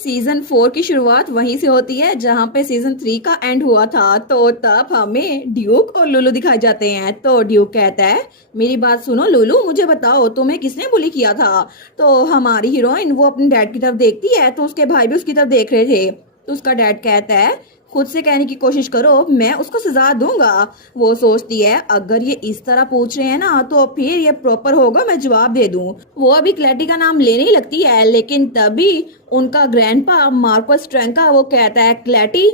Season 4 की शुरुआत वहीं से होती है जहां पे सीजन 3 का एंड हुआ था। तो तब हमें ड्यूक और लुलू दिखाए जाते हैं। तो ड्यूक कहता है, मेरी बात सुनो लुलू, मुझे बताओ तुम्हें किसने बुली किया था। तो हमारी हीरोइन वो अपने डैड की तरफ देखती है, तो उसके भाई भी उसकी तरफ देख रहे थे। तो उसका डैड कहता है, खुद से कहने की कोशिश करो, मैं उसको सजा दूंगा। वो सोचती है, अगर ये इस तरह पूछ रहे हैं ना तो फिर ये प्रॉपर होगा, मैं जवाब दे दूं। वो अभी क्लैटी का नाम लेने ही लगती है, लेकिन तभी उनका ग्रैंडपा मार्कस ट्रैंका वो कहता है, क्लैटी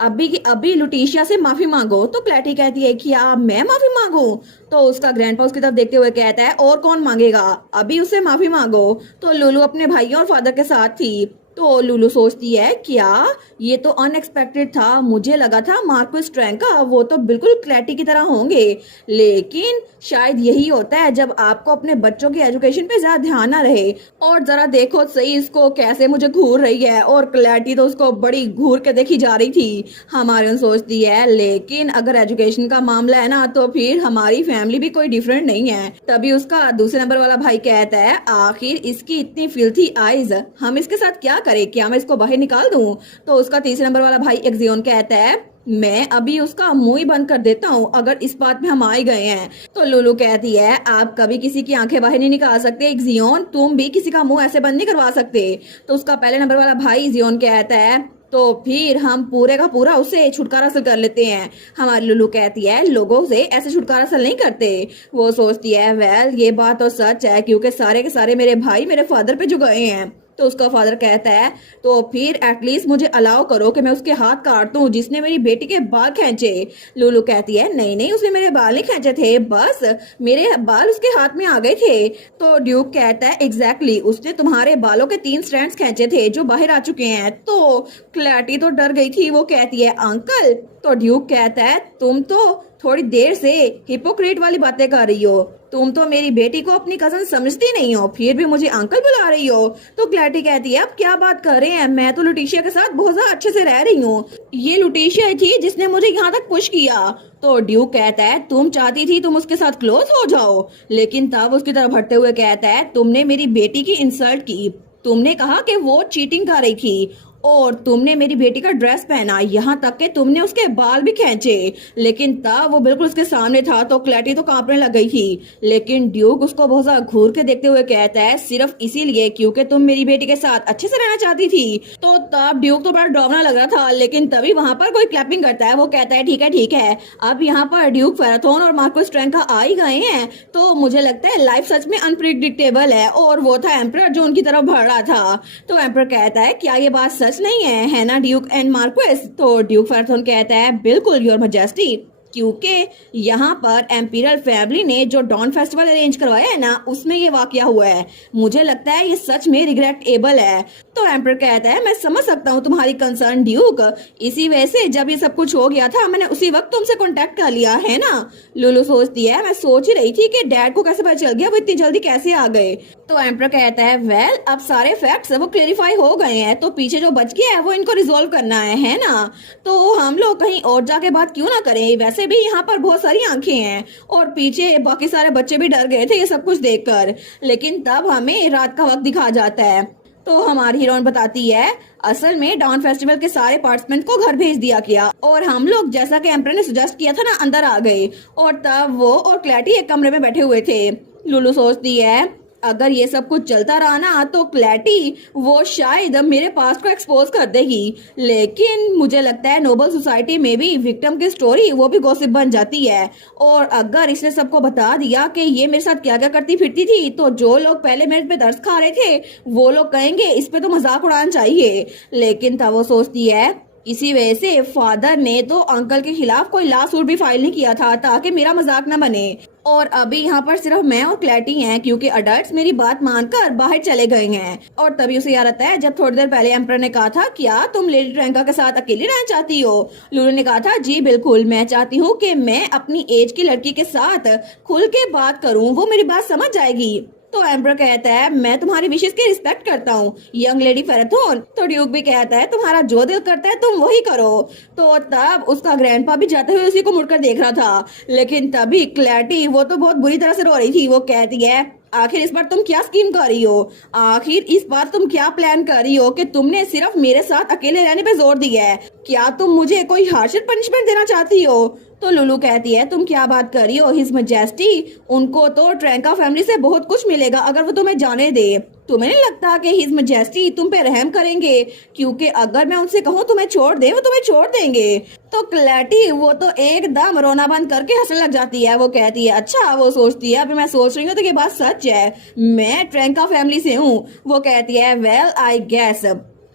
अभी की अभी लुटीशिया से माफी मांगो। तो क्लैटी कहती है, क्या मैं माफी मांगू। तो उसका ग्रैंडपा उसकी तरफ देखते हुए कहता है, और कौन मांगेगा, अभी उससे माफी मांगो। तो लुलू अपने भाइयों और फादर के साथ थी। तो लुलू सोचती है, क्या ये तो अनएक्सपेक्टेड था, मुझे लगा था मार्कस ट्रैंका वो तो बिल्कुल क्लैटी की तरह होंगे, लेकिन शायद यही होता है जब आपको अपने बच्चों की एजुकेशन पे ज्यादा ध्यान ना रहे। और जरा देखो सही इसको कैसे मुझे घूर रही है, और क्लैटी तो उसको बड़ी घूर के देखी जा रही थी। हमारे सोचती है, लेकिन अगर एजुकेशन का मामला है ना तो फिर हमारी फैमिली भी कोई डिफरेंट नहीं है। तभी उसका दूसरे नंबर वाला भाई कहता है, आखिर इसकी इतनी फिल्थी आईज, हम इसके साथ क्या करें, क्या मैं इसको बाहर निकाल दूं। तो उसका तीसरे नंबर वाला भाई एक्जियोन कहता है, मैं अभी उसका मुंह ही बंद कर देता हूँ अगर इस बात में हम आ ही गए हैं। तो लुलू कहती है, आप कभी किसी की आंखें बाहर नहीं निकाल सकते एक्जियोन, तुम भी किसी का मुंह ऐसे बंद नहीं करवा सकते। तो उसका पहले नंबर वाला भाई जियोन कहता है, तो फिर हम पूरे का पूरा उससे छुटकारा हासिल कर लेते हैं। हमारी लुलू कहती है, लोगों से ऐसे छुटकारा हासिल नहीं करते। वो सोचती है, वेल ये बात तो सच है, क्योंकि सारे के सारे मेरे भाई मेरे फादर पे जो गए हैं। तो उसका फादर कहता है, तो फिर एटलीस्ट मुझे अलाउ करो कि मैं उसके हाथ काट दूं जिसने मेरी बेटी के बाल खींचे। लुलू कहती है, नहीं नहीं, उसने मेरे बाल नहीं खींचे थे, बस मेरे बाल उसके हाथ में आ गए थे। तो ड्यूक कहता है, एग्जैक्टली उसने तुम्हारे बालों के 3 स्ट्रैंड्स खींचे थे जो बाहर आ चुके हैं। तो क्लैटी तो डर गई थी, वो कहती है, अंकल। तो ड्यूक कहता है, तुम तो थोड़ी देर से हिपोक्रेट वाली बातें कर रही हो, तुम तो मेरी बेटी को अपनी कजन समझती नहीं हो, फिर भी मुझे अंकल बुला रही हो। तो क्लैटी कहती है, अब क्या बात कर रहे हैं, मैं तो लुटीशिया के साथ बहुत ज्यादा अच्छे से रह रही हूँ, ये लुटीशिया थी जिसने मुझे यहाँ तक पुश किया। तो ड्यूक कहता है, तुम चाहती थी तुम उसके साथ क्लोज हो जाओ, लेकिन तब उसकी तरफ हटते हुए कहता है, तुमने मेरी बेटी की इंसल्ट की, तुमने कहा कि वो चीटिंग कर रही थी, और तुमने मेरी बेटी का ड्रेस पहना, यहाँ तक कि तुमने उसके बाल भी खींचे, लेकिन तब वो बिल्कुल उसके सामने था। तो क्लैटी तो कांपने लग गई थी, लेकिन ड्यूक उसको बहुत ज्यादा घूर के देखते हुए कहता है, सिर्फ इसीलिए क्योंकि तुम मेरी बेटी के साथ अच्छे से रहना चाहती थी। तो तब ड्यूक तो बड़ा डरावना लग रहा था, लेकिन तभी वहां पर कोई क्लैपिंग करता है। वो कहता है, ठीक है ठीक है, अब यहाँ पर ड्यूक फेराथोन और मार्कस ट्रैंका आ ही गए हैं। तो मुझे लगता है लाइफ सच में अनप्रिडिक्टेबल है, और वो था एम्परर जो उनकी तरफ बढ़ रहा था। तो एम्परर कहता है, क्या ये बात सच नहीं है ना ड्यूक एंड मार्क्वेस। तो ड्यूक फेराथोन कहता है, बिल्कुल योर मैजेस्टी, क्योंकि यहाँ पर एम्पीरियल फैमिली ने जो डॉन फेस्टिवल अरेंज करवाया है ना, उसमें ये वाकया हुआ है, मुझे लगता है ये सच में रिग्रेटेबल है। तो एम्पर कहता है, मैं समझ सकता हूँ तुम्हारी कंसर्न ड्यूक, इसी वजह से जब ये सब कुछ हो गया था मैंने उसी वक्त तुमसे कांटेक्ट कर लिया है ना। लुलू सोचती है, मैं सोच ही रही थी कि डैड को कैसे पता चल गया, वो इतनी जल्दी कैसे आ गए। तो एम्पर कहता है, वेल अब सारे फैक्ट्स वो क्लेरिफाई हो गए हैं, तो पीछे जो बच गया है वो इनको रिजोल्व करना है ना। तो हम लोग कहीं और जाके बात क्यों ना करें, वैसे भी यहाँ पर बहुत सारी आंखें हैं, और पीछे बाकी सारे बच्चे भी डर गए थे ये सब कुछ देखकर। लेकिन तब हमें रात का वक्त दिखा जाता है। तो हमारी हीरोइन बताती है, असल में डॉन फेस्टिवल के सारे पार्टिसिपेंट को घर भेज दिया गया, और हम लोग जैसा कि एम्पर ने सजेस्ट किया था ना अंदर आ गए, और तब वो और क्लैटी एक कमरे में बैठे हुए थे। लुलू सोचती है, अगर ये सब कुछ चलता रहा ना तो क्लैटी वो शायद मेरे पास्ट को एक्सपोज कर देगी, लेकिन मुझे लगता है नोबल सोसाइटी में भी विक्टिम की स्टोरी वो भी गॉसिप बन जाती है, और अगर इसने सबको बता दिया कि ये मेरे साथ क्या क्या करती फिरती थी, तो जो लोग पहले मेरे पे तरस खा रहे थे वो लोग कहेंगे इस पे तो मजाक उड़ाना चाहिए। लेकिन तब वो सोचती है, इसी वजह से फादर ने तो अंकल के खिलाफ कोई लॉ सूट भी फाइल नहीं किया था ताकि मेरा मजाक न बने, और अभी यहाँ पर सिर्फ मैं और क्लैटी हैं क्योंकि अडल्ट्स मेरी बात मानकर बाहर चले गए हैं। और तभी उसे याद आता है जब थोड़ी देर पहले एम्पर ने कहा था, क्या तुम लेडी ट्रैंका के साथ अकेली रहना चाहती हो। लूलू ने कहा था, जी बिल्कुल, मैं चाहती हूँ कि मैं अपनी एज की लड़की के साथ खुल के बात करूँ, वो मेरी बात समझ जाएगी। तो एम्पर कहता है, मैं तुम्हारी विशेष की रिस्पेक्ट करता हूँ यंग लेडी फेराथोन। तो ड्यूक भी कहता है, तुम्हारा जो दिल करता है तुम वही करो। तो तब उसका ग्रैंडपा भी जाते हुए उसी को मुड़कर देख रहा था, लेकिन तभी क्लैटी वो तो बहुत बुरी तरह से रो रही थी। वो कहती है, आखिर इस बार तुम क्या स्कीम कर रही हो? आखिर इस बार तुम क्या प्लान कर रही हो कि तुमने सिर्फ मेरे साथ अकेले रहने पे जोर दिया है? क्या तुम मुझे कोई हार्शर पनिशमेंट देना चाहती हो? तो लुलू कहती है तुम क्या बात कर रही हो हिज मैजेस्टी, उनको तो ट्रैंका फैमिली से बहुत कुछ मिलेगा अगर वो तुम्हें जाने दे। तुम्हें नहीं लगता कि हिज मैजेस्टी तुम पे रहम करेंगे? क्योंकि अगर मैं उनसे कहूँ तुम्हें छोड़ दे, वो तुम्हें छोड़ देंगे। तो क्लैटी वो तो एकदम रोना बंद करके हंसने लग जाती है। वो कहती है अच्छा, वो सोचती है अभी मैं सोच रही हूँ तो ये बात सच है, मैं ट्रैंका फैमिली से हूँ। वो कहती है वेल आई गैस,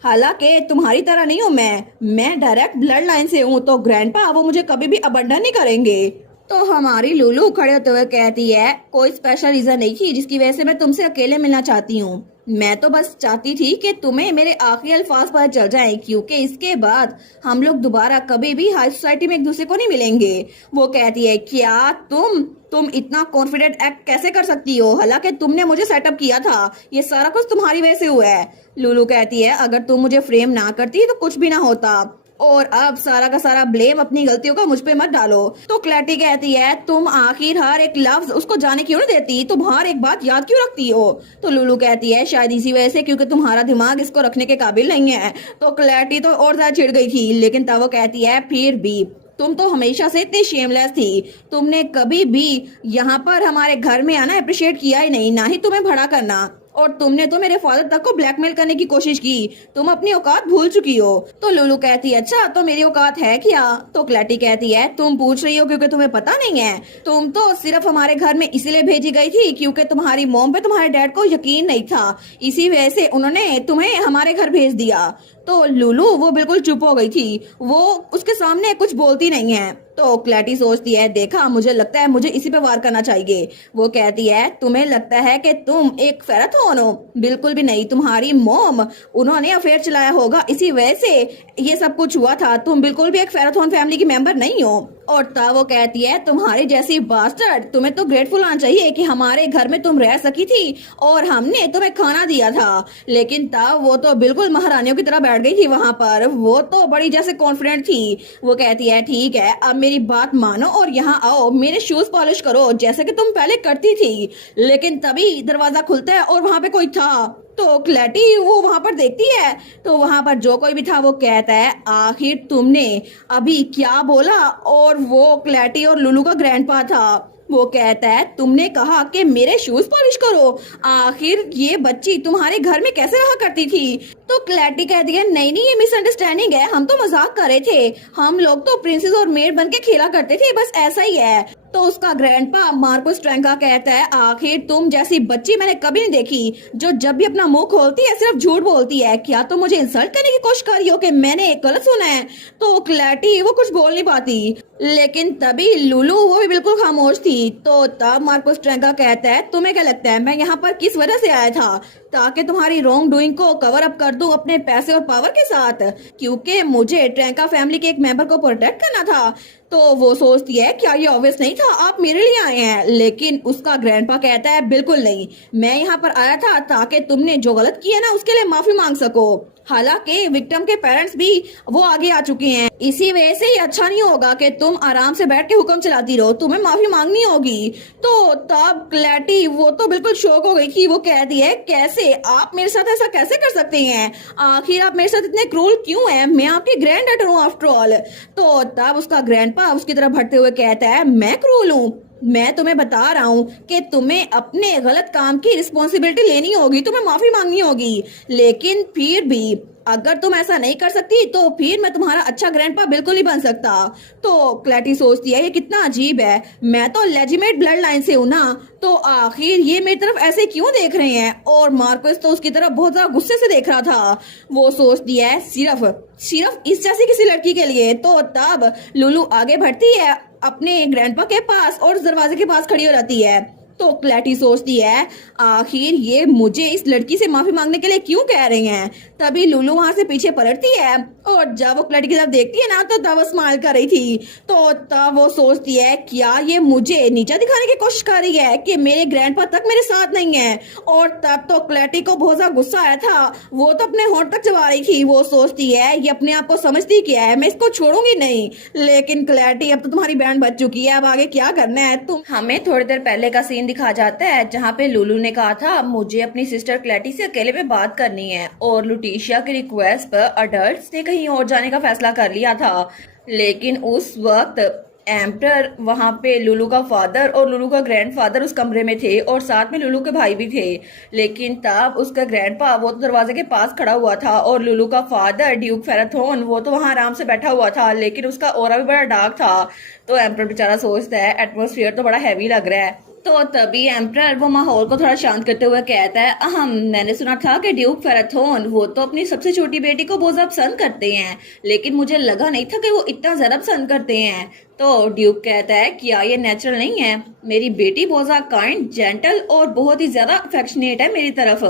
हालांकि तुम्हारी तरह नहीं हूँ मैं डायरेक्ट ब्लड लाइन से हूँ, तो ग्रैंडपा वो मुझे कभी भी अबंडन नहीं करेंगे। तो हमारी लुलू खड़े होते हुए कहती है कोई स्पेशल रीजन नहीं थी जिसकी वजह से मैं तुमसे अकेले मिलना चाहती हूँ, मैं तो बस चाहती थी कि तुम्हें मेरे आखिरी अल्फाज पता चल जाएं, क्योंकि इसके बाद हम लोग दोबारा कभी भी हाई सोसाइटी में एक दूसरे को नहीं मिलेंगे। वो कहती है क्या तुम इतना कॉन्फिडेंट एक्ट कैसे कर सकती हो? हालांकि तुमने मुझे सेटअप किया था, ये सारा कुछ तुम्हारी वजह से हुआ है। लुलू कहती है अगर तुम मुझे फ्रेम ना करती तो कुछ भी ना होता, और अब सारा का सारा ब्लेम अपनी गलतियों का मुझ पे मत डालो। तो क्लैटी कहती है तुम आखिर हर एक लफ्ज उसको जाने क्यों नहीं देती, तुम हर एक बात याद क्यों रखती हो? तो लुलू कहती है शायद इसी वजह से, क्योंकि तुम्हारा दिमाग इसको रखने के काबिल नहीं है। तो क्लैटी तो और ज्यादा चिढ़ गई थी, लेकिन तब वो कहती है फिर भी तुम तो हमेशा से इतनी शेमलेस थी, तुमने कभी भी यहाँ पर हमारे घर में आना अप्रिशिएट किया ही नहीं, ना ही तुम्हें भड़ा करना, और तुमने तो मेरे फादर तक को ब्लैकमेल करने की कोशिश की, तुम अपनी औकात भूल चुकी हो। तो लुलू कहती है अच्छा तो मेरी औकात है क्या? तो क्लैटी कहती है तुम पूछ रही हो क्योंकि तुम्हें पता नहीं है, तुम तो सिर्फ हमारे घर में इसलिए भेजी गई थी क्योंकि तुम्हारी मॉम पे तुम्हारे डैड को यकीन नहीं था, इसी वजह से उन्होंने तुम्हें हमारे घर भेज दिया। तो लुलू वो बिल्कुल चुप हो गई थी, वो उसके सामने कुछ बोलती नहीं है। तो क्लैटी सोचती है देखा, मुझे लगता है मुझे इसी पे वार करना चाहिए। वो कहती है तुम्हें लगता है कि तुम एक फेराथन हो? बिल्कुल भी नहीं, तुम्हारी मॉम उन्होंने अफेयर चलाया होगा, इसी वजह से ये सब कुछ हुआ था, तुम बिल्कुल भी एक फेराथन फैमिली की मेंबर नहीं हो। और तब वो कहती है तुम्हारी जैसी बास्टर्ड, तुम्हें तो ग्रेटफुल होना चाहिए कि हमारे घर में तुम रह सकी थी और हमने तुम्हें खाना दिया था। लेकिन तब वो तो बिल्कुल महारानियों की तरह बैठ गई थी वहां पर, वो तो बड़ी जैसे कॉन्फिडेंट थी। वो कहती है ठीक है अब मेरी बात मानो और यहाँ आओ, मेरे शूज पॉलिश करो जैसे कि तुम पहले करती थी। लेकिन तभी दरवाजा खुलता है और वहां पे कोई था। तो क्लैटी वो वहां पर देखती है, तो वहां पर जो कोई भी था वो कहता है आखिर तुमने अभी क्या बोला? और वो क्लैटी और लुलू का ग्रैंडपा था। वो कहता है तुमने कहा कि मेरे शूज पॉलिश करो, आखिर ये बच्ची तुम्हारे घर में कैसे रहा करती थी? तो क्लैटी कहती है नहीं नहीं, ये मिसअंडरस्टैंडिंग है, हम तो मजाक कर रहे थे, हम लोग तो प्रिंसेस और मेड बन के खेला करते थे, बस ऐसा ही है। तो उसका ग्रैंडपा मार्कोस ट्रैंका कहता है आखिर तुम जैसी बच्ची मैंने कभी नहीं देखी, जो जब भी अपना मुंह खोलती है सिर्फ झूठ बोलती है। क्या तुम मुझे इंसल्ट करने की कोशिश कर रही हो कि मैंने गलत सुना है? तो क्लैटी वो कुछ बोल नहीं पाती, लेकिन तभी लुलू वो भी बिल्कुल खामोश थी। तो तब मार्कोस ट्रैंका कहता है तुम्हें क्या लगता है मैं यहाँ पर किस वजह से आया था? ताकि तुम्हारी रॉन्ग डूइंग को कवर अप कर दूं अपने पैसे और पावर के साथ, क्योंकि मुझे ट्रैंका फैमिली के एक मेंबर को प्रोटेक्ट करना था। तो वो सोचती है क्या ये ऑब्वियस नहीं था, आप मेरे लिए आए हैं? लेकिन उसका ग्रैंडपा कहता है बिल्कुल नहीं, मैं यहाँ पर आया था ताकि तुमने जो गलत किया ना उसके लिए माफी मांग सको। हालांकि विक्टिम के पेरेंट्स भी वो आगे आ चुके हैं, इसी वजह से ये अच्छा नहीं होगा कि तुम आराम से बैठ के हुक्म चलाती रहो, तुम्हें माफी मांगनी होगी। तो तब क्लैटी वो तो बिल्कुल शॉक हो गई थी, वो कहती है कैसे आप मेरे साथ ऐसा कैसे कर सकते हैं? आखिर आप मेरे साथ इतने क्रूर क्यों हैं? मैं आपकी ग्रैंड डॉटर हूँ आफ्टर ऑल। तो तब उसका ग्रैंडपा उसकी तरफ बढ़ते हुए कहता है मैं क्रूर हूँ? मैं तुम्हें बता रहा हूँ कि तुम्हें अपने गलत काम की रिस्पॉन्सिबिलिटी लेनी होगी, तुम्हें माफी मांगनी होगी। लेकिन फिर भी अगर तुम ऐसा नहीं कर सकती तो फिर मैं तुम्हारा अच्छा ग्रैंडपा बिल्कुल नहीं बन सकता। तो क्लैटी सोचती है ये कितना अजीब है, मैं तो लेजिमेट ब्लड लाइन से हूँ ना, तो आखिर ये मेरी तरफ ऐसे क्यों देख रहे हैं? और मार्कोस तो उसकी तरफ बहुत ज्यादा गुस्से से देख रहा था। वो सोचती है सिर्फ इस जैसी किसी लड़की के लिए। तो तब लुलू आगे बढ़ती है अपने ग्रैंडपा के पास और दरवाजे के पास खड़ी हो जाती है। तो क्लैटी सोचती है आखिर ये मुझे इस लड़की से माफी मांगने के लिए क्यों कह रही हैं? तभी लुलू वहां से पीछे पलटती है और जब वो क्लैटी की तरफ देखती है ना तो तब वो स्माइल कर रही थी। तो तब वो सोचती है क्या ये मुझे नीचा दिखाने की कोशिश कर रही है कि मेरे ग्रैंडपा तक मेरे साथ नहीं है? और तब तो क्लैटी को बहुत ज्यादा गुस्सा आया था, वो तो अपने होंठ तक चबा रही थी। वो सोचती है ये अपने आप को समझती क्या है, मैं इसको छोड़ूंगी नहीं। लेकिन क्लैटी अब तो तुम्हारी बैंड बच चुकी है, अब आगे क्या करना है तुम? हमें थोड़ी देर पहले का सीन दिखाया जाता है जहाँ पे लुलू ने कहा था मुझे अपनी सिस्टर क्लैटी से अकेले में बात करनी है, और लुटिशिया की रिक्वेस्ट पर अडल्ट्स ने कहीं और जाने का फैसला कर लिया था। लेकिन उस वक्त एम्पर वहां पे लुलू का फादर और लुलू का ग्रैंडफादर उस कमरे में थे, और साथ में लुलू के भाई भी थे। लेकिन तब उसका ग्रैंडपा वो तो दरवाजे के पास खड़ा हुआ था, और लुलू का फादर ड्यूक फेराथोन वो तो वहां आराम से बैठा हुआ था, लेकिन उसका ऑरा भी बड़ा डार्क था। तो एम्पर बेचारा सोचता है एटमोस्फियर तो बड़ा हैवी लग रहा है। तो तभी एम्पर वो माहौल को थोड़ा शांत करते हुए कहता है, अहम मैंने सुना था कि ड्यूक फेराथोन वो तो अपनी सबसे छोटी बेटी को बहुत ज्यादा पसंद करते हैं, लेकिन मुझे लगा नहीं था कि वो इतना ज्यादा पसंद करते हैं। तो ड्यूक कहता है क्या ये नेचुरल नहीं है? मेरी बेटी बहुत ज्यादा काइंड, जेंटल और बहुत ही ज्यादा अफेक्शनेट है मेरी तरफ,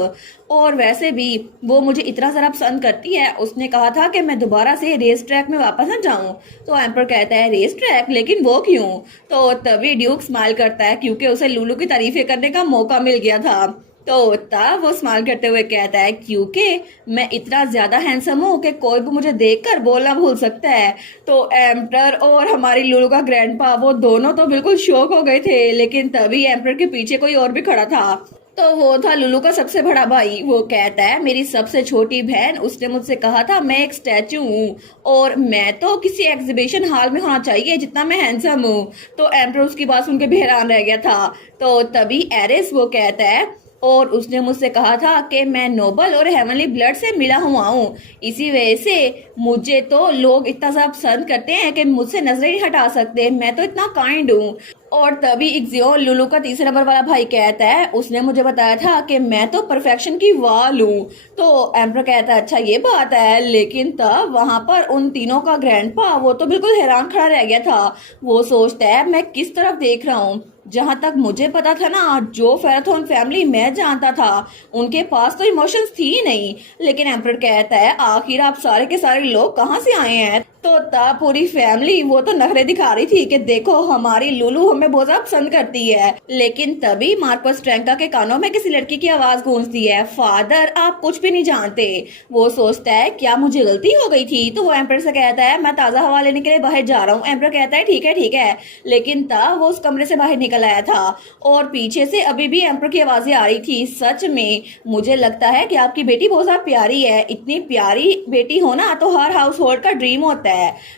और वैसे भी वो मुझे इतना ज्यादा पसंद करती है। उसने कहा था कि मैं दोबारा से रेस ट्रैक में वापस न जाऊं। तो एम्पर कहता है रेस ट्रैक, लेकिन वो क्यों? तो तभी ड्यूक स्माइल करता है क्योंकि उसे लुलू की तारीफें करने का मौका मिल गया था। तो तब वो स्माइल करते हुए कहता है क्योंकि मैं इतना ज्यादा हैंडसम हूँ कि कोई भी मुझे देखकर बोलना भूल सकता है। तो एम्पर और हमारी लुलू का ग्रैंडपा वो दोनों तो बिल्कुल शॉक हो गए थे, लेकिन तभी एम्पर के पीछे कोई और भी खड़ा था। तो वो था लुलू का सबसे बड़ा भाई। वो कहता है मेरी सबसे छोटी बहन, उसने मुझसे कहा था मैं एक स्टैचू हूँ और मैं तो किसी एग्जीबिशन हॉल में होना चाहिए जितना मैं हैंडसम हूँ। तो एम्पर उसकी बात सुन के भी हैरान रह गया था। तो तभी एरिस वो कहता है और उसने मुझसे कहा था कि मैं नोबल और हेवनली ब्लड से मिला हुआ हूँ, इसी वजह से मुझे तो लोग इतना सा पसंद करते हैं कि मुझसे नजरें नहीं हटा सकते, मैं तो इतना काइंड हूँ। और तभी इक्जियोन लुलू का तीसरे नंबर वाला भाई कहता है उसने मुझे बताया था कि मैं तो परफेक्शन की वाल हूँ। तो एम्पर कहता है अच्छा ये बात है, लेकिन तब वहां पर उन तीनों का ग्रैंडपा वो तो बिल्कुल हैरान खड़ा रह गया था। वो सोचता है मैं किस तरफ देख रहा हूँ? जहां तक मुझे पता था ना, जो फेराथोन फैमिली मैं जानता था उनके पास तो इमोशंस थी ही नहीं। लेकिन एम्पर कहता है आखिर आप सारे के सारे लोग कहाँ से आए हैं? तो तब पूरी फैमिली वो तो नखरे दिखा रही थी कि देखो हमारी लुलू हमें बहुत ज्यादा पसंद करती है। लेकिन तभी मार्कस ट्रैंका के कानों में किसी लड़की की आवाज गूंजती है, फादर आप कुछ भी नहीं जानते। वो सोचता है क्या मुझे गलती हो गई थी? तो वो एम्पर से कहता है मैं ताजा हवा लेने के लिए बाहर जा रहा हूँ। एम्पर कहता है ठीक है। लेकिन तब वो उस कमरे से बाहर निकल आया था और पीछे से अभी भी एम्पर की आवाजें आ रही थी। सच में मुझे लगता है कि आपकी बेटी बहुत ज्यादा प्यारी है, इतनी प्यारी बेटी होना तो हर हाउस होल्ड का ड्रीम होता है।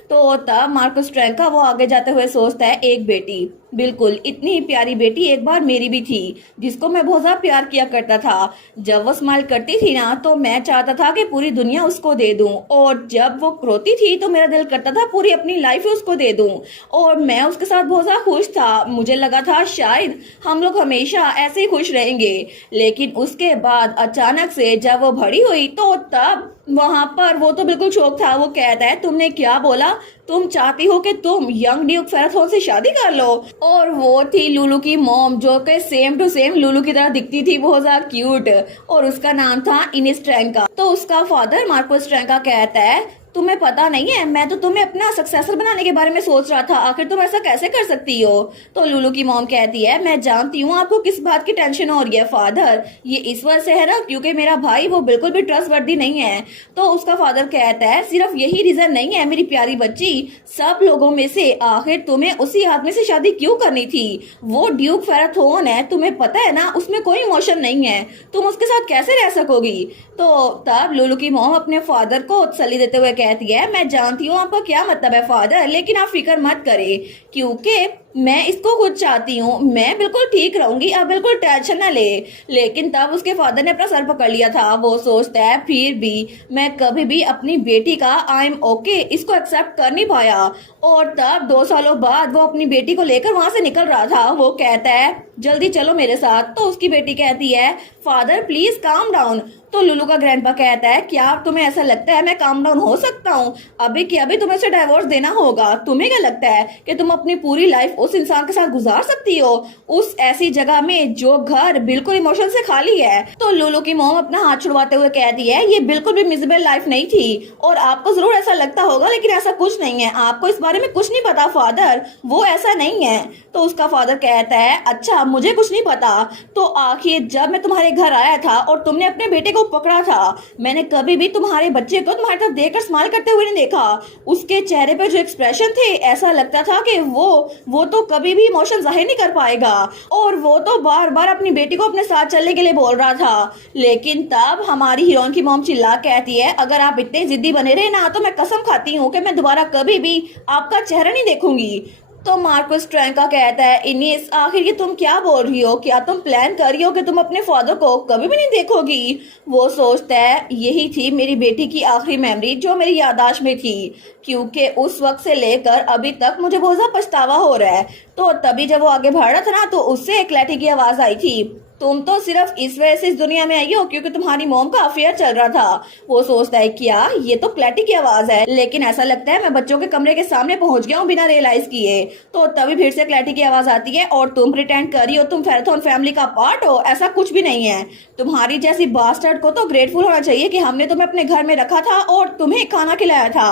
तो तब मार्कस ट्रैंका वो आगे जाते हुए सोचता है एक बेटी, बिल्कुल इतनी ही प्यारी बेटी एक बार मेरी भी थी जिसको मैं बहुत ज्यादा प्यार किया करता था। जब वो स्माइल करती थी ना तो मैं चाहता था कि पूरी दुनिया उसको दे दूं, और जब वो रोती थी तो मेरा दिल करता था पूरी अपनी लाइफ उसको दे दूं, और मैं उसके साथ बहुत ज्यादा खुश था। मुझे लगा था शायद हम लोग हमेशा ऐसे ही खुश रहेंगे। लेकिन उसके बाद अचानक से जब वो बड़ी हुई तो तब वहां पर वो तो बिल्कुल शौक था। वो कहता है तुमने क्या बोला? तुम चाहती हो कि तुम यंग ड्यूक फेराथोन से शादी कर लो? और वो थी लुलू की मॉम जो कि सेम टू सेम लुलू की तरह दिखती थी, बहुत ज्यादा क्यूट, और उसका नाम था इनिस ट्रैंका। तो उसका फादर मार्कस ट्रैंका कहता है तुम्हें पता नहीं है मैं तो तुम्हें अपना सक्सेसर बनाने के बारे में सोच रहा था, आखिर तुम ऐसा कैसे कर सकती हो? तो लुलू की मॉम कहती है मैं जानती हूँ आपको किस बात की टेंशन हो रही है फादर, ये इस वजह से है ना क्योंकि मेरा भाई वो बिल्कुल भी ट्रस्टवर्दी नहीं है। तो उसका फादर कहता है सिर्फ यही रीजन नहीं है मेरी प्यारी बच्ची, सब लोगों में से आखिर तुम्हें उसी आदमी से शादी क्यों करनी थी? वो ड्यूक फेराथोन है, तुम्हें पता है ना उसमें कोई इमोशन नहीं है, तुम उसके साथ कैसे रह सकोगी? तो तब लुलू की मॉम अपने फादर को तसल्ली देते हुए कहती है मैं जानती हूँ आपका क्या मतलब है फादर, लेकिन आप फिक्र मत करें क्योंकि मैं इसको खुद चाहती हूँ, मैं बिल्कुल ठीक रहूंगी, आप बिल्कुल टेंशन न ले। लेकिन तब उसके फादर ने अपना सर पकड़ लिया था। वो सोचता है फिर भी मैं कभी भी अपनी बेटी का आई एम ओके इसको एक्सेप्ट कर नहीं पाया। और तब 2 सालों बाद वो अपनी बेटी को लेकर वहां से निकल रहा था। वो कहता है जल्दी चलो मेरे साथ। तो उसकी बेटी कहती है फादर प्लीज काम डाउन। तो लुलू का ग्रैंडपा कहता है क्या तुम्हें ऐसा लगता है मैं काम डाउन हो सकता हूँ? अभी कि अभी तुम्हें उसे डाइवोर्स देना होगा। तुम्हें क्या लगता है कि तुम अपनी पूरी लाइफ उस इंसान के साथ गुजार सकती हो, उस ऐसी जगह में जो घर बिल्कुल इमोशन से खाली है? तो लुलू की मॉम अपना हाथ छुड़वाते हुए कहती है ये बिल्कुल भी मिजेबल लाइफ नहीं थी, और आपको जरूर ऐसा लगता होगा लेकिन ऐसा कुछ नहीं है, आपको इस बारे में कुछ नहीं पता फादर, वो ऐसा नहीं है। तो उसका फादर कहता है अच्छा मुझे कुछ नहीं पता, तो आखिर जब मैं तुम्हारे घर आया था और तुमने अपने बेटे को पकड़ा था, मैंने कभी भी तुम्हारे बच्चे को तुम्हारी तरफ देखकर स्माइल करते हुए नहीं देखा। उसके चेहरे पे जो एक्सप्रेशन थे ऐसा लगता था कि वो तो कभी भी इमोशन जाहिर नहीं कर पाएगा। और वो तो बार बार अपनी बेटी को अपने साथ चलने के लिए बोल रहा था। लेकिन तब हमारी हीरोइन की मॉम चिल्ला कहती है, अगर आप इतने जिद्दी बने रहे ना तो मैं कसम खाती हूँ कि मैं दोबारा कभी भी आपका चेहरा नहीं देखूंगी। तो मार्कस ट्रैंका कहता है, इनिस आखिर ये तुम क्या बोल रही हो? क्या तुम प्लान कर रही हो कि तुम अपने फादर को कभी भी नहीं देखोगी? वो सोचता है, यही थी मेरी बेटी की आखिरी मेमोरी जो मेरी याददाश्त में थी, क्योंकि उस वक्त से लेकर अभी तक मुझे बहुत ज्यादा पछतावा हो रहा है। तो तभी जब वो आगे बढ़ रहा था ना तो उससे एक लैठी की आवाज आई थी, तुम तो सिर्फ इस वजह से इस दुनिया में आई हो क्योंकि तुम्हारी मॉम का अफेयर चल रहा था। वो सोचता है, क्या ये तो क्लैटी की आवाज है, लेकिन ऐसा लगता है मैं बच्चों के कमरे के सामने पहुंच गया हूँ बिना रियलाइज किए। तो तभी फिर से क्लैटी की आवाज आती है, और तुम प्रिटेंड कर रही हो तुम फेराथन फैमिली का पार्ट हो? ऐसा कुछ भी नहीं है। तुम्हारी जैसी बास्टर्ड को तो ग्रेटफुल होना चाहिए कि हमने तुम्हें अपने घर में रखा था और तुम्हें खाना खिलाया था।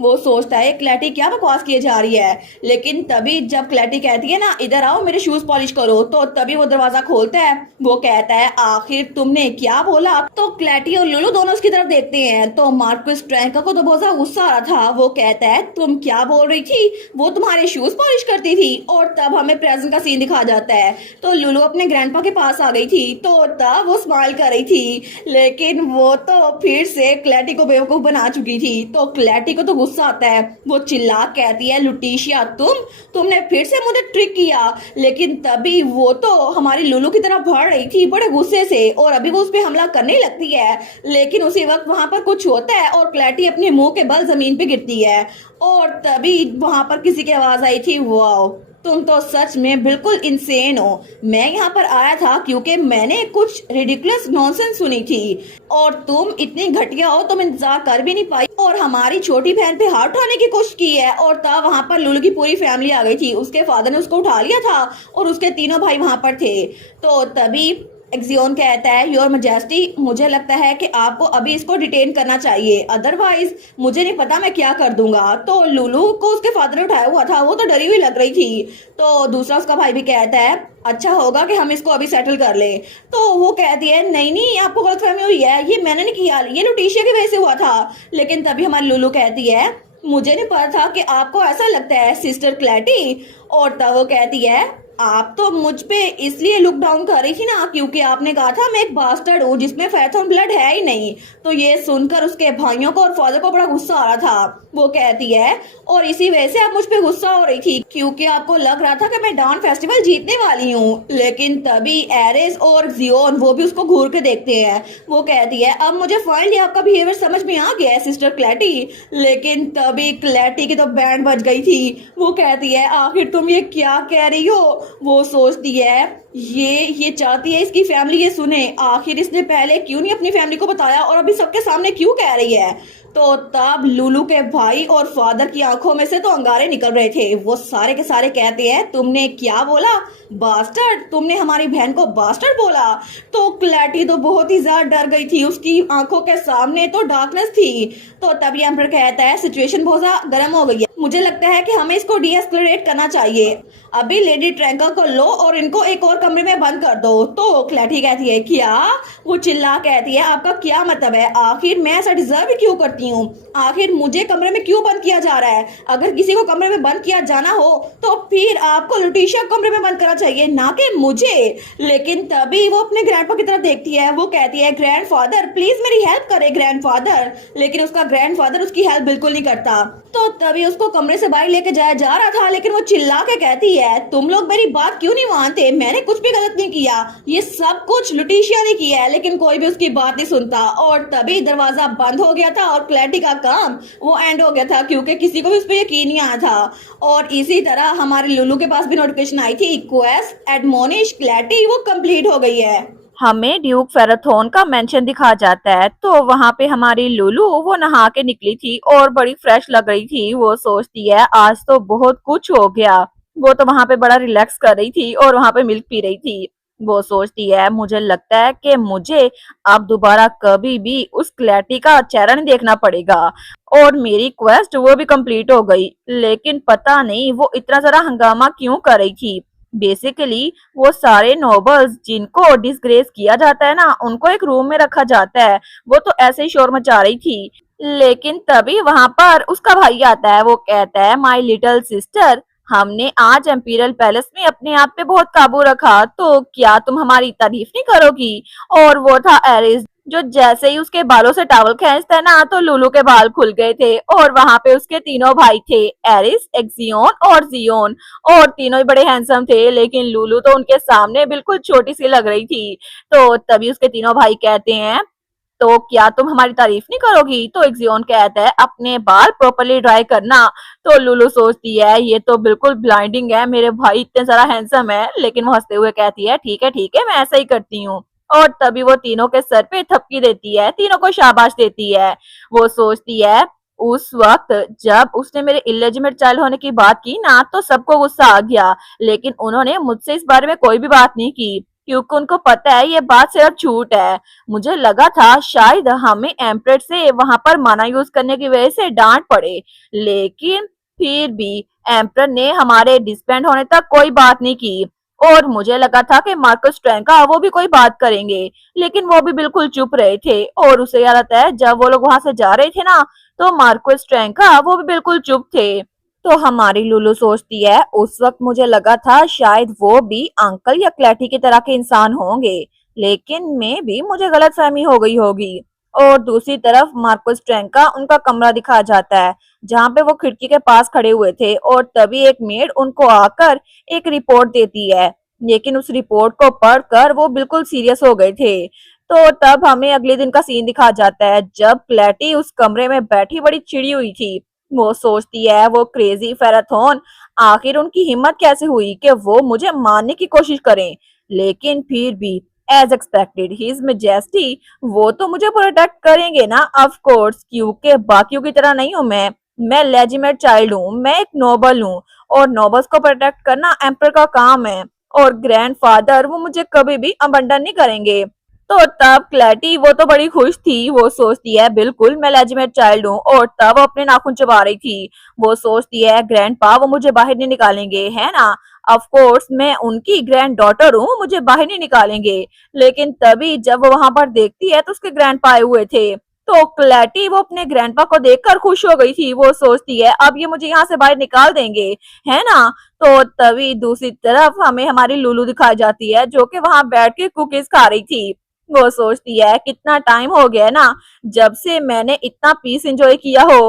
वो सोचता है, क्लैटी क्या बकवास किए जा रही है। लेकिन तभी जब क्लैटी कहती है ना, इधर आओ मेरे शूज पॉलिश करो, तो तभी वो दरवाजा खोलता है। वो कहता है, आखिर तुमने क्या बोला? तो क्लैटी और लुलू दोनों उसकी तरफ देखते हैं। तो मार्कस ट्रैंका को तो बहुत ज्यादा गुस्सा आ रहा था। वो कहता है, तुम क्या बोल रही थी? वो तुम्हारे शूज पॉलिश करती थी। और तब हमें प्रेजेंट का सीन दिखा जाता है। तो लुलू अपने ग्रैंडपा के पास आ गई थी। तो तब वो स्माइल कर रही थी, लेकिन वो तो फिर से क्लैटी को बेवकूफ बना चुकी थी। तो क्लैटी को तो गुस्सा आता है। वो चिल्ला कहती है, लुटीशिया तुमने फिर से मुझे ट्रिक किया। लेकिन तभी वो तो हमारी लुलू की तरफ बढ़ रही थी बड़े गुस्से से, और अभी वो उस पर हमला करने लगती है। लेकिन उसी वक्त वहां पर कुछ होता है और क्लैटी अपने मुंह के बल जमीन पे गिरती है। और तभी वहां पर किसी की आवाज आई थी, वाओ तुम तो सच में बिल्कुल इंसेन हो। मैं यहाँ पर आया था क्योंकि मैंने कुछ रिडिकुलस नॉनसेंस सुनी थी, और तुम इतनी घटिया हो तुम इंतजार कर भी नहीं पाई और हमारी छोटी बहन पे हाथ उठाने की कोशिश की है। और तब वहां पर लुलू की पूरी फैमिली आ गई थी। उसके फादर ने उसको उठा लिया था और उसके तीनों भाई वहां पर थे। तो तभी एक्सियोन कहता है, योर मजेस्टी मुझे लगता है कि आपको अभी इसको डिटेन करना चाहिए, अदरवाइज मुझे नहीं पता मैं क्या कर दूंगा। तो लुलू को उसके फादर ने उठाया हुआ था, वो तो डरी हुई लग रही थी। तो दूसरा उसका भाई भी कहता है, अच्छा होगा कि हम इसको अभी सेटल कर ले। तो वो कहती है, नहीं नहीं आपको गलतफहमी हुई है, ये मैंने नहीं किया, ये लुटीशिया की वजह से हुआ था। लेकिन तभी हमारी लुलू कहती है, मुझे नहीं पता था कि आपको ऐसा लगता है सिस्टर क्लैटी। और तब वो कहती है, आप तो मुझ पे इसलिए लुक डाउन कर रही थी ना क्योंकि आपने कहा था मैं एक बास्टर्ड हूँ जिसमें फेराथन ब्लड है ही नहीं। तो ये सुनकर उसके भाइयों को और फादर को बड़ा गुस्सा आ रहा था। वो कहती है, और इसी वजह से आप मुझ पे गुस्सा हो रही थी क्योंकि आपको लग रहा था कि मैं डांस फेस्टिवल जीतने वाली हूँ। लेकिन तभी एरिस और जियोन वो भी उसको घूर के देखते हैं। वो कहती है, अब मुझे फाइनली आपका बिहेवियर समझ में आ गया है सिस्टर क्लैटी। लेकिन तभी क्लैटी की तो बैंड बज गई थी। वो कहती है, आखिर तुम ये क्या कह रही हो? वो सोचती है, ये चाहती है इसकी फैमिली ये सुने, आखिर इसने पहले क्यों नहीं अपनी फैमिली को बताया और अभी सबके सामने क्यों कह रही है। तो तब लुलू के भाई और फादर की आंखों में से तो अंगारे निकल रहे थे। वो सारे के सारे कहते हैं, तुमने क्या बोला? बास्टर्ड? तुमने हमारी बहन को बास्टर्ड बोला? तो क्लैटी तो बहुत ही ज्यादा डर गई थी, उसकी आंखों के सामने तो डार्कनेस थी। तो तभी एम्पर कहता है, सिचुएशन बहुत ज्यादा गर्म हो गई है, मुझे लगता है कि हमें इसको डीएस्केलेट करना चाहिए। अभी लेडी ट्रैंका को लो और इनको एक और कमरे में बंद कर दो। तो क्लैटी कहती है, क्या? वो चिल्ला कहती है, आपका क्या मतलब है? आखिर मैं ऐसा डिजर्व भी क्यों करती हूँ? आखिर मुझे कमरे में क्यों बंद किया जा रहा है? अगर किसी को कमरे में बंद किया जाना हो तो फिर आपको लुटीशिया कमरे में बंद करना चाहिए, ना कि मुझे। लेकिन तभी वो अपने ग्रैंडपा की तरफ देखती है। वो कहती है, ग्रैंडफादर प्लीज मेरी हेल्प करे ग्रैंडफादर। लेकिन उसका ग्रैंडफादर उसकी हेल्प बिल्कुल नहीं करता। तो तभी उसको कमरे से बाहर लेके जाया जा रहा था, लेकिन वो चिल्ला के कहती है, तुम लोग मेरी बात क्यों नहीं मानते? मैंने कुछ भी गलत नहीं किया, ये सब कुछ लुटीशिया ने किया है। लेकिन कोई भी उसकी बात नहीं सुनता। और तभी दरवाजा बंद हो गया था और क्लैटी का काम वो एंड हो गया था क्योंकि किसी को भी उस पर यकीन नहीं आया था। और इसी तरह हमारे लुलू के पास भी नोटिफिकेशन आई थी, क्वेस्ट एडमोनिश क्लैटी वो कंप्लीट हो गई है। हमें ड्यूक फेराथन का मेंशन दिखा जाता है। तो वहां पे हमारी लुलू वो नहा के निकली थी और बड़ी फ्रेश लग रही थी। वो सोचती है, आज तो बहुत कुछ हो गया। वो तो वहां पे बड़ा रिलैक्स कर रही थी और वहां पे मिल्क पी रही थी। वो सोचती है, मुझे लगता है कि मुझे अब दोबारा कभी भी उस क्लैटी का चेहरा नहीं देखना पड़ेगा। और मेरी क्वेस्ट वो भी कंप्लीट हो गई। लेकिन पता नहीं वो इतना सारा हंगामा क्यों कर रही थी। बेसिकली वो सारे नोबल्स जिनको डिसग्रेस किया जाता है ना, उनको एक रूम में रखा जाता है। वो तो ऐसे ही शोर मचा रही थी। लेकिन तभी वहां पर उसका भाई आता है। वो कहता है, माय लिटिल सिस्टर हमने आज एम्पीरियल पैलेस में अपने आप पे बहुत काबू रखा, तो क्या तुम हमारी तारीफ नहीं करोगी? और वो था एरिस, जो जैसे ही उसके बालों से टॉवल खींचता है ना, तो लुलू के बाल खुल गए थे। और वहां पे उसके तीनों भाई थे, एरिस, एक्सियोन और जियोन। और तीनों ही बड़े हैंडसम थे, लेकिन लुलू तो उनके सामने बिल्कुल छोटी सी लग रही थी। तो तभी उसके तीनों भाई कहते हैं, तो क्या तुम हमारी तारीफ नहीं करोगी? तो एक्सियोन कहता है, अपने बाल प्रॉपरली ड्राई करना। तो लुलू सोचती है, ये तो बिल्कुल ब्लाइंडिंग है, मेरे भाई इतने सारा हैंडसम है। लेकिन वो हंसते हुए कहती है, ठीक है, मैं ऐसा ही करती हूँ। और तभी वो तीनों के सर पे थपकी देती है, तीनों को शाबाश देती है। वो सोचती है, उस वक्त जब उसने मेरे इलेजिमेट चाइल्ड होने की बात की ना, तो सबको गुस्सा आ गया। लेकिन उन्होंने मुझसे इस बारे में कोई भी बात नहीं की, क्योंकि उनको पता है ये बात सिर्फ झूठ है। मुझे लगा था शायद हमें एम्परेट से वहां पर माना यूज करने की वजह से डांट पड़े, लेकिन फिर भी एम्परर ने हमारे डिस्बैंड होने तक कोई बात नहीं की। और मुझे लगा था कि मार्कस ट्रैंका वो भी कोई बात करेंगे, लेकिन वो भी बिल्कुल चुप रहे थे। और उसे याद आता है, जब वो लोग वहां से जा रहे थे ना, तो मार्कस ट्रैंका वो भी बिल्कुल चुप थे। तो हमारी लुलू सोचती है, उस वक्त मुझे लगा था शायद वो भी अंकल या क्लैटी की तरह के इंसान होंगे, लेकिन में भी मुझे गलतफहमी हो गई होगी। और दूसरी तरफ मार्कस ट्रैंका उनका कमरा दिखा जाता है, जहाँ पे वो खिड़की के पास खड़े हुए थे। और तभी एक मेड उनको आकर एक रिपोर्ट देती है, लेकिन उस रिपोर्ट को पढ़कर वो बिल्कुल सीरियस हो गए थे। तो तब हमें अगले दिन का सीन दिखा जाता है, जब क्लैटी उस कमरे में बैठी बड़ी चिड़ी हुई थी। वो सोचती है, वो क्रेजी फेराथन, आखिर उनकी हिम्मत कैसे हुई कि वो मुझे मारने की कोशिश करें। लेकिन फिर भी एज एक्सपेक्टेड हिज मेजेस्टी, वो तो मुझे प्रोटेक्ट करेंगे ना, ऑफ कोर्स, क्योंकि बाकियों की तरह नहीं हूँ मैं लेजिमेट चाइल्ड हूँ, मैं एक नोबल हूँ। और नोबल्स को प्रोटेक्ट करना एम्पर का काम है। और ग्रैंडफादर वो मुझे कभी भी अबंडन नहीं करेंगे। तो तब क्लैटी वो तो बड़ी खुश थी, वो सोचती है, बिल्कुल मैं लेजिमेट चाइल्ड हूँ। और तब वो अपने नाखून चबा रही थी। वो सोचती है, ग्रैंडपा वो मुझे बाहर नहीं निकालेंगे, है ना? ऑफ कोर्स मैं उनकी ग्रैंड डॉटर हूँ, मुझे बाहर नहीं निकालेंगे। लेकिन तभी जब वो वहां पर देखती है, तो उसके ग्रैंडपा आए हुए थे। तो क्लैटी वो अपने ग्रैंडपा को देखकर खुश हो गई थी। वो सोचती है, अब ये मुझे यहाँ से बाहर निकाल देंगे, है ना? तो तभी दूसरी तरफ हमें हमारी लुलू दिखाई जाती है, जो कि वहां बैठ के कुकीज खा रही थी। वो सोचती है, कितना टाइम हो गया ना जब से मैंने इतना पीस एंजॉय किया हो।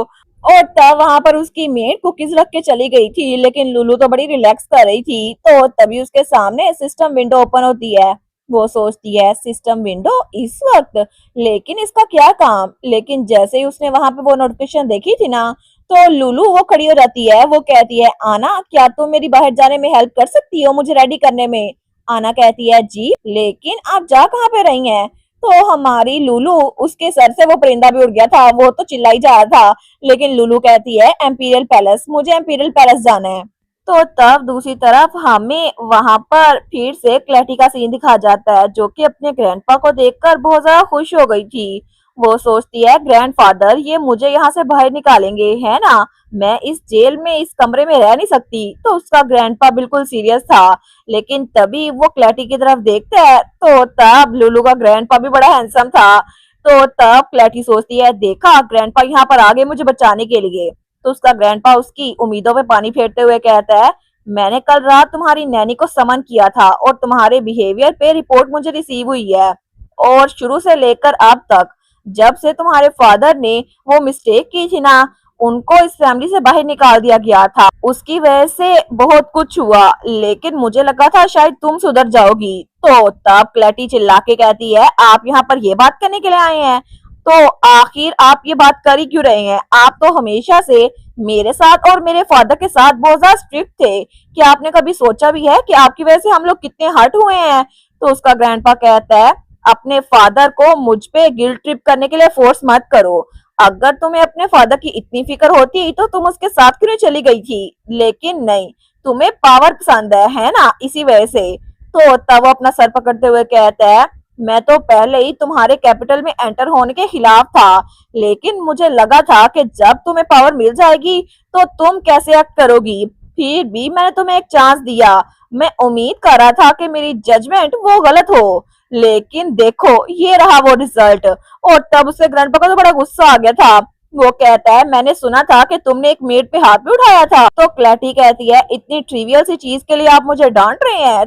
और तब वहां पर उसकी मेड कुकीज रख के चली गई थी, लेकिन लुलू तो बड़ी रिलैक्स कर रही थी। तो तभी उसके सामने सिस्टम विंडो ओपन होती है। वो सोचती है, सिस्टम विंडो इस वक्त, लेकिन इसका क्या काम? लेकिन जैसे ही उसने वहां पे वो नोटिफिकेशन देखी थी ना, तो लुलू वो खड़ी हो जाती है। वो कहती है, आना, क्या तुम मेरी बाहर जाने में हेल्प कर सकती हो, मुझे रेडी करने में? आना कहती है, जी, लेकिन आप जा कहाँ पे रही हैं? तो हमारी लुलू, उसके सर से वो परिंदा भी उड़ गया था, वो तो चिल्लाई जा रहा था। लेकिन लुलू कहती है, एम्पीरियल पैलेस, मुझे एम्पीरियल पैलेस जाना है। तो तब दूसरी तरफ हमें वहां पर फिर से क्लैटी का सीन दिखा जाता है, जो कि अपने ग्रैंडपा को देखकर बहुत ज्यादा खुश हो गई थी। वो सोचती है, ग्रैंडफादर ये मुझे यहाँ से बाहर निकालेंगे, है ना? मैं इस जेल में, इस कमरे में रह नहीं सकती। तो उसका ग्रैंडपा बिल्कुल सीरियस था। लेकिन तभी वो क्लैटी की तरफ देखता है, तो तब लुलू का ग्रैंडपा भी बड़ा हैंडसम था। तो तब क्लैटी सोचती है, देखा, ग्रैंडपा यहाँ पर आ गए मुझे बचाने के लिए। तो उसका ग्रैंडपा उसकी उम्मीदों पे पानी फेरते हुए कहता है, मैंने कल रात तुम्हारी नैनी को समन किया था, और तुम्हारे बिहेवियर पे रिपोर्ट मुझे रिसीव हुई है। और शुरू से लेकर अब तक, जब से तुम्हारे फादर ने वो मिस्टेक की थी ना, उनको इस फैमिली से बाहर निकाल दिया गया था, उसकी वजह से बहुत कुछ हुआ। लेकिन मुझे लगा था शायद तुम सुधर जाओगी। तो तब क्लैटी चिल्ला के कहती है, आप यहाँ पर ये बात करने के लिए आए हैं? तो आखिर आप ये बात कर ही क्यों रहे हैं? आप तो हमेशा से मेरे साथ और मेरे फादर के साथ बहुत ज्यादा स्ट्रिक्ट थे। क्या आपने कभी सोचा भी है कि आपकी वजह से हम लोग कितने हर्ट हुए हैं? तो उसका ग्रैंडपा कहता है, अपने फादर को मुझ पे गिल्ट ट्रिप करने के लिए फोर्स मत करो। अगर तुम्हें अपने फादर की इतनी फिक्र होती तो तुम उसके साथ क्यों नहीं चली गई थी? लेकिन नहीं, तुम्हें पावर पसंद है ना, इसी वजह से। तो तब वो अपना सर पकड़ते हुए कहता है, मैं तो पहले ही तुम्हारे कैपिटल में एंटर होने के खिलाफ था, लेकिन मुझे लगा था कि जब तुम्हें पावर मिल जाएगी तो तुम कैसे एक्ट करोगी। फिर भी मैंने तुम्हें एक चांस दिया। मैं उम्मीद कर रहा था कि मेरी जजमेंट वो गलत हो, लेकिन देखो ये रहा वो रिजल्ट। और तब उसके ग्रैंडपा को तो बड़ा गुस्सा आ गया था। वो कहता है मैंने सुना था कि तुमने एक मेड पे हाथ भी उठाया था। तो क्लैटी कहती है इतनी ट्रिवियल सी चीज के लिए आप मुझे डांट रहे हैं।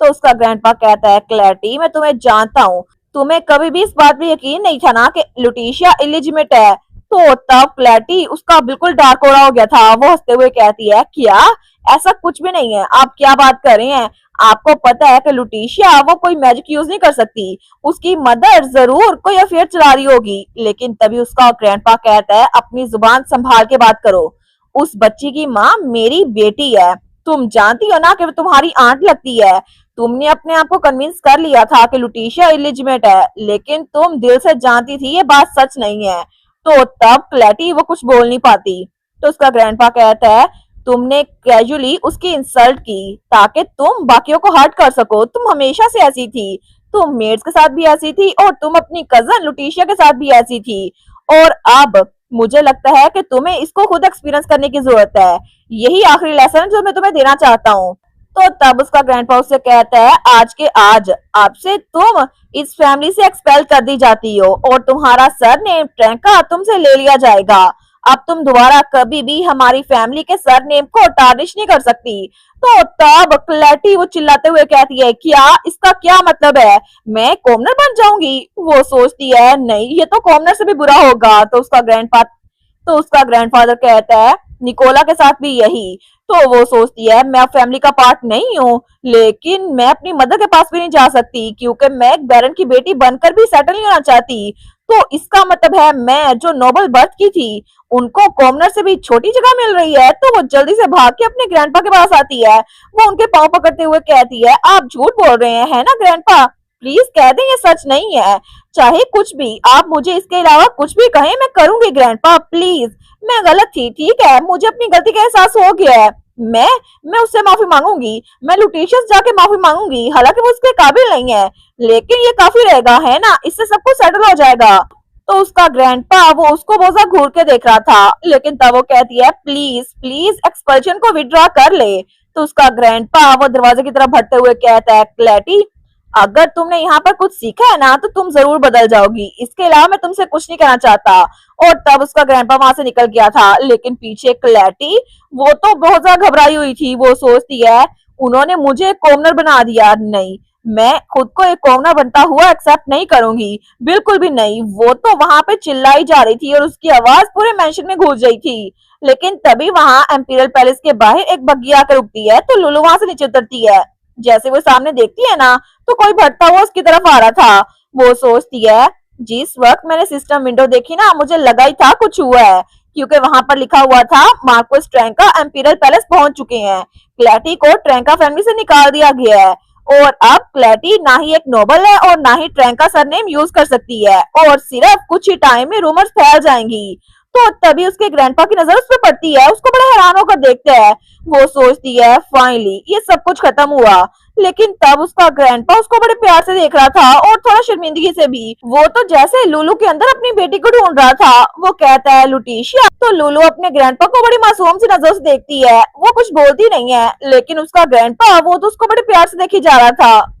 तो उसका ग्रैंडपा कहता है क्लैटी मैं तुम्हें जानता हूँ, तुम्हें कभी भी इस बात पे यकीन नहीं था ना कि लुटिशिया इलिजिमेट है। तो तब क्लैटी उसका बिल्कुल डार्क हो रहा हो गया था। वो हंसते हुए कहती है क्या, ऐसा कुछ भी नहीं है, आप क्या बात कर रहे हैं। आपको पता है कि लुटिशिया वो कोई मैजिक यूज नहीं कर सकती, उसकी मदर जरूर कोई अफेयर चला रही होगी। लेकिन तभी उसका ग्रैंडपा कहता है अपनी जुबान संभाल के बात करो, उस बच्ची की माँ मेरी बेटी है, तुम जानती हो ना कि वो तुम्हारी आंट लगती है। तुमने अपने आप को कन्विंस कर लिया था कि लुटिशिया इलिजिमेट है, लेकिन तुम दिल से जानती थी ये बात सच नहीं है। तो तब क्लैटी वो कुछ बोल नहीं पाती। तो उसका ग्रैंडपा कहता है तुमने कैजुअली उसकी इंसल्ट की ताकि तुम बाकियों को हर्ट कर सको, तुम हमेशा से ऐसी थी, तुम मेड्स के साथ भी ऐसी थी और तुम अपनी कजन लुटिशिया के साथ भी ऐसी थी। और अब मुझे लगता है कि तुम्हें इसको खुद एक्सपीरियंस करने की जरूरत है, यही आखिरी लेसन जो मैं तुम्हें देना चाहता हूँ। तो तब उसका ग्रैंडपा उससे कहता है आज के आज आपसे तुम इस फैमिली से एक्सपेल कर दी जाती हो और तुम्हारा सरनेम ट्रैंका तुमसे ले लिया जाएगा। अब तुम दोबारा कभी भी हमारी फैमिली के सरनेम को टार्निश नहीं कर सकती। तो तब क्लैटी वो चिल्लाते हुए कहती है क्या, इसका क्या मतलब है, मैं कॉमनर बन जाऊंगी। वो सोचती है नहीं ये तो कॉमनर से भी बुरा होगा। तो उसका ग्रैंडफादर कहता है निकोला के साथ भी यही। तो वो सोचती है मैं फैमिली का पार्ट नहीं हूँ, लेकिन मैं अपनी मदर के पास भी नहीं जा सकती क्योंकि मैं एक बैरन की बेटी बनकर भी सेटल नहीं होना चाहती। तो इसका मतलब है मैं जो नोबल बर्थ की थी उनको कॉमनर से भी छोटी जगह मिल रही है। तो वो जल्दी से भाग के अपने ग्रैंडपा के पास आती है। वो उनके पांव पकड़ते हुए कहती है आप झूठ बोल रहे हैं है ना ग्रैंडपा, प्लीज कह दें ये सच नहीं है, चाहे कुछ भी आप मुझे इसके अलावा कुछ भी कहें मैं करूंगी ग्रैंडपा, प्लीज मैं गलत थी, ठीक है, मुझे अपनी गलती का एहसास हो गया है, मैं उससे माफी मांगूंगी, मैं लुटिशियस जाके माफी मांगूंगी, हालांकि वो उसके काबिल नहीं है, लेकिन ये काफी रहेगा है ना, इससे सब कुछ सेटल हो जाएगा। तो उसका ग्रैंडपा वो उसको बहुत ज्यादा घूर के देख रहा था, लेकिन तब वो कहती है प्लीज प्लीज एक्सपल्शन को विड्रॉ कर ले। तो उसका ग्रैंडपा वो दरवाजे की तरफ बढ़ते हुए कहता है क्लैटी अगर तुमने यहाँ पर कुछ सीखा है ना तो तुम जरूर बदल जाओगी, इसके अलावा मैं तुमसे कुछ नहीं कहना चाहता। और तब उसका ग्रैंडपा वहां से निकल गया था, लेकिन पीछे क्लैटी वो तो बहुत ज्यादा घबराई हुई थी। वो सोचती है उन्होंने मुझे कॉमनर बना दिया, नहीं मैं खुद को एक कॉमनर बनता हुआ एक्सेप्ट नहीं करूंगी, बिल्कुल भी नहीं। वो तो वहां पे चिल्लाई जा रही थी और उसकी आवाज पूरे मेंशन में गूंज रही थी। लेकिन तभी वहां एम्पीरियल पैलेस के बाहर एक बग्गी आकर रुकती है। तो लुलू वहां से नीचे उतरती है। जैसे वो सामने देखती है ना तो कोई भटता हुआ उसकी तरफ आ रहा था। वो सोचती है जिस वक्त मैंने सिस्टम विंडो देखी ना मुझे लगा ही था कुछ हुआ है, क्योंकि वहां पर लिखा हुआ था मार्कोस ट्रैंका एम्पीरियल पैलेस पहुंच चुके हैं, क्लैटी को ट्रैंका फैमिली से निकाल दिया गया है और अब क्लैटी ना ही एक नोबल है और ना ही ट्रैंका सरनेम यूज कर सकती है और सिर्फ कुछ ही टाइम में रूमर्स फैल जाएंगी। तो तभी उसके ग्रैंडपा की नजर उस पर पड़ती है, उसको बड़ा हैरान होकर देखते हैं। वो सोचती है फाइनली ये सब कुछ खत्म हुआ, लेकिन तब उसका ग्रैंडपा उसको बड़े प्यार से देख रहा था और थोड़ा शर्मिंदगी से भी। वो तो जैसे लुलू के अंदर अपनी बेटी को ढूंढ रहा था। वो कहता है लुटिशिया। तो लुलू अपने ग्रैंडपा को बड़ी मासूम सी नजरों से देखती है, वो कुछ बोलती नहीं है, लेकिन उसका ग्रैंडपा वो तो उसको बड़े प्यार से देखी जा रहा था।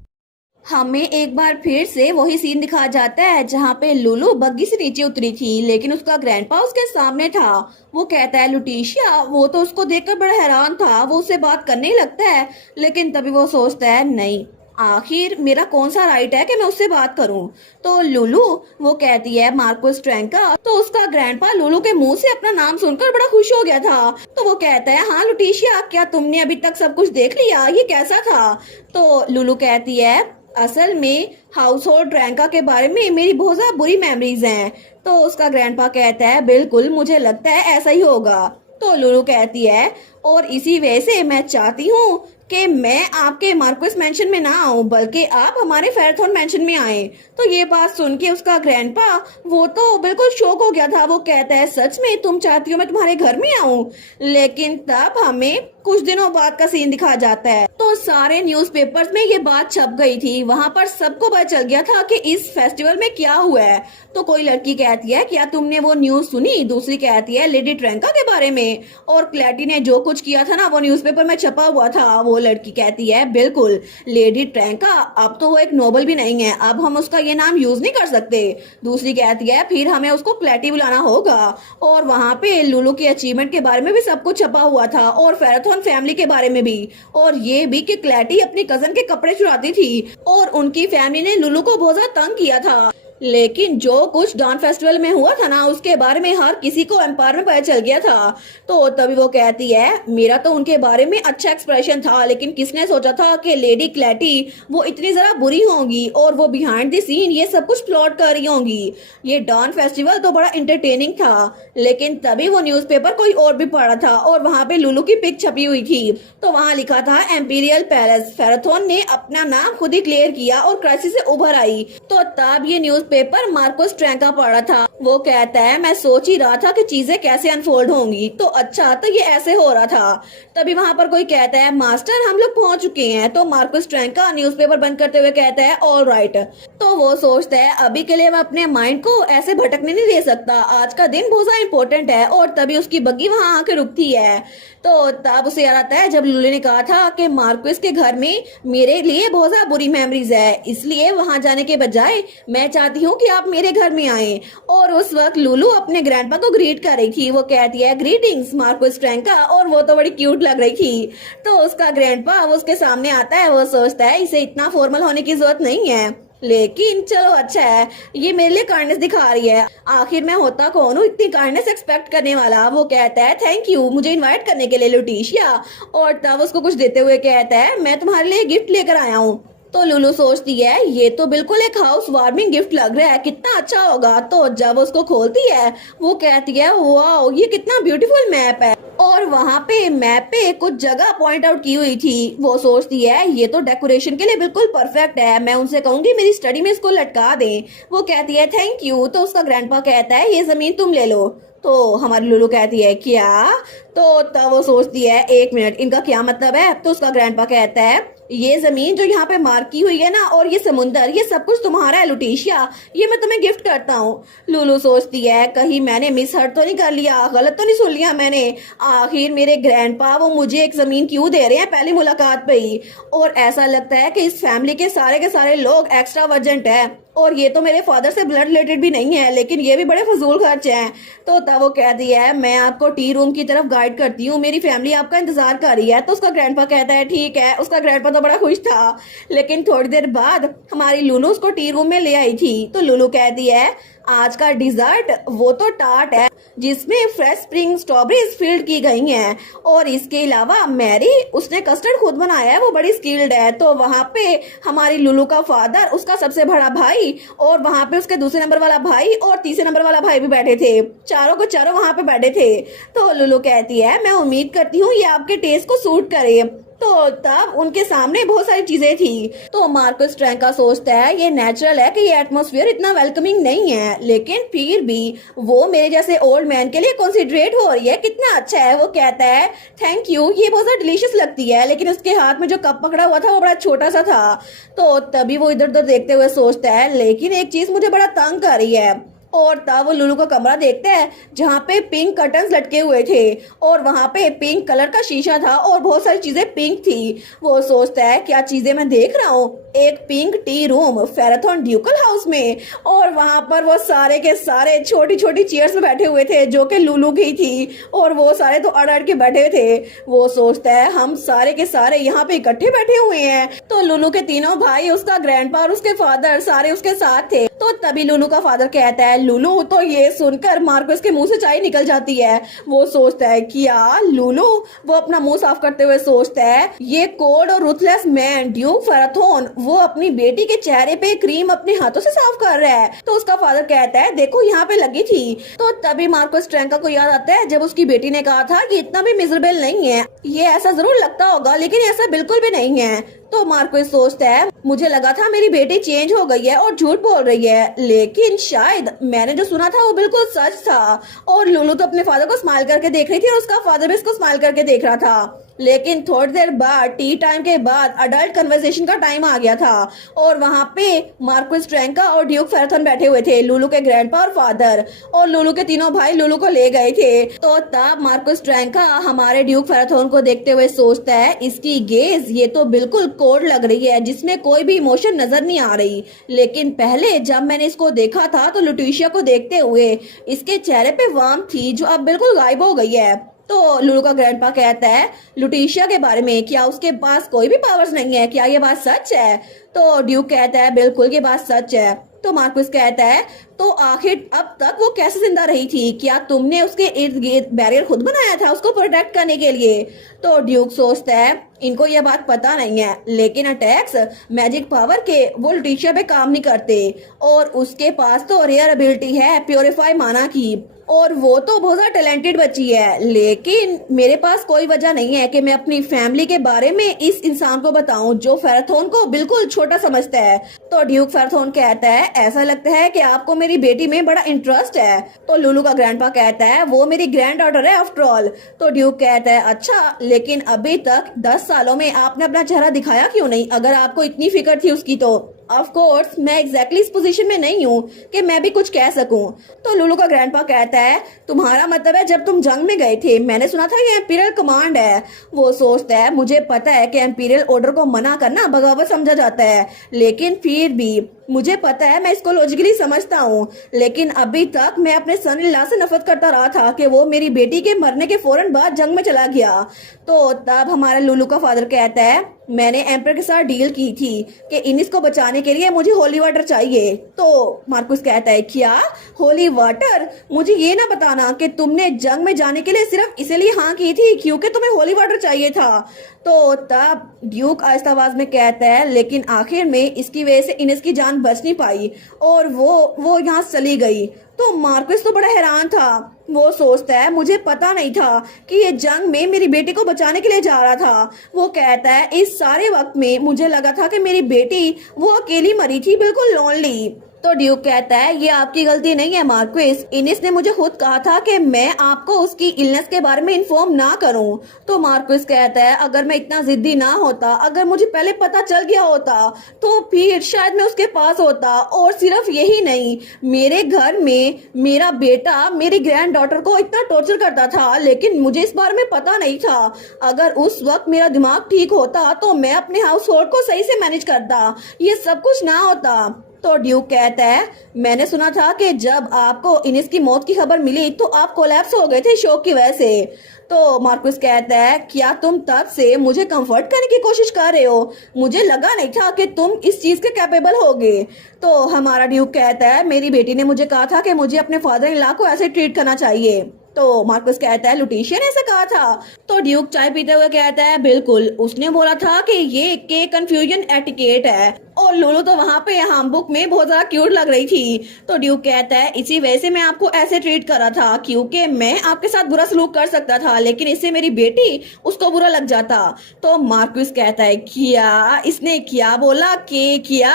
हमें एक बार फिर से वही सीन दिखाया जाता है जहाँ पे लुलू बग्गी से नीचे उतरी थी, लेकिन उसका ग्रैंडपा उसके सामने था। वो कहता है लुटिशिया, वो तो उसको देखकर बड़ा हैरान था, वो उससे बात करने ही लगता है, लेकिन तभी वो सोचता है नहीं, आखिर मेरा कौन सा राइट है कि मैं उससे बात करूं। तो लुलू वो कहती है मार्कोस ट्रैंका। तो उसका ग्रैंडपा लुलू के मुंह से अपना नाम सुनकर बड़ा खुश हो गया था। तो वो कहता है हाँ लुटिशिया, क्या तुमने अभी तक सब कुछ देख लिया, ये कैसा था। तो लुलू कहती है असल में हाउस होल्ड ट्रैंका के बारे में मेरी बहुत ज्यादा बुरी मेमोरीज हैं। तो उसका ग्रैंडपा कहता है बिल्कुल मुझे लगता है ऐसा ही होगा। तो लुलू कहती है और इसी वजह से मैं चाहती हूँ कि मैं आपके मार्कोस मेंशन में ना आऊं, बल्कि आप हमारे फेरथॉन मेंशन में आए। तो ये बात सुन के उसका ग्रैंडपा वो तो बिल्कुल शॉक हो गया था। वो कहता है सच में तुम चाहती हो मैं तुम्हारे घर में आऊं। लेकिन तब हमें कुछ दिनों बाद का सीन दिखाया जाता है। तो सारे न्यूज़पेपर्स में ये बात छप गई थी, वहाँ पर सबको पता चल गया था कि इस फेस्टिवल में क्या हुआ है। तो कोई लड़की कहती है क्या तुमने वो न्यूज़ सुनी, दूसरी कहती है लेडी ट्रैंका के बारे में, और क्लैटी ने जो कुछ किया था ना वो न्यूज़पेपर में छपा हुआ था। वो लड़की कहती है बिल्कुल, लेडी ट्रैंका अब तो वो एक नोबल भी नहीं है, अब हम उसका ये नाम यूज नहीं कर सकते। दूसरी कहती है फिर हमें उसको क्लैटी बुलाना होगा। और वहाँ पे लुलू की अचीवमेंट के बारे में भी सब कुछ छपा हुआ था, और फेराथन फैमिली के बारे में भी, और ये भी कि क्लैटी अपनी कजन के कपड़े चुराती थी और उनकी फैमिली ने लुलू को बहुत ज्यादा तंग किया था। लेकिन जो कुछ डॉन फेस्टिवल में हुआ था ना उसके बारे में हर किसी को एम्पायर में पता चल गया था। तो तभी वो कहती है मेरा तो उनके बारे में अच्छा एक्सप्रेशन था, लेकिन किसने सोचा था कि लेडी क्लैटी वो इतनी जरा बुरी होंगी और वो बिहाइंड द सीन ये सब कुछ प्लॉट कर रही होंगी। ये डॉन फेस्टिवल तो बड़ा इंटरटेनिंग था, लेकिन तभी वो न्यूज़पेपर कोई और भी पढ़ा था और वहाँ पे लुलू की पिक छपी हुई थी। तो वहाँ लिखा था एम्पीरियल पैलेस। फेराथन ने अपना नाम खुद ही क्लियर किया और क्राइसिस से उभर आई। तो तब ये न्यूज़पेपर मार्कोस ट्रैंका पढ़ा था। वो कहता है मैं सोच ही रहा था कि चीजें कैसे अनफोल्ड होंगी, तो अच्छा तो ये ऐसे हो रहा था। तभी वहाँ पर कोई कहता है मास्टर हम लोग पहुंच चुके हैं। तो मार्कोस ट्रैंका न्यूज़पेपर बंद करते हुए कहता है ऑल राइट। तो वो सोचता है अभी के लिए मैं अपने माइंड को ऐसे भटकने नहीं दे सकता, आज का दिन बहुत ज्यादा इंपॉर्टेंट है। और तभी उसकी बग्गी वहाँ आके रुकती है। तो तब उसे याद आता है जब लुलू ने कहा था कि मार्कोस के घर में मेरे लिए बहुत ज्यादा बुरी मेमोरीज है, इसलिए वहां जाने के बजाय मैं चाहती हूँ कि आप मेरे घर में आए। और उस वक्त लुलू अपने ग्रैंडपा को ग्रीट कर रही थी। वो कहती है ग्रीटिंग्स मार्कोस ट्रैंका, और वो तो बड़ी क्यूट लग रही थी। तो उसका ग्रैंडपा वो उसके सामने आता है। वो सोचता है इसे इतना फॉर्मल होने की जरूरत नहीं है, लेकिन चलो अच्छा है ये मेरे लिए काइंडनेस दिखा रही है, आखिर मैं होता कौन हूँ इतनी काइंडनेस एक्सपेक्ट करने वाला। वो कहता है थैंक यू मुझे इनवाइट करने के लिए लुटीशिया। और तब उसको कुछ देते हुए कहता है मैं तुम्हारे लिए गिफ्ट लेकर आया हूँ। तो लुलू सोचती है ये तो बिल्कुल एक हाउस वार्मिंग गिफ्ट लग रहा है, कितना अच्छा होगा। तो जब उसको खोलती है वो कहती है वाओ ये कितना ब्यूटीफुल मैप है, और वहाँ पे मैप पे कुछ जगह पॉइंट आउट की हुई थी। वो सोचती है ये तो डेकोरेशन के लिए बिल्कुल परफेक्ट है, मैं उनसे कहूंगी मेरी स्टडी में इसको लटका दें। वो कहती है थैंक यू। तो उसका ग्रैंडपा कहता है ये जमीन तुम ले लो। तो हमारी लुलू कहती है क्या? तो तब वो सोचती है एक मिनट इनका क्या मतलब है। तो उसका ग्रैंडपा कहता है ये जमीन जो यहाँ पे मार्क की हुई है ना और ये समुंदर ये सब कुछ तुम्हारा है लुटीशिया, ये मैं तुम्हें गिफ्ट करता हूँ। लुलू सोचती है कहीं मैंने मिस हर्ट तो नहीं कर लिया, गलत तो नहीं सुन लिया मैंने, आखिर मेरे ग्रैंडपा वो मुझे एक जमीन क्यों दे रहे हैं पहली मुलाकात पे ही। और ऐसा लगता है कि इस फैमिली के सारे लोग एक्स्ट्रा वर्जेंट है, और ये तो मेरे फादर से ब्लड रिलेटेड भी नहीं है, लेकिन ये भी बड़े फजूल खर्च हैं। तो तब वो कहती है मैं आपको टी रूम की तरफ गाइड करती हूँ, मेरी फैमिली आपका इंतजार कर रही है। तो उसका ग्रैंडपा कहता है ठीक है। उसका ग्रैंडपा तो बड़ा खुश था, लेकिन थोड़ी देर बाद हमारी लुलू उसको टी रूम में ले आई थी। तो लुलू कहती है आज का डिजर्ट वो तो टार्ट है जिसमें फ्रेश स्प्रिंग स्ट्रॉबेरीज फील्ड की गई हैं, और इसके अलावा मैरी उसने कस्टर्ड खुद बनाया है, वो बड़ी स्किल्ड है। तो वहाँ पे हमारी लुलू का फादर, उसका सबसे बड़ा भाई, और वहाँ पे उसके दूसरे नंबर वाला भाई और तीसरे नंबर वाला भाई भी बैठे थे, चारों को चारों वहाँ पे बैठे थे। तो लुलू कहती है मैं उम्मीद करती हूँ ये आपके टेस्ट को सूट करे। तो तब उनके सामने बहुत सारी चीजें थी। तो मार्कोस ट्रैंका सोचता है ये नेचुरल है कि ये एटमॉस्फेयर इतना वेलकमिंग नहीं है, लेकिन फिर भी वो मेरे जैसे ओल्ड मैन के लिए कंसिडरेट हो रही है, कितना अच्छा है। वो कहता है थैंक यू ये बहुत ज्यादा डिलीशियस लगती है, लेकिन उसके हाथ में जो कप पकड़ा हुआ था वो बड़ा छोटा सा था। तो तभी वो इधर उधर देखते हुए सोचता है लेकिन एक चीज मुझे बड़ा तंग कर रही है। और तब वो लुलू का कमरा देखते हैं जहाँ पे पिंक कर्टन्स लटके हुए थे, और वहाँ पे पिंक कलर का शीशा था और बहुत सारी चीजें पिंक थी। वो सोचता है क्या चीजें मैं देख रहा हूँ, एक पिंक टी रूम फेराथन ड्यूकल हाउस में, और वहाँ पर वो सारे के सारे छोटी छोटी चेयर्स में बैठे हुए थे जो कि लुलू की थी, और वो सारे तो अड़ अड़ के बैठे थे। वो सोचता है हम सारे के सारे यहाँ पे इकट्ठे बैठे हुए हैं। तो लुलू के तीनों भाई, उसका ग्रैंडपा और उसके फादर सारे उसके साथ थे। तो तभी लुलू का फादर कहता है लुलू, तो ये सुनकर मार्कोस के मुंह से चाय निकल जाती है। वो सोचता है क्या लुलू, वो अपना मुंह साफ करते हुए सोचता है ये कोल्ड और रुथलेस मैन ड्यूक फेराथन वो अपनी बेटी के चेहरे पे क्रीम अपने हाथों से साफ कर रहा है। तो उसका फादर कहता है देखो यहाँ पे लगी थी। तो तभी मार्कोस ट्रैंका को याद आता है जब उसकी बेटी ने कहा था कि इतना भी मिजरेबल नहीं है, ये ऐसा जरूर लगता होगा लेकिन ऐसा बिल्कुल भी नहीं है। तो मार्कोस सोचता है मुझे लगा था मेरी बेटी चेंज हो गई है और झूठ बोल रही है, लेकिन शायद मैंने जो सुना था वो बिल्कुल सच था। और लुलू तो अपने फादर को स्माइल करके देख रही थी और उसका फादर भी इसको स्माइल करके देख रहा था। लेकिन थोड़ी देर बाद टी टाइम के बाद अडल्ट कन्वर्सेशन का टाइम आ गया था और वहां पे मार्क्विस ट्रेंका और ड्यूक फेरथन बैठे हुए थे, लुलू के ग्रैंडपा और फादर, और लुलू के तीनों भाई लुलू को ले गए थे। तो तब मार्क्विस ट्रेंका हमारे ड्यूक फेरथन को देखते हुए सोचता है, इसकी गेज ये तो बिल्कुल कोल्ड लग रही है, जिसमें कोई भी इमोशन नजर नहीं आ रही। लेकिन पहले जब मैंने इसको देखा था तो लुटिशिया को देखते हुए इसके चेहरे पे वार्मथ थी जो अब बिल्कुल गायब हो गई है। तो लुलू का ग्रैंडपा कहता है लुटिशिया के बारे में, क्या उसके पास कोई भी पावर्स नहीं है, क्या ये बात सच है? तो ड्यूक कहता है बिल्कुल ये बात सच है। तो मार्क्विस कहता है तो आखिर अब तक वो कैसे जिंदा रही थी, क्या तुमने उसके इर्द गिर्द बैरियर खुद बनाया था उसको प्रोटेक्ट करने के लिए? तो ड्यूक सोचता है इनको ये बात पता नहीं है, लेकिन अटैक्स मैजिक पावर के वो लुटिशिया पे काम नहीं करते, और उसके पास तो रेयर एबिलिटी है प्योरीफाई माना की, और वो तो बहुत ज्यादा टैलेंटेड बच्ची है। लेकिन मेरे पास कोई वजह नहीं है कि मैं अपनी फैमिली के बारे में इस इंसान को बताऊं जो फेराथोन को बिल्कुल छोटा समझता है। तो ड्यूक फेराथोन कहता है ऐसा लगता है कि आपको मेरी बेटी में बड़ा इंटरेस्ट है। तो लुलू का ग्रैंडपा कहता है वो मेरी ग्रैंड डॉटर है आफ्टर ऑल। तो ड्यूक कहता है अच्छा, लेकिन अभी तक 10 सालों में आपने अपना चेहरा दिखाया क्यों नहीं, अगर आपको इतनी फिक्र थी उसकी? तो ऑफ कोर्स मैं एग्जैक्टली इस पोजीशन में नहीं हूँ कि मैं भी कुछ कह सकूं। तो लुलू का ग्रैंडपा कहता है तुम्हारा मतलब है जब तुम जंग में गए थे मैंने सुना था ये एम्पीरियल कमांड है। वो सोचता है मुझे पता है कि एम्पीरियल ऑर्डर को मना करना बगावत समझा जाता है, लेकिन फिर भी मुझे पता है, मैं इसको लॉजिकली समझता हूँ, लेकिन अभी तक मैं अपने सन इन लॉ से नफरत करता रहा था कि वो मेरी बेटी के मरने के फौरन बाद जंग में चला गया। तो तब हमारे लुलू का फादर कहता है मैंने एम्पर के साथ डील की थी कि इनिस को बचाने के लिए मुझे होली वाटर चाहिए। तो मार्कुस कहता है क्या होली वाटर? मुझे ये ना बताना कि तुमने जंग में जाने के लिए सिर्फ इसीलिए हाँ की थी क्योंकि तुम्हें होली वाटर चाहिए था। तो तब ड्यूक आहिस्ता आवाज में कहता है लेकिन आखिर में इसकी वजह से इनिस की जान बच नहीं पाई और वो यहाँ चली गई। तो मार्कुस तो बड़ा हैरान था, वो सोचता है मुझे पता नहीं था कि ये जंग में मेरी बेटी को बचाने के लिए जा रहा था। वो कहता है इस सारे वक्त में मुझे लगा था कि मेरी बेटी वो अकेली मरी थी, बिल्कुल लोनली। तो ड्यूक कहता है ये आपकी गलती नहीं है मार्क्विस, इनिस ने मुझे खुद कहा था कि मैं आपको उसकी इलनेस के बारे में इन्फॉर्म ना करूं। तो मार्क्विस कहता है अगर मैं इतना जिद्दी ना होता, अगर मुझे पहले पता चल गया होता तो फिर शायद मैं उसके पास होता। और सिर्फ यही नहीं, मेरे घर में मेरा बेटा मेरी ग्रैंड डॉटर को इतना टॉर्चर करता था, लेकिन मुझे इस बारे में पता नहीं था। अगर उस वक्त मेरा दिमाग ठीक होता तो मैं अपने हाउस होल्ड को सही से मैनेज करता, ये सब कुछ ना होता। तो ड्यूक कहता है मैंने सुना था कि जब आपको इनिस की मौत की खबर मिली तो आप कोलैप्स हो गए थे शॉक की वजह से। तो मार्कुस कहता है क्या तुम तब से मुझे कंफर्ट करने की कोशिश कर रहे हो? मुझे लगा नहीं था कि तुम इस चीज के कैपेबल होगे। तो हमारा ड्यूक कहता है मेरी बेटी ने मुझे कहा था कि मुझे अपने फादर इन लॉ को ऐसे ट्रीट करना चाहिए। तो मार्कुस कहता है लुटिशिया ने ऐसा कहा था? तो ड्यूक चाय पीते हुए कहता है बिल्कुल, उसने बोला था कि ये के कंफ्यूजन एटिकेट है। और लुलू तो वहां पे हमबुक में बहुत ज्यादा क्यूट लग रही थी। तो ड्यूक कहता है इसी वजह से मैं आपको ऐसे ट्रीट कर रहा था क्योंकि मैं आपके साथ बुरा सलूक कर सकता था, लेकिन इससे मेरी बेटी उसको बुरा लग जाता। तो मार्कुस कहता है क्या इसने क्या बोला के किया?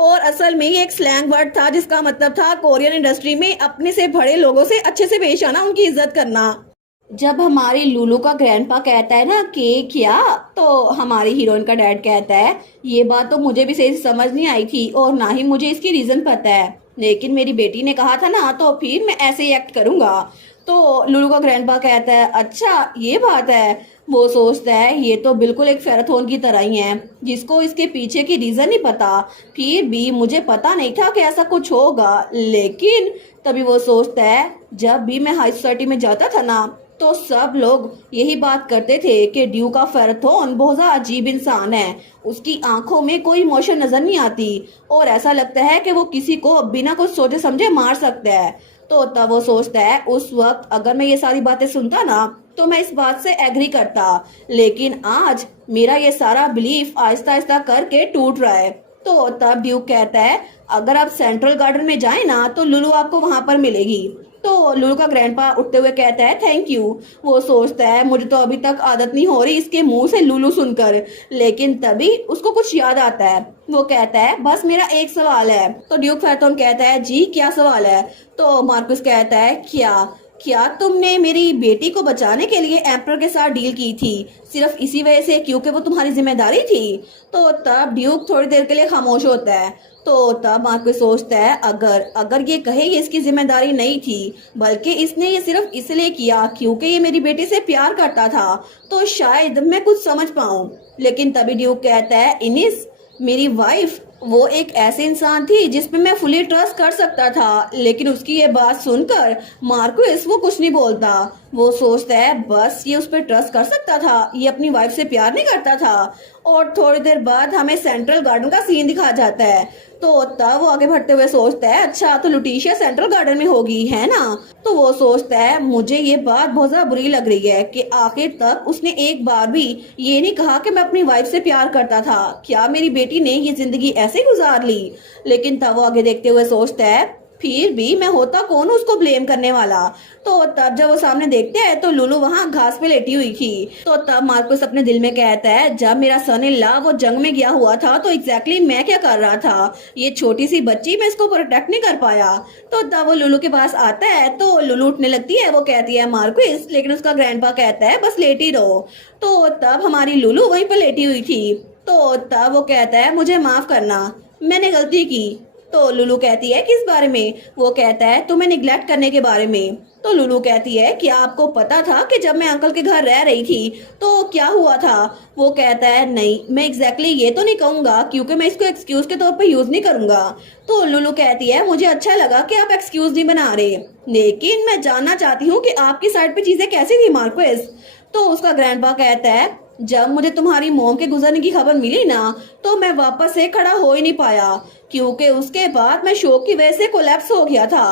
और असल में ये एक स्लैंग वर्ड था जिसका मतलब था कोरियन इंडस्ट्री में अपने से बड़े लोगों से अच्छे से पेश आना, उनकी इज्जत करना। जब हमारी लुलू का ग्रैंडपा कहता है ना कि क्या, तो हमारी हीरोइन का डैड कहता है ये बात तो मुझे भी सही से समझ नहीं आई थी और ना ही मुझे इसकी रीजन पता है, लेकिन मेरी बेटी ने कहा था ना तो फिर मैं ऐसे ही एक्ट करूंगा। तो लुलू का ग्रैंडपा कहता है अच्छा ये बात है। वो सोचता है ये तो बिल्कुल एक फेराथोन की तरह ही है जिसको इसके पीछे की रीजन नहीं पता, फिर भी मुझे पता नहीं था कि ऐसा कुछ होगा। लेकिन तभी वो सोचता है जब भी मैं हाई सोसाइटी में जाता था ना तो सब लोग यही बात करते थे कि ड्यू का फेराथोन बहुत ज्यादा अजीब इंसान है, उसकी आंखों में कोई इमोशन नजर नहीं आती और ऐसा लगता है कि वो किसी को बिना कुछ सोचे समझे मार सकता है। तो तब वो सोचता है उस वक्त अगर मैं ये सारी बातें सुनता ना तो मैं इस बात से एग्री करता, लेकिन आज मेरा ये सारा बिलीफ आहिस्ता आहिस्ता करके टूट रहा है। तो तब ड्यूक कहता है अगर आप सेंट्रल गार्डन में जाए ना तो लुलू आपको वहां पर मिलेगी। तो लुलू का ग्रैंडपा उठते हुए कहता है थैंक यू। वो सोचता है मुझे तो अभी तक आदत नहीं हो रही इसके मुंह से लुलू सुनकर, लेकिन तभी उसको कुछ याद आता है। वो कहता है बस मेरा एक सवाल है। तो ड्यूक फेराथोन कहता है जी क्या सवाल है? तो मार्कुस कहता है क्या क्या तुमने मेरी बेटी को बचाने के लिए एम्पर के साथ डील की थी सिर्फ इसी वजह से क्योंकि वो तुम्हारी जिम्मेदारी थी? तो तब ड्यूक थोड़ी देर के लिए खामोश होता है। तो तब मार्क्विस सोचता है अगर अगर ये कहे ये इसकी जिम्मेदारी नहीं थी बल्कि इसने ये सिर्फ इसलिए किया क्योंकि ये मेरी बेटी से प्यार करता था तो शायद मैं कुछ समझ पाऊं। लेकिन तभी ड्यूक कहता है इनिस, मेरी वाइफ वो एक ऐसे इंसान थी जिसपे मैं फुली ट्रस्ट कर सकता था। लेकिन उसकी ये बात सुनकर मार्क्विस वो कुछ नहीं बोलता। वो सोचता है बस ये उस पर ट्रस्ट कर सकता था, ये अपनी वाइफ से प्यार नहीं करता था। और थोड़ी देर बाद हमें सेंट्रल गार्डन का सीन दिखा जाता है। तो तब वो आगे बढ़ते हुए सोचता है अच्छा तो लुटीशिया सेंट्रल गार्डन में होगी है ना। तो वो सोचता है मुझे ये बात बहुत ज्यादा बुरी लग रही है कि आखिर तक उसने एक बार भी ये नहीं कहा कि मैं अपनी वाइफ से प्यार करता था। क्या मेरी बेटी ने ये जिंदगी ऐसे गुजार ली? लेकिन तब वो आगे देखते हुए सोचता है फिर भी मैं होता कौन उसको ब्लेम करने वाला। तो तब जब वो सामने देखते हैं तो लुलू वहाँ घास पे लेटी हुई थी। तो तब मार्क्विस अपने दिल में कहता है जब मेरा सन इन लॉ वो जंग में गया हुआ था तो एग्जैक्टली मैं क्या कर रहा था? ये छोटी सी बच्ची, मैं इसको प्रोटेक्ट नहीं कर पाया। तो तब वो लुलू के पास आता है तो लुलू उठने लगती है। वो कहती है मार्क्विस, लेकिन उसका ग्रैंडपा कहता है बस लेटी रहो। तो तब हमारी लुलू वहीं पर लेटी हुई थी। तो तब वो कहता है मुझे माफ करना, मैंने गलती की। तो लुलू कहती है किस बारे में? वो कहता है तुम्हें निग्लेक्ट करने के बारे में। तो लुलू कहती है क्या आपको पता था कि जब मैं अंकल के घर रह रही थी तो क्या हुआ था? वो कहता है नहीं, मैं एग्जैक्टली ये तो नहीं कहूंगा क्योंकि मैं इसको एक्सक्यूज के तौर पे यूज नहीं करूंगा। तो लुलू कहती है मुझे अच्छा लगा कि आप एक्सक्यूज नहीं बना रहे, लेकिन मैं जानना चाहती हूँ कि आपकी साइड पे चीजें कैसी थी मार्क्विस। तो उसका ग्रैंडपा कहता है जब मुझे तुम्हारी मोम के गुजरने की खबर मिली ना तो मैं वापस से खड़ा हो ही नहीं पाया क्योंकि उसके बाद मैं शोक की वजह से कोलैप्स हो गया था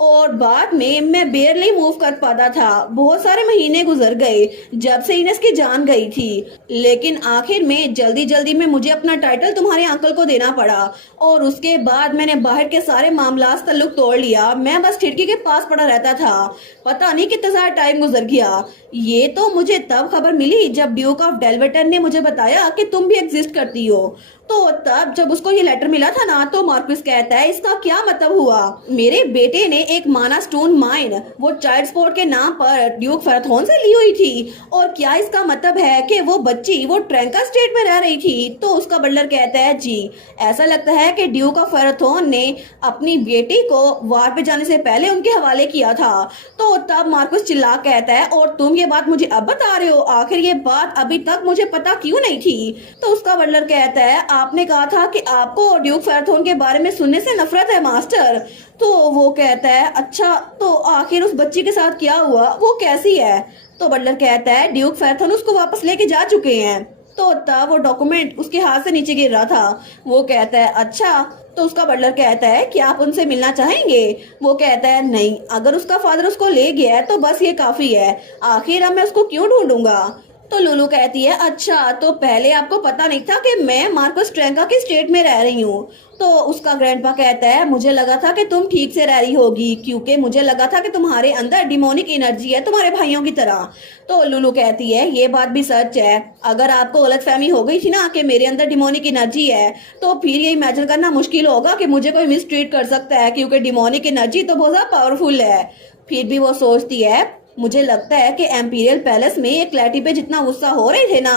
और बाद में मैं बेयरली मूव कर पाता था। बहुत सारे महीने गुजर गए जब से इनेस की जान गई थी, लेकिन आखिर में जल्दी जल्दी में मुझे अपना टाइटल तुम्हारे अंकल को देना पड़ा और उसके बाद मैंने बाहर के सारे मामला तल्लुक तोड़ लिया। मैं बस खिड़की के पास पड़ा रहता था, पता नहीं कितना सारा टाइम गुजर गया। ये तो मुझे तब खबर मिली जब ड्यूक ऑफ डेल्वेटर ने मुझे बताया कि तुम भी एग्जिस्ट करती हो। तो तब जब उसको ये लेटर मिला था ना तो मार्क्विस कहता है इसका क्या मतलब हुआ? मेरे बेटे ने एक माना स्टोन माइन वो चाइल्ड स्पोर्ट के नाम पर ड्यूक फेराथोन से ली हुई थी और क्या इसका मतलब है कि वो बच्ची वो ट्रैंका स्टेट में रह रही थी? तो उसका बटलर कहता है जी, ऐसा लगता है कि ड्यूक ऑफ फेराथोन ने अपनी बेटी को वार पे जाने से पहले उनके हवाले किया था। तो तब मार्क्विस चिल्ला कहता है और तुम ये बात मुझे अब बता रहे हो? आखिर ये बात अभी तक मुझे पता क्यों नहीं थी? तो उसका बटलर कहता है आपने कहा था कि आपको ड्यूक फेराथोन के बारे में सुनने से नफरत है मास्टर। तो वो कहता है अच्छा तो आखिर उस बच्ची के साथ क्या हुआ, वो कैसी है? तो बटलर कहता है ड्यूक फेराथोन उसको वापस लेके जा चुके हैं। तो तब वो डॉक्यूमेंट उसके हाथ से नीचे गिर रहा था। वो कहता है अच्छा। तो उसका बटलर कहता है कि आप उनसे मिलना चाहेंगे? वो कहता है नहीं, अगर उसका फादर उसको ले गया है तो बस ये काफी है, आखिर अब मैं उसको क्यों ढूंढूंगा? तो लुलू कहती है अच्छा तो पहले आपको पता नहीं था कि मैं मार्क्विस ट्रैंका की स्टेट में रह रही हूँ? तो उसका ग्रैंडपा कहता है मुझे लगा था कि तुम ठीक से रह रही होगी क्योंकि मुझे लगा था कि तुम्हारे अंदर डिमोनिक एनर्जी है तुम्हारे भाइयों की तरह। तो लुलू कहती है ये बात भी सच है, अगर आपको गलतफहमी हो गई थी ना कि मेरे अंदर डिमोनिक एनर्जी है तो फिर ये इमेजिन करना मुश्किल होगा कि मुझे कोई मिसट्रीट कर सकता है क्योंकि डिमोनिक एनर्जी तो बहुत ज्यादा पावरफुल है। फिर भी वो सोचती है मुझे लगता है कि एम्पीरियल पैलेस में एक क्लैटी पे जितना गुस्सा हो रहे थे ना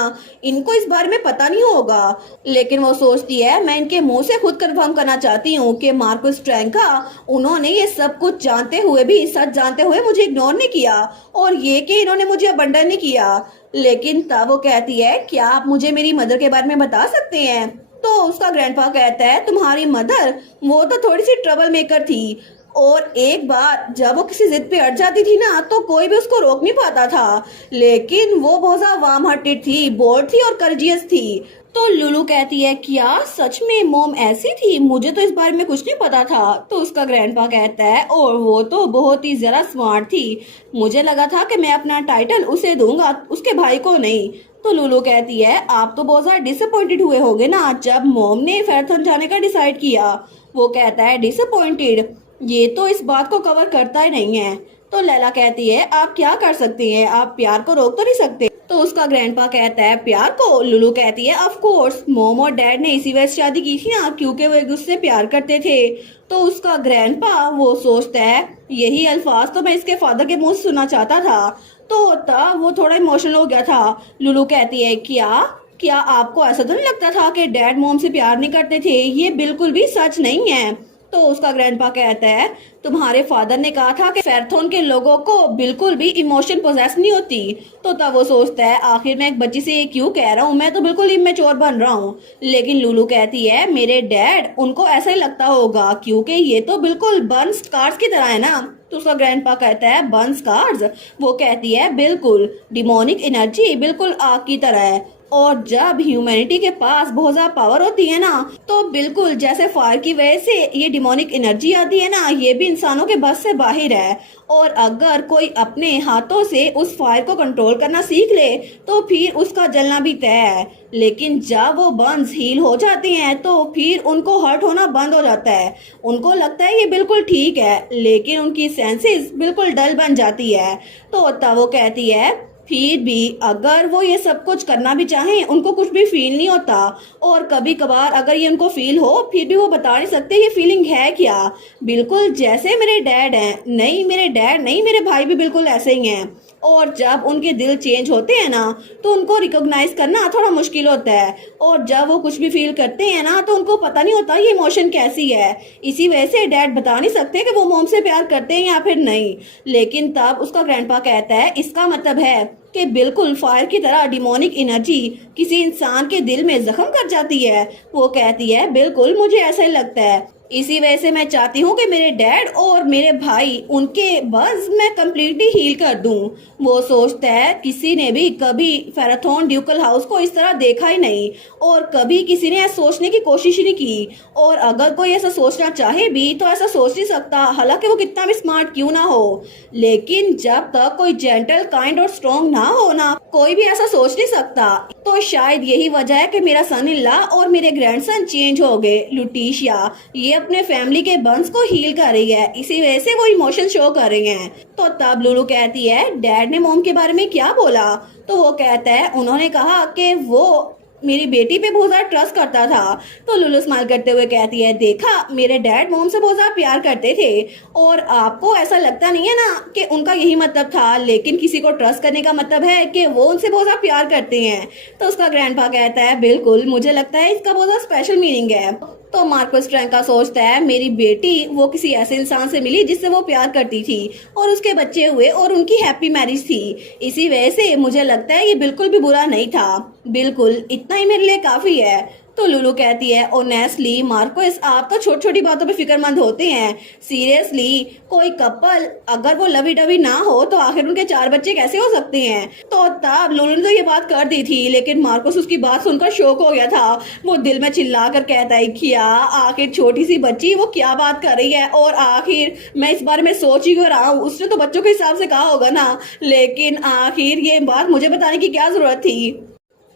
इनको इस बारे में पता नहीं होगा। लेकिन वो सोचती है मैं इनके मुंह से खुद कंफर्म करना चाहती हूँ कि मार्क्विस ट्रैंका उन्होंने ये सब कुछ जानते हुए भी सच जानते हुए मुझे इग्नोर नहीं किया और ये कि इन्होंने मुझे अबंडन नहीं किया। लेकिन तब वो कहती है क्या आप मुझे मेरी मदर के बारे में बता सकते हैं? तो उसका ग्रैंडपा कहता है तुम्हारी मदर वो तो थोड़ी सी ट्रबल मेकर थी और एक बार जब वो किसी जिद पे अड़ जाती थी ना तो कोई भी उसको रोक नहीं पाता था, लेकिन वो बहुत ज्यादा वार्म हार्टेड थी, बोल्ड थी और कर्जियस थी। तो लुलू कहती है क्या सच में मोम ऐसी थी? मुझे तो इस बारे में कुछ नहीं पता था। तो उसका ग्रैंडपा कहता है और वो तो बहुत ही ज्यादा स्मार्ट थी, मुझे लगा था कि मैं अपना टाइटल उसे दूंगा उसके भाई को नहीं। तो लुलू कहती है आप तो बहुत ज्यादा डिसअपॉइंटेड हुए होगे ना जब मोम ने फेराथोन जाने का डिसाइड किया? वो कहता है डिसअपॉइंटेड ये तो इस बात को कवर करता ही नहीं है, तो लैला कहती है आप क्या कर सकती हैं, आप प्यार को रोक तो नहीं सकते। तो उसका ग्रैंडपा कहता है प्यार को। लुलू कहती है ऑफ कोर्स, मॉम और डैड ने इसी वजह से शादी की थी ना, क्योंकि वो एक दूसरे से प्यार करते थे। तो उसका ग्रैंडपा वो सोचता है यही अल्फाज तो मैं इसके फादर के मुंह से सुनना चाहता था। तो तब वो थोड़ा इमोशनल हो गया था। लुलू कहती है क्या क्या आपको ऐसा तो नहीं लगता था कि डैड मॉम से प्यार नहीं करते थे? ये बिल्कुल भी सच नहीं है। तो उसका ग्रैंडपा कहता है तुम्हारे फादर ने कहा था कि फेरथोन के लोगों को बिल्कुल भी इमोशन पोजेस नहीं होती। तो तब वो सोचता है आखिर मैं एक बच्ची से ये क्यों कह रहा हूँ, मैं तो बिल्कुल इमेच्योर बन रहा हूँ। लेकिन लुलू कहती है मेरे डैड उनको ऐसा ही लगता होगा, क्योंकि ये तो बिल्कुल बर्न स्कार्स की तरह है ना। तो उसका ग्रैंडपा कहता है बर्न स्कार्स? वो कहती है बिल्कुल, डिमोनिक एनर्जी बिल्कुल आग की तरह है, और जब ह्यूमैनिटी के पास बहुत ज्यादा पावर होती है ना, तो बिल्कुल जैसे फायर की वजह से ये डिमोनिक एनर्जी आती है ना, ये भी इंसानों के बस से बाहर है। और अगर कोई अपने हाथों से उस फायर को कंट्रोल करना सीख ले तो फिर उसका जलना भी तय है। लेकिन जब वो बर्न्स हील हो जाते हैं तो फिर उनको हर्ट होना बंद हो जाता है। उनको लगता है ये बिल्कुल ठीक है, लेकिन उनकी सेंसेस बिल्कुल डल बन जाती है। तो तब वो कहती है फिर भी अगर वो ये सब कुछ करना भी चाहें उनको कुछ भी फील नहीं होता, और कभी कभार अगर ये उनको फील हो फिर भी वो बता नहीं सकते ये फीलिंग है क्या। बिल्कुल जैसे मेरे डैड हैं, नहीं मेरे डैड नहीं, मेरे भाई भी बिल्कुल ऐसे ही हैं। और जब उनके दिल चेंज होते हैं ना तो उनको रिकॉग्नाइज करना थोड़ा मुश्किल होता है, और जब वो कुछ भी फील करते हैं ना तो उनको पता नहीं होता ये इमोशन कैसी है। इसी वजह से डैड बता नहीं सकते कि वो मॉम से प्यार करते हैं या फिर नहीं। लेकिन तब उसका ग्रैंडपा कहता है इसका मतलब है कि बिल्कुल फायर की तरह डिमोनिक एनर्जी किसी इंसान के दिल में जख्म कर जाती है। वो कहती है बिल्कुल मुझे ऐसा ही लगता है, इसी वजह से मैं चाहती हूँ कि मेरे डैड और मेरे भाई उनके बस मैं कम्प्लीटली हील कर दूं। वो सोचता है किसी ने भी कभी फेराथोन ड्यूकल हाउस को इस तरह देखा ही नहीं, और कभी किसी ने ऐसा सोचने की कोशिश ही नहीं की, और अगर कोई ऐसा सोचना चाहे भी तो ऐसा सोच नहीं सकता, हालांकि वो कितना भी स्मार्ट क्यों ना हो। लेकिन जब तक कोई जेंटल काइंड और स्ट्रॉन्ग ना हो ना, कोई भी ऐसा सोच नहीं सकता। तो शायद यही वजह है कि मेरा सन इन लॉ और मेरे ग्रैंडसन चेंज हो गए। लुटिशिया ये अपने फैमिली के बंस को हील कर रही है, इसी वजह से वो इमोशन शो कर रही हैं। तो तब लुलू कहती है डैड ने मॉम के बारे में क्या बोला? तो वो कहता है उन्होंने कहा कि वो मेरी बेटी पे बहुत ज्यादा ट्रस्ट करता था। तो लुलू स्माइल करते हुए कहती है देखा मेरे डैड मॉम से बहुत ज्यादा प्यार करते थे, और आपको ऐसा लगता नहीं है ना कि उनका यही मतलब था, लेकिन किसी को ट्रस्ट करने का मतलब है कि वो उनसे बहुत ज्यादा प्यार करते हैं। तो उसका ग्रैंडपा कहता है बिल्कुल मुझे लगता है इसका बहुत ज्यादा स्पेशल मीनिंग है। तो मार्कस ट्रैंका सोचता है मेरी बेटी वो किसी ऐसे इंसान से मिली जिससे वो प्यार करती थी, और उसके बच्चे हुए और उनकी हैप्पी मैरिज थी, इसी वजह से मुझे लगता है ये बिल्कुल भी बुरा नहीं था। बिल्कुल इतना ही मेरे लिए काफी है। तो लुलू कहती है ऑनेस्टली मार्कोस आप तो छोटी छोटी बातों पे फिक्रमंद होते हैं। सीरियसली कोई कपल अगर वो लवी डवी ना हो तो आखिर उनके 4 बच्चे कैसे हो सकते हैं? तो तब लुलू ने तो ये बात कर दी थी, लेकिन मार्कोस उसकी बात सुनकर शौक हो गया था। वो दिल में चिल्ला कर कहता है क्या आखिर छोटी सी बच्ची वो क्या बात कर रही है, और आखिर मैं इस बारे में सोच ही क्यों रहा हूँ, उसने तो बच्चों के हिसाब से कहा होगा ना, लेकिन आखिर ये बात मुझे बताने की क्या जरूरत थी।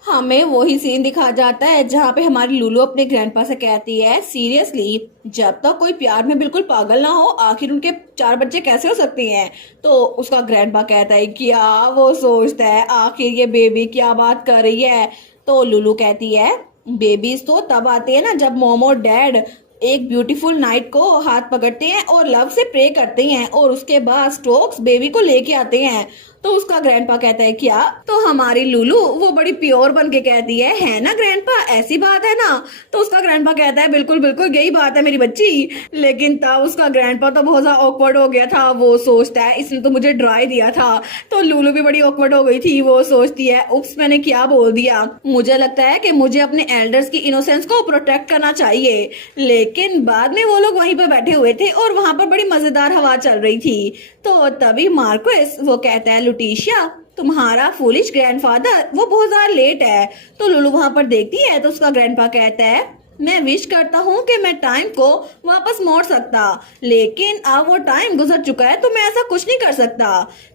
हमें वही सीन दिखा जाता है जहाँ पे हमारी लुलू अपने ग्रैंडपा से कहती है सीरियसली जब तक कोई प्यार में बिल्कुल पागल ना हो आखिर उनके 4 बच्चे कैसे हो सकते हैं? तो उसका ग्रैंडपा कहता है क्या वो सोचता है आखिर ये बेबी क्या बात कर रही है? तो लुलू कहती है बेबीज तो तब आते हैं ना जब मॉम और डैड एक ब्यूटीफुल नाइट को हाथ पकड़ते हैं और लव से प्रे करते हैं, और उसके बाद स्टोक्स बेबी को लेके आते हैं। तो उसका ग्रैंडपा कहता है क्या? तो हमारी लुलू वो बड़ी प्योर बन के कहती है ना ग्रैंडपा ऐसी बात है ना? तो उसका ग्रैंडपा कहता है बिल्कुल बिल्कुल यही बात है मेरी बच्ची। लेकिन तब उसका ग्रैंडपा तो बहुत ज्यादा ऑकवर्ड हो गया था। वो सोचता है इसने तो मुझे ड्राई दिया था। तो लुलू भी बड़ी ऑकवर्ड हो गई थी। वो सोचती है उप्स मैंने क्या बोल दिया। मुझे लगता है कि मुझे अपने एल्डर्स की इनोसेंस को प्रोटेक्ट करना चाहिए। लेकिन बाद में वो लोग वहीं पर बैठे हुए थे और वहां पर बड़ी मजेदार हवा चल रही थी। तो तभी मार्कोस वो कहता है लुटिशिया तुम्हारा फूलिश ग्रैंडफादर वो बहुत ज्यादा लेट है। तो लुलू वहां पर देखती है तो उसका ग्रैंडपा कहता है मैं विश करता हूँ कि मैं टाइम को वापस मोड़ सकता, लेकिन अब वो टाइम गुजर चुका है तो मैं ऐसा कुछ नहीं कर सकता।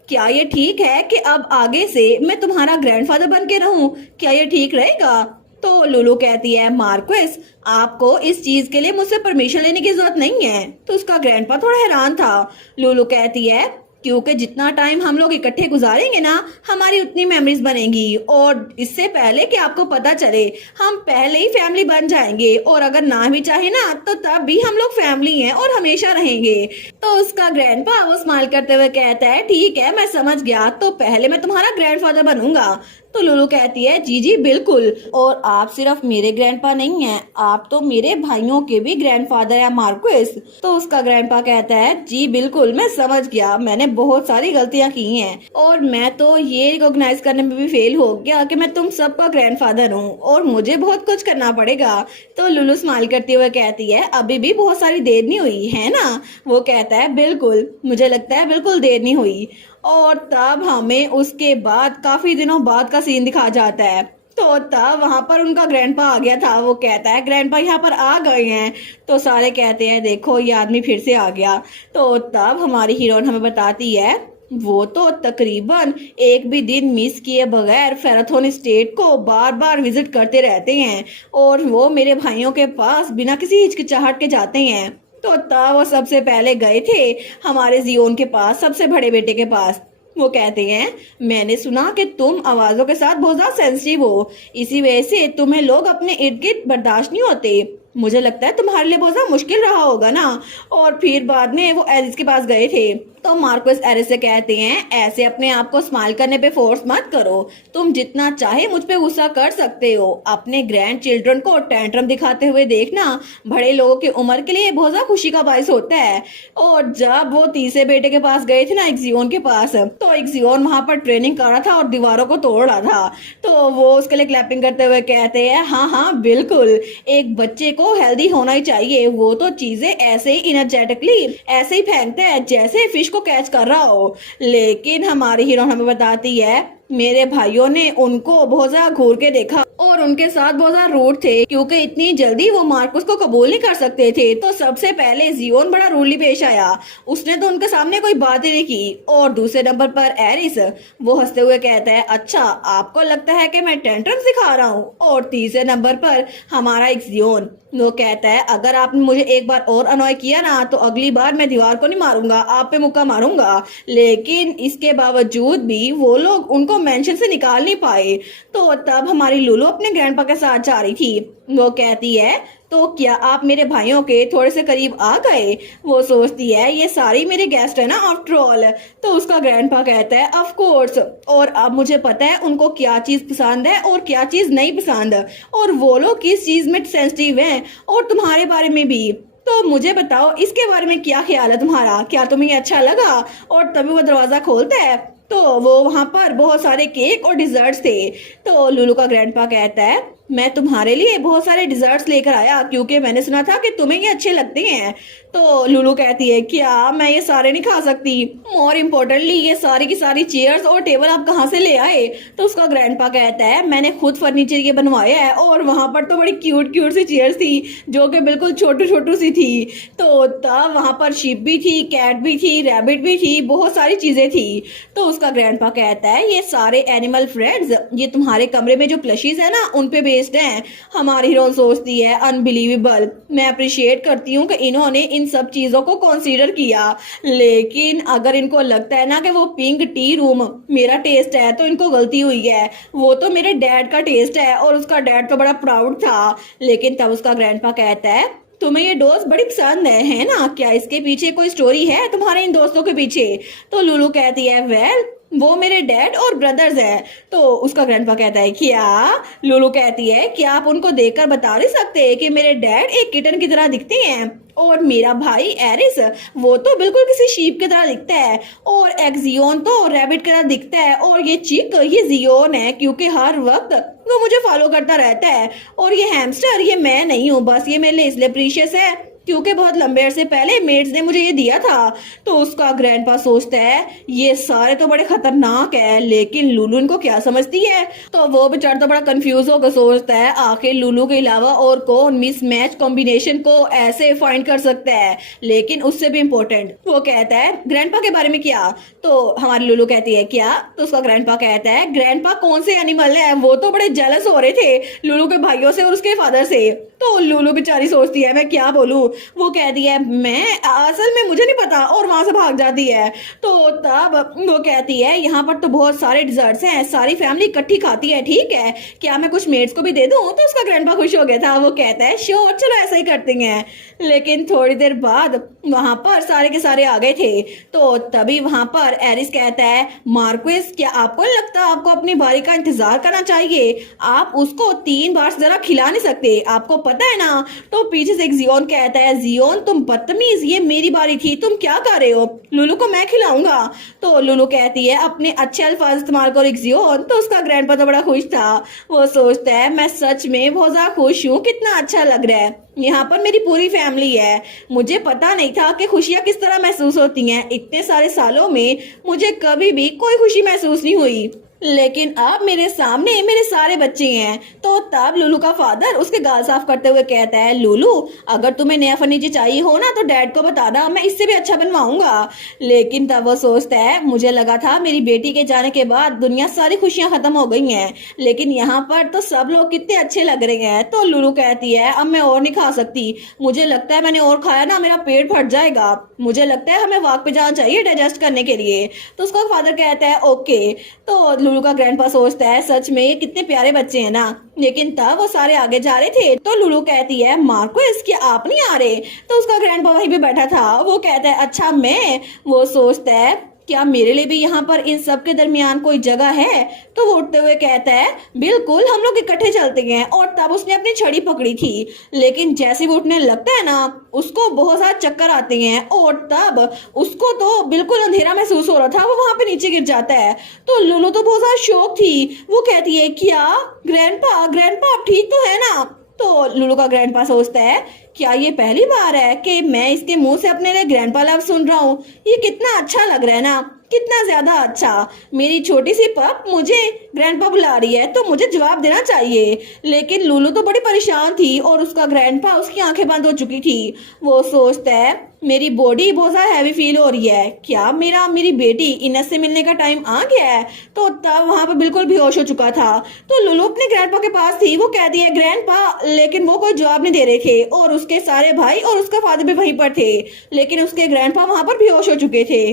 क्या ये ठीक है कि अब आगे से मैं तुम्हारा ग्रैंडफादर बन के रहूं? क्या ये ठीक रहेगा? तो लुलू कहती है मार्कोस आपको इस चीज के लिए मुझसे परमिशन लेने की जरूरत नहीं है। तो उसका ग्रैंडपा थोड़ा हैरान था। लुलू कहती है क्योंकि जितना टाइम हम लोग इकट्ठे गुजारेंगे ना, हमारी उतनी मेमोरीज बनेंगी। और इससे पहले कि आपको पता चले, हम पहले ही फैमिली बन जाएंगे। और अगर ना भी चाहे ना, तो तब भी हम लोग फैमिली हैं और हमेशा रहेंगे। तो उसका ग्रैंडपा वो स्माइल करते हुए कहता है, ठीक है, मैं समझ गया, तो पहले मैं तुम्हारा ग्रैंडफादर बनूंगा। तो लुलू कहती है, जी जी बिल्कुल, और आप सिर्फ मेरे ग्रैंडपा नहीं हैं, आप तो मेरे भाइयों के भी ग्रैंडफादर हैं मार्क्विस। तो उसका ग्रैंडपा कहता है, जी बिल्कुल, मैं समझ गया, मैंने बहुत सारी गलतियां की हैं और मैं तो ये रिकॉग्नाइज करने में भी फेल हो गया कि मैं तुम सबका ग्रैंडफादर हूँ और मुझे बहुत कुछ करना पड़ेगा। तो लुलू स्माइल करते हुए कहती है, अभी भी बहुत सारी देर नहीं हुई है ना। वो कहता है, बिल्कुल, मुझे लगता है बिल्कुल देर नहीं हुई। और तब हमें उसके बाद काफी दिनों बाद का सीन दिखा जाता है। तो तब वहां पर उनका ग्रैंडपा आ गया था। वो कहता है, ग्रैंडपा यहाँ पर आ गए हैं। तो सारे कहते हैं, देखो ये आदमी फिर से आ गया। तो तब हमारी हीरोइन हमें बताती है, वो तो तकरीबन एक भी दिन मिस किए बगैर फेराथन स्टेट को बार बार विजिट करते रहते हैं और वो मेरे भाइयों के पास बिना किसी हिचकिचाहट के जाते हैं। तो तब वो सबसे पहले गए थे हमारे जियोन के पास, सबसे बड़े बेटे के पास। वो कहते हैं, मैंने सुना कि तुम आवाजों के साथ बहुत ज्यादा सेंसिटिव हो, इसी वजह से तुम्हें लोग अपने इर्द गिर्द बर्दाश्त नहीं होते। मुझे लगता है तुम्हारे लिए बहुत ज्यादा मुश्किल रहा होगा ना। और फिर बाद में वो एरिस के पास गए थे। तो मार्क्विस एरिस से कहते हैं, ऐसे अपने आप को स्माइल करने पे फोर्स मत करो, तुम जितना चाहे मुझ पे गुस्सा कर सकते हो। अपने ग्रैंड चिल्ड्रन को टेंट्रम दिखाते हुए देखना बड़े लोगों की उम्र के लिए बहुत ज्यादा खुशी का बायस होता है। और जब वो तीसरे बेटे के पास गए थे ना, इक्सियोन के पास, तो इक्सियोन वहां पर ट्रेनिंग कर रहा था और दीवारों को तोड़ रहा था। तो वो उसके लिए क्लैपिंग करते हुए कहते हैं, हाँ हाँ बिल्कुल, एक बच्चे को हेल्दी होना ही चाहिए, वो तो चीजें ऐसे ही इनर्जेटिकली ऐसे ही फेंकता है जैसे फिश को कैच कर रहा हो। लेकिन हमारी हीरोइन हमें बताती है, मेरे भाइयों ने उनको बहुत ज्यादा घूर के देखा और उनके साथ बहुत ज्यादा रूड थे, क्योंकि इतनी जल्दी वो मार्कुस को कबूल नहीं कर सकते थे। तो सबसे पहले जियोन बड़ा रूडली पेश आया, उसने तो उनके सामने कोई बात ही नहीं की। और दूसरे नंबर पर एरिस, वो हंसते हुए कहता है, अच्छा आपको लगता है कि मैं टेंट्रम सिखा रहा हूँ। और तीसरे नंबर पर हमारा एक जियोन, वो कहता है, अगर आपने मुझे एक बार और अनॉय किया ना, तो अगली बार मैं दीवार को नहीं मारूंगा, आप पे मुक्का मारूंगा। लेकिन इसके बावजूद भी वो लोग उनको मेंशन से निकाल नहीं पाए। तो तब हमारी लुलू अपने ग्रैंडपा के साथ जा रही थी। वो कहती है, तो क्या आप मेरे भाइयों के थोड़े से करीब आ गए। वो सोचती है, ये सारी मेरे गेस्ट है ना आफ्टर ऑल। तो उसका ग्रैंडपा कहता है, ऑफ कोर्स, और अब मुझे पता है उनको क्या चीज पसंद है और क्या चीज नहीं पसंद, और वो लोग किस चीज में सेंसिटिव हैं, और तुम्हारे बारे में भी। तो मुझे बताओ, इसके बारे में क्या ख्याल है तुम्हारा, क्या तुम्हें ये अच्छा लगा। और तभी वो दरवाजा खोलता है, तो वो वहां पर बहुत सारे केक और डिजर्ट्स थे। तो लुलू का ग्रैंडपा कहता है, मैं तुम्हारे लिए बहुत सारे डिजर्ट्स लेकर आया, क्योंकि मैंने सुना था कि तुम्हें ये अच्छे लगते हैं। तो लुलू कहती है, क्या मैं ये सारे नहीं खा सकती, मोर इम्पोर्टेंटली ये सारी की सारी चेयर्स और टेबल आप कहाँ से ले आए। तो उसका ग्रैंडपा कहता है, मैंने खुद फर्नीचर ये बनवाया है, और वहां पर तो बड़ी क्यूट क्यूट सी चेयर्स थी जो कि बिल्कुल छोटू छोटू सी थी। तो तब वहां पर शिप भी थी, कैट भी थी, रैबिट भी थी, बहुत सारी चीजें थी। तो उसका ग्रैंडपा कहता है, ये सारे एनिमल फ्रेंड्स, ये तुम्हारे कमरे में जो प्लशीज है ना, उन पे बेस्ड हैं। हमारी हीरोइन सोचती है, अनबिलीवेबल, मैं अप्रिशिएट करती हूँ कि इन्होंने इन सब चीजों को कंसीडर किया। लेकिन अगर इनको लगता है ना कि वो पिंक टी रूम मेरा टेस्ट है, तो इनको गलती हुई है। वो तो मेरे डैड का टेस्ट है, और उसका डैड तो बड़ा प्राउड था। लेकिन तब उसका ग्रैंडपा कहता है, तुम्हें ये डोज बड़ी पसंद है ना, क्या इसके पीछे कोई स्टोरी है तुम्हारे इन दोस्तों के पीछे। तो लुलू कहती है, वेल वो मेरे डैड और ब्रदर्स हैं। तो उसका ग्रैंडपा कहता है, क्या। लुलू कहती है, क्या आप उनको देखकर बता नहीं सकते कि मेरे डैड एक किटन की तरह दिखते हैं, और मेरा भाई एरिस, वो तो बिल्कुल किसी शीप की तरह दिखता है, और एक्सियोन तो रैबिट की तरह दिखता है, और ये चिक, ये जियोन है, क्योंकि हर वक्त वो मुझे फॉलो करता रहता है। और ये हैमस्टर, ये मैं नहीं हूँ, बस ये मेरे लिए इसलिए प्रीशियस है क्योंकि बहुत लंबे अरसे पहले मेड्स ने मुझे ये दिया था। तो उसका ग्रैंडपा सोचता है, ये सारे तो बड़े खतरनाक है, लेकिन लुलू इनको क्या समझती है। तो वो बेचारा तो बड़ा कंफ्यूज होकर सोचता है, आखिर लुलू के अलावा और कौन मिस मैच कॉम्बिनेशन को ऐसे फाइंड कर सकता है। लेकिन उससे भी इम्पोर्टेंट, वो कहता है, ग्रैंडपा के बारे में क्या। तो हमारी लुलू कहती है, क्या। तो उसका ग्रैंडपा कहता है, ग्रैंडपा कौन से एनिमल है। वो तो बड़े जेलस हो रहे थे लुलू के भाइयों से और उसके फादर से। तो लुलू बेचारी सोचती है, मैं क्या बोलूं, वो कहती है मैं असल में मुझे नहीं पता और वहां से भाग जाती है। तो तब वो कहती है यहाँ पर तो बहुत सारे डिजर्ट्स हैं, सारी फैमिली इकट्ठी खाती है, ठीक है क्या मैं कुछ मेट्स को भी दे दूं? तो उसका ग्रैंडपा खुश हो गया था। वो कहता है श्योर, चलो ऐसा ही करते हैं। लेकिन थोड़ी देर बाद वहां पर सारे के सारे आ गए थे। तो तभी वहां पर एरिस कहता है मार्क्वेस, क्या आपको नहीं लगता आपको अपनी बारी का इंतजार करना चाहिए? आप उसको 3 बार से जरा खिला नहीं सकते, आपको पता है ना? तो पीछे से एक जियोन कहता है जियोन तुम बदतमीज, ये मेरी बारी थी, तुम क्या कर रहे हो? लुलू को मैं खिलाऊंगा। तो लुलू कहती है अपने अच्छे अल्फाज इस्तेमाल करो एक जियोन। तो उसका ग्रैंडपा तो बड़ा खुश था। वो सोचता है मैं सच में बहुत ज्यादा खुश हूँ, कितना अच्छा लग रहा है, यहाँ पर मेरी पूरी फैमिली है। मुझे पता नहीं था कि खुशियाँ किस तरह महसूस होती हैं, इतने सारे सालों में मुझे कभी भी कोई खुशी महसूस नहीं हुई, लेकिन अब मेरे सामने मेरे सारे बच्चे हैं। तो तब लुलू का फादर उसके गाल साफ करते हुए कहता है लुलू अगर तुम्हें नया फर्नीचर चाहिए हो ना तो डैड को बताना, मैं इससे भी अच्छा बनवाऊंगा। लेकिन तब वो सोचता है मुझे लगा था मेरी बेटी के जाने के बाद दुनिया सारी खुशियां खत्म हो गई हैं, लेकिन यहाँ पर तो सब लोग कितने अच्छे लग रहे हैं। तो लुलू कहती है अब मैं और नहीं खा सकती, मुझे लगता है मैंने और खाया ना मेरा पेट फट जाएगा, मुझे लगता है हमें वॉक पे जाना चाहिए डाइजेस्ट करने के लिए। तो उसका फादर कहता है ओके। तो लुलू का ग्रैंडपा सोचता है सच में ये कितने प्यारे बच्चे हैं ना। लेकिन तब वो सारे आगे जा रहे थे तो लुलू कहती है मार्कोस क्या आप नहीं आ रहे? तो उसका ग्रैंडपा वहीं पे बैठा था। वो कहता है अच्छा मैं। वो सोचता है क्या मेरे लिए भी यहाँ पर इन सब के दरमियान कोई जगह है? तो वो उठते हुए कहता है बिल्कुल, हम लोग इकट्ठे चलते हैं। और तब उसने अपनी छड़ी पकड़ी थी, लेकिन जैसे वो उठने लगता है ना उसको बहुत सारे चक्कर आते हैं और तब उसको तो बिल्कुल अंधेरा महसूस हो रहा था, वो वहां पे नीचे गिर जाता है। तो लुलू तो बहुत ज्यादा शौक थी। वो कहती है क्या ग्रैंडपा ग्रैंडपा आप ठीक तो है ना? तो लुलू का ग्रैंडपा सोचता है क्या ये पहली बार है कि मैं इसके मुंह से अपने लिए ग्रैंडपा लव सुन रहा हूँ? ये कितना अच्छा लग रहा है ना, कितना ज्यादा अच्छा। मेरी छोटी सी पप मुझे ग्रैंडपा बुला रही है तो मुझे जवाब देना चाहिए। लेकिन लुलू तो बड़ी परेशान थी और उसका ग्रैंडपा उसकी आंखें बंद हो चुकी थी। वो सोचता है मेरी बॉडी बहुत ज्यादा हैवी फील हो रही है, क्या मेरी बेटी इनस से मिलने का टाइम आ गया है? तो तब वहां पर बिल्कुल बेहोश हो चुका था। तो लुलू अपने ग्रैंडपा के पास थी। वो कहती है ग्रैंडपा, लेकिन वो कोई जवाब नहीं दे रहे थे और उसके सारे भाई और उसका फादर भी वहीं पर थे, लेकिन उसके ग्रैंडपा वहां पर बेहोश हो चुके थे।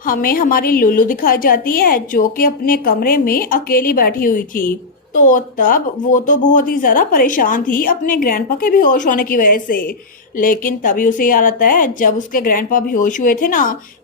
हमें हमारी लुलू दिखाई जाती है जो कि अपने कमरे में अकेली बैठी हुई थी। तो तब वो तो बहुत ही ज्यादा परेशान थी अपने ग्रैंडपा के बेहोश होने की वजह से। लेकिन तभी उसे याद आता है जब उसके ग्रैंडपा बेहोश हुए थे ना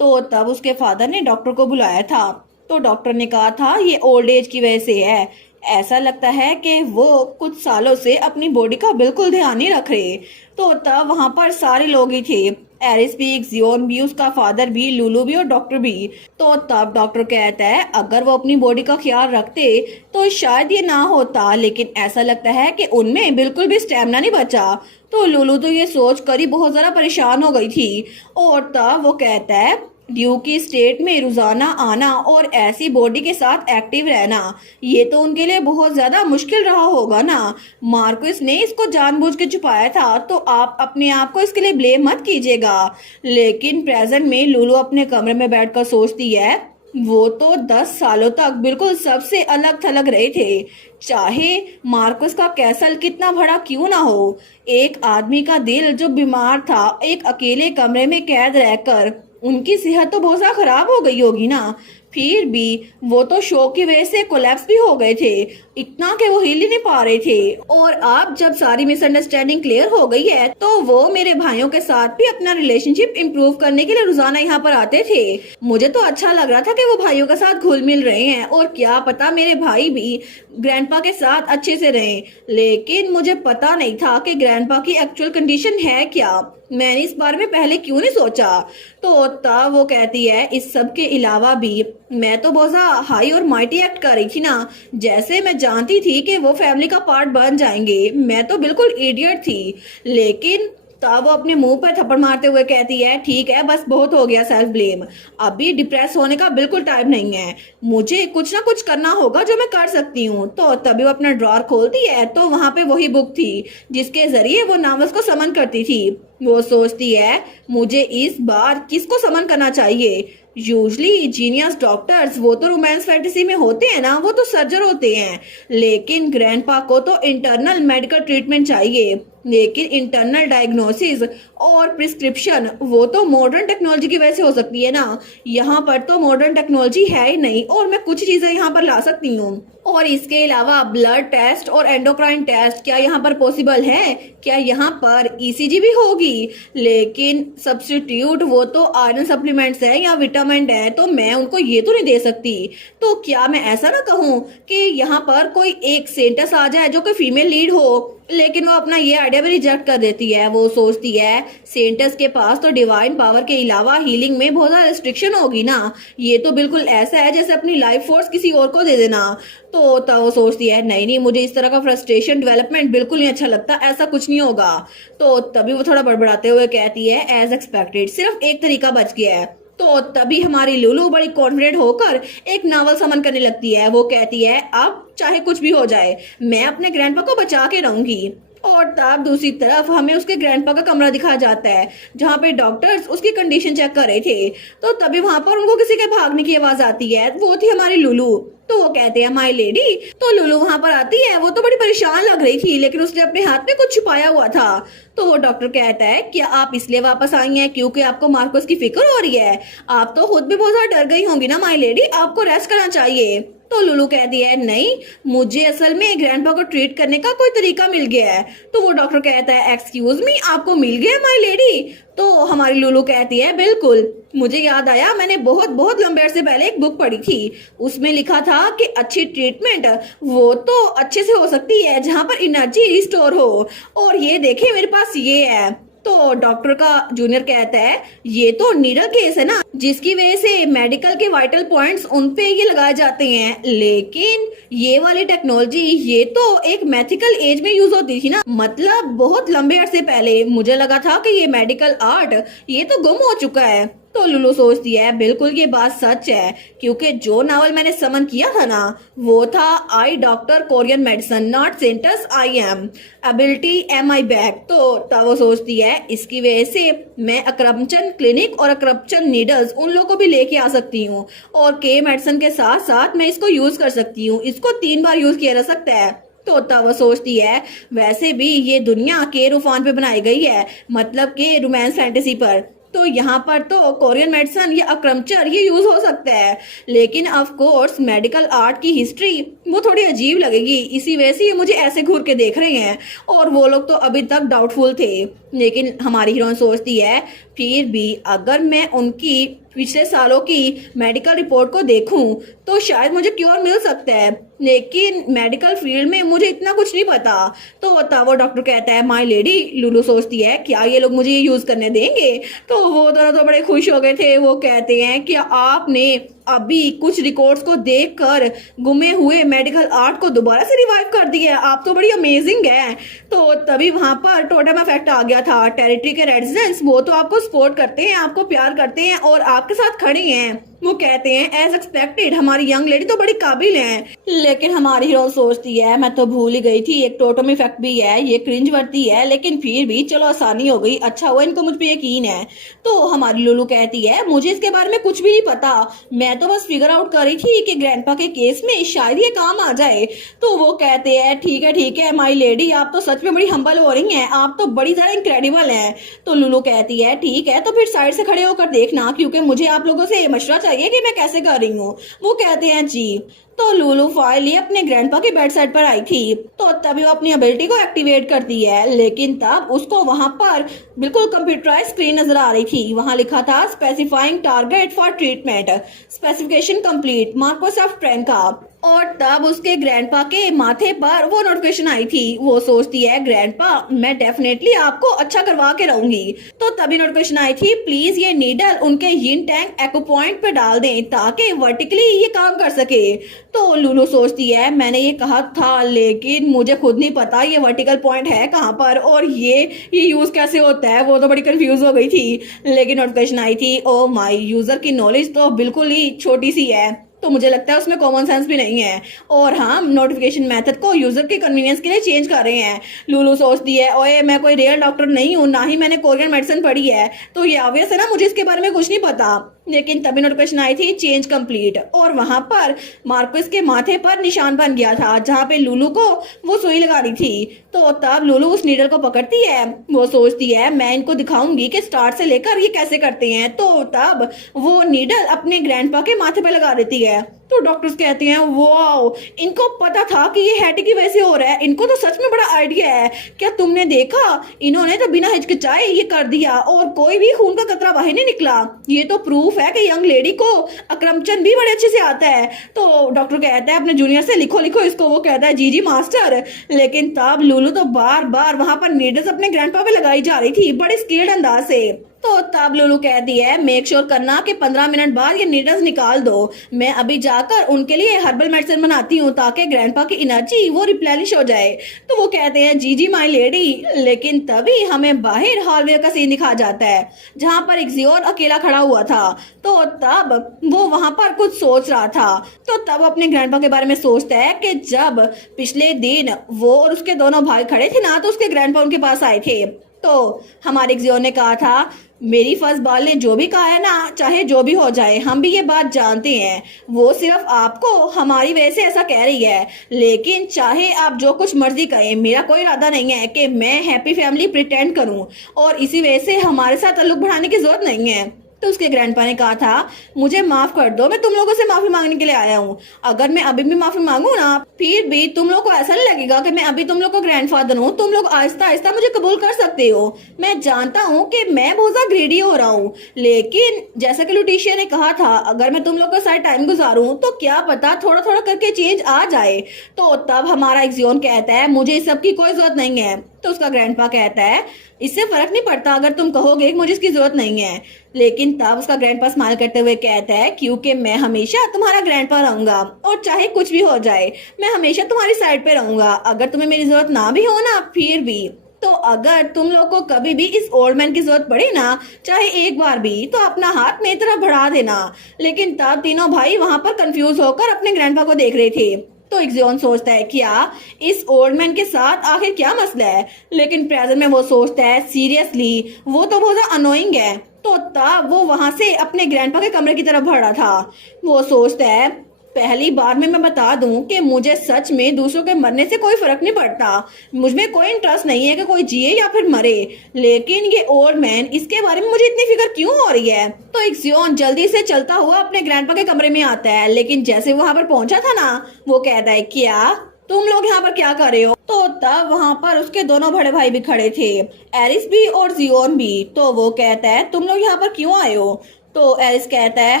तो तब उसके फादर ने डॉक्टर को बुलाया था। तो डॉक्टर ने कहा था ये ओल्ड एज की वजह से है, ऐसा लगता है कि वो कुछ सालों से अपनी बॉडी का बिल्कुल ध्यान नहीं रख रहे। तो तब वहां पर सारे लोग ही थे, एरिस भी, जियोन भी, उसका फादर भी, लुलू भी और डॉक्टर भी। तो तब डॉक्टर कहता है अगर वो अपनी बॉडी का ख्याल रखते तो शायद ये ना होता, लेकिन ऐसा लगता है कि उनमें बिल्कुल भी स्टेमिना नहीं बचा। तो लुलू तो ये सोच कर ही बहुत ज्यादा परेशान हो गई थी। और तब वो कहता है ड्यू की स्टेट में रोजाना आना और ऐसी बॉडी के साथ एक्टिव रहना ये तो उनके लिए बहुत ज्यादा मुश्किल रहा होगा ना। मार्कस ने इसको जानबूझ के छुपाया था तो आप अपने आप को इसके लिए ब्लेम मत कीजिएगा। लेकिन प्रेजेंट में लुलू अपने कमरे में बैठकर सोचती है वो तो 10 सालों तक बिल्कुल सबसे अलग थलग रहे थे, चाहे मार्कस का कैसल कितना बड़ा क्यों ना हो। एक आदमी का दिल जो बीमार था एक अकेले कमरे में कैद रहकर, उनकी सेहत तो बहुत ज्यादा खराब हो गई होगी ना। फिर भी वो तो शौक की वजह से कोलैप्स भी हो गए थे, इतना कि वो हिल ही नहीं पा रहे थे। और अब जब सारी मिसअंडरस्टैंडिंग क्लियर हो गई है तो वो मेरे भाइयों के साथ भी अपना रिलेशनशिप इम्प्रूव करने के लिए रोजाना यहाँ पर आते थे। मुझे तो अच्छा लग रहा था कि वो भाइयों के साथ घुल मिल रहे हैं और क्या पता मेरे भाई भी ग्रैंडपा के साथ अच्छे से रहें। लेकिन मुझे पता नहीं था कि ग्रैंडपा की एक्चुअल कंडीशन है क्या, मैंने इस बारे में पहले क्यों नहीं सोचा। तो तब वो कहती है इस सब के अलावा भी मैं तो बहुत हाई और माइटी एक्ट कर रही थी ना, जैसे मैं जानती थी कि वो फैमिली का पार्ट बन जाएंगे। मैं तो बिल्कुल इडियट थी। लेकिन तब वो अपने मुंह पर थप्पड़ मारते हुए कहती है ठीक है बस बहुत हो गया सेल्फ ब्लेम, अभी डिप्रेस होने का बिल्कुल टाइम नहीं है, मुझे कुछ ना कुछ करना होगा जो मैं कर सकती हूँ। तो तभी वो अपना ड्रॉर खोलती है तो वहां पे वही बुक थी जिसके जरिए वो नावल्स को समन करती थी। वो सोचती है मुझे इस बार किसको समन करना चाहिए। यूजली जीनियस डॉक्टर्स वो तो रोमांस फैंटेसी में होते हैं ना, वो तो सर्जर होते हैं, लेकिन ग्रैंडपा को तो इंटरनल मेडिकल ट्रीटमेंट चाहिए। लेकिन इंटरनल डायग्नोसिस और प्रिस्क्रिप्शन वो तो मॉडर्न टेक्नोलॉजी की वजह से हो सकती है ना। यहाँ पर तो मॉडर्न टेक्नोलॉजी है ही नहीं और मैं कुछ चीजें यहाँ पर ला सकती हूँ। और इसके अलावा ब्लड टेस्ट और एंडोक्राइन टेस्ट क्या यहाँ पर पॉसिबल है? क्या यहाँ पर ईसीजी भी होगी? लेकिन सब्स्टिट्यूट वो तो आयरन सप्लीमेंट्स है या विटामिन है, तो मैं उनको ये तो नहीं दे सकती। तो क्या मैं ऐसा ना कहूँ कि यहाँ पर कोई एक सेंटस आ जाए जो कि फीमेल लीड हो, लेकिन वो अपना ये आइडिया भी रिजेक्ट कर देती है। वो सोचती है सेंटस के पास तो डिवाइन पावर के अलावा हीलिंग में बहुत ज्यादा रिस्ट्रिक्शन होगी ना। ये तो बिल्कुल ऐसा है जैसे अपनी लाइफ फोर्स किसी और को दे देना। तो तब वो सोचती है नहीं नहीं, मुझे इस तरह का फ्रस्ट्रेशन डेवलपमेंट बिल्कुल नहीं अच्छा लगता, ऐसा कुछ नहीं होगा। तो तभी वो थोड़ा बड़बड़ाते हुए कहती है एज एक्सपेक्टेड सिर्फ एक तरीका बच गया है। तो तभी हमारी लुलू बड़ी कॉन्फिडेंट होकर एक नावल समन करने लगती है। वो कहती है अब चाहे कुछ भी हो जाए मैं अपने ग्रैंडपा को बचा के रहूंगी। और तब दूसरी तरफ हमें उसके ग्रैंडपा का कमरा दिखाया जाता है जहाँ पे डॉक्टर्स उसकी कंडीशन चेक कर रहे थे। तो तभी वहां पर उनको किसी के भागने की आवाज आती है। वो थी हमारी लुलू। तो वो कहते हैं माय लेडी। तो लुलू वहां पर आती है। वो तो बड़ी परेशान लग रही थी लेकिन उसने अपने हाथ में कुछ छुपाया हुआ था। तो वो डॉक्टर कहता है क्या आप इसलिए वापस आई हैं क्योंकि आपको मार्कोस की फिक्र हो रही है? आप तो खुद भी बहुत ज्यादा डर गई होंगी ना माय लेडी, आपको रेस्ट करना चाहिए। तो लुलू कहती है नहीं, मुझे असल में ग्रैंडपा को ट्रीट करने का कोई तरीका मिल गया है। तो वो डॉक्टर कहता है एक्सक्यूज मी, आपको मिल गया माय लेडी? तो हमारी लुलू कहती है बिल्कुल, मुझे याद आया मैंने बहुत बहुत लंबे अरसे पहले एक बुक पढ़ी थी। उसमें लिखा था कि अच्छी ट्रीटमेंट वो तो अच्छे से हो सकती है जहां पर एनर्जी रिस्टोर हो। और ये देखे मेरे पास ये है। तो डॉक्टर का जूनियर कहता है ये तो नीडल केस है ना, जिसकी वजह से मेडिकल के वाइटल पॉइंट्स उन पे ये लगाए जाते हैं। लेकिन ये वाली टेक्नोलॉजी ये तो एक मैथिकल एज में यूज होती थी ना, मतलब बहुत लंबे अरसे पहले। मुझे लगा था कि ये मेडिकल आर्ट ये तो गुम हो चुका है। तो लुलू सोचती है बिल्कुल ये बात सच है क्योंकि जो नावल मैंने समन किया था ना वो था I doctor Korean medicine not cents I am ability am I back. तो तब वो सोचती है इसकी वजह से मैं अक्रमचन क्लिनिक और अक्रमचन नीडल्स उन लोगों को भी लेके आ सकती हूँ और के मेडिसिन के साथ साथ मैं इसको यूज कर सकती हूँ। इसको 3 बार यूज किया जा सकता है। तो तब वो सोचती है वैसे भी ये दुनिया के रूफान पे बनाई गई है, मतलब के रोमांस फैंटेसी पर, तो यहाँ पर तो कोरियन मेडिसिन या अक्रमचर ये यूज हो सकता है। लेकिन ऑफ कोर्स मेडिकल आर्ट की हिस्ट्री वो थोड़ी अजीब लगेगी, इसी वजह से ये मुझे ऐसे घूर के देख रहे हैं। और वो लोग तो अभी तक डाउटफुल थे। लेकिन हमारी हीरोइन सोचती है फिर भी अगर मैं उनकी पिछले सालों की मेडिकल रिपोर्ट को देखूं तो शायद मुझे क्योर मिल सकता है, लेकिन मेडिकल फील्ड में मुझे इतना कुछ नहीं पता। तो तब वो डॉक्टर कहता है माय लेडी। लुलू सोचती है क्या ये लोग मुझे ये यूज करने देंगे? तो वो दोनों तो बड़े खुश हो गए थे। वो कहते हैं कि आपने अभी कुछ रिकॉर्ड्स को देखकर गुमे हुए मेडिकल आर्ट को दोबारा से रिवाइव कर दिया, आप तो बड़ी अमेजिंग है। तो तभी वहां पर टोटेम इफेक्ट आ गया था। टेरिटरी के रेजिडेंट्स वो तो आपको सपोर्ट करते हैं, आपको प्यार करते हैं और आपके साथ खड़े हैं। वो कहते हैं एज एक्सपेक्टेड हमारी यंग लेडी तो बड़ी काबिल है। लेकिन हमारी हीरो सोचती है मैं तो भूल ही गई थी एक टोटेम इफेक्ट भी है, ये क्रिंज वर्ती है, लेकिन फिर भी चलो आसानी हो गई, अच्छा हुआ इनको मुझ पे यकीन है। तो हमारी लुलू कहती है मुझे इसके बारे में कुछ भी नहीं पता, मैं तो बस फिगर आउट कर रही थी कि ग्रैंडपा के केस में शायद ये काम आ जाए। तो वो कहते हैं ठीक है माय लेडी, आप तो सच में बड़ी हम्बल हो रही हैं, आप तो बड़ी ज्यादा इनक्रेडिबल हैं। तो लुलू कहती है ठीक है तो फिर साइड से खड़े होकर देखना क्योंकि मुझे आप लोगों से मशवरा चाहिए कि मैं कैसे कर रही हूँ। वो कहते हैं जी। तो लुलू फाइल लिए अपने ग्रैंडपा के बेड साइड पर आई थी। तो तभी वो अपनी एबिलिटी को एक्टिवेट करती है, लेकिन तब उसको वहां पर बिल्कुल कंप्यूटराइज स्क्रीन नजर आ रही थी। वहां लिखा था specifying target for treatment, specification complete, Marcos Trenka. और तब उसके ग्रैंडपा के माथे पर वो नोटिफिकेशन आई थी। वो सोचती है ग्रैंडपा मैं डेफिनेटली आपको अच्छा करवा के रहूंगी। तो तभी नोटिफिकेशन आई थी प्लीज ये नीडल उनके यिन टैंक एक्ो पॉइंट पे डाल दें ताकि वर्टिकली ये काम कर सके। तो लुलू सोचती है मैंने ये कहा था लेकिन मुझे खुद नहीं पता ये वर्टिकल पॉइंट है कहाँ पर और ये यूज कैसे होता है। वो तो बड़ी कंफ्यूज हो गई थी। लेकिन नोटिफिकेशन आई थी ओ माय यूजर की नॉलेज तो बिल्कुल ही छोटी सी है, तो मुझे लगता है उसमें कॉमन सेंस भी नहीं है और हम नोटिफिकेशन मेथड को यूजर के कन्वीनियंस के लिए चेंज कर रहे हैं। लुलू सोचती है ओए मैं कोई रियल डॉक्टर नहीं हूँ, ना ही मैंने कोरियन मेडिसिन पढ़ी है, तो ये ऑब्वियस है ना मुझे इसके बारे में कुछ नहीं पता। लेकिन तभी नोटिफिकेशन आई थी चेंज कंप्लीट, और वहां पर मार्कस के माथे पर निशान बन गया था जहां पे लुलू को वो सुई लगा रही थी। तो तब लुलू उस नीडल को पकड़ती है, वो सोचती है मैं इनको दिखाऊंगी कि स्टार्ट से लेकर ये कैसे करते हैं। तो तब वो नीडल अपने ग्रैंडपा के माथे पर लगा देती है। तो डॉक्टर्स कहते हैं वाओ, इनको पता था कि ये हैटी की वजह से हो रहा है, इनको तो सच में बड़ा आइडिया है। क्या तुमने देखा, इन्होंने तो बिना हिचकिचाए ये कर दिया और कोई भी खून का कतरा बाहर नहीं निकला। ये तो प्रूफ है कि यंग लेडी को अक्रमचंद भी बड़े अच्छे से आता है। तो डॉक्टर कहता है अपने जूनियर से लिखो लिखो इसको, वो कहता है जी जी मास्टर। लेकिन तब लुलू तो बार बार वहां पर नीडल्स अपने ग्रैंडपा पे लगाई जा रही थी बड़े स्केर्ड अंदाज से। तो तब लुलू कहती है मेक श्योर करना कि 15 मिनट बाद ये नीडल्स निकाल दो, मैं अभी जाकर उनके लिए हर्बल मेडिसिन बनाती हूँ ताकि ग्रैंडपा की एनर्जी वो रिप्लेनिश हो जाए। तो वो कहते हैं जी जी माय लेडी। लेकिन तभी हमें बाहर हॉलवे का सीन दिखा जाता है जहाँ पर एक जियोन अकेला खड़ा हुआ था। तो तब वो वहां पर कुछ सोच रहा था। तो तब अपने ग्रैंडपा के बारे में सोचता है कि जब पिछले दिन वो और उसके दोनों भाई खड़े थे ना, तो उसके ग्रैंडपा उनके पास आए थे। तो हमारे जियोन ने कहा था मेरी फर्स्ट बाल ने जो भी कहा है ना, चाहे जो भी हो जाए हम भी ये बात जानते हैं, वो सिर्फ आपको हमारी वजह से ऐसा कह रही है। लेकिन चाहे आप जो कुछ मर्जी कहें, मेरा कोई इरादा नहीं है कि मैं हैप्पी फैमिली प्रिटेंड करूं, और इसी वजह से हमारे साथ ताल्लुक बढ़ाने की जरूरत नहीं है। तो उसके ग्रैंडपा ने कहा था मुझे माफ कर दो, मैं तुम लोगों से माफी मांगने के लिए आया हूँ। अगर मैं अभी भी माफी मांगू ना, फिर भी तुम लोग को ऐसा नहीं लगेगा कि मैं अभी तुम लोग का ग्रैंडफादर हूँ। तुम लोग आहिस्ता आहिस्ता मुझे कबूल कर सकते हो। मैं जानता हूँ कि मैं बहुत ज्यादा ग्रीडी हो रहा हूँ, लेकिन जैसा कि लुटिशिया ने कहा था अगर मैं तुम लोग के साथ टाइम गुजारूं तो क्या पता थोड़ा थोड़ा करके चेंज आ जाए। तो तब हमारा एक्सियोन कहता है मुझे इस सब की कोई जरूरत नहीं है। तो उसका ग्रैंडपा कहता है इससे फर्क नहीं पड़ता अगर तुम कहोगे कि मुझे इसकी जरूरत नहीं है। लेकिन तब उसका ग्रैंडपा स्माइल करते हुए कहता है क्योंकि मैं हमेशा तुम्हारा ग्रैंडपा रहूंगा, और चाहे कुछ भी हो जाए मैं हमेशा तुम्हारी साइड पे रहूंगा। अगर तुम्हें मेरी जरूरत ना भी हो ना, फिर भी तो अगर तुम लोग को कभी भी इस ओल्ड मैन की जरूरत पड़े ना, चाहे एक बार भी, तो अपना हाथ मेरी तरफ बढ़ा देना। लेकिन तब तीनों भाई वहां पर कंफ्यूज होकर अपने ग्रैंडपा को देख रहे थे। तो एक्सियोन सोचता है क्या इस ओल्ड मैन के साथ आखिर क्या मसला है, लेकिन प्रेजेंट में वो सोचता है सीरियसली वो तो बहुत अनोइंग है। तो तब वो वहां से अपने ग्रैंडपा के कमरे की तरफ बढ़ रहा था। वो सोचता है पहली बार में मैं बता दूं कि मुझे सच में दूसरों के मरने से कोई फर्क नहीं पड़ता, मुझमें कोई इंटरेस्ट नहीं है कि कोई जिए या फिर मरे। लेकिन ये ओल्ड मैन, इसके बारे में मुझे इतनी फिक्र क्यों हो रही है। तो एक्सियोन जल्दी से चलता हुआ अपने ग्रैंडपा के कमरे में आता है, लेकिन जैसे वहां पर पहुंचा था ना, वो कहता है क्या तुम लोग यहाँ पर क्या कर रहे हो। तो तब वहां पर उसके दोनों बड़े भाई भी खड़े थे, एरिस भी और जियोन भी। तो वो कहता है तुम लोग यहाँ पर क्यों आए हो। तो एरिस कहता है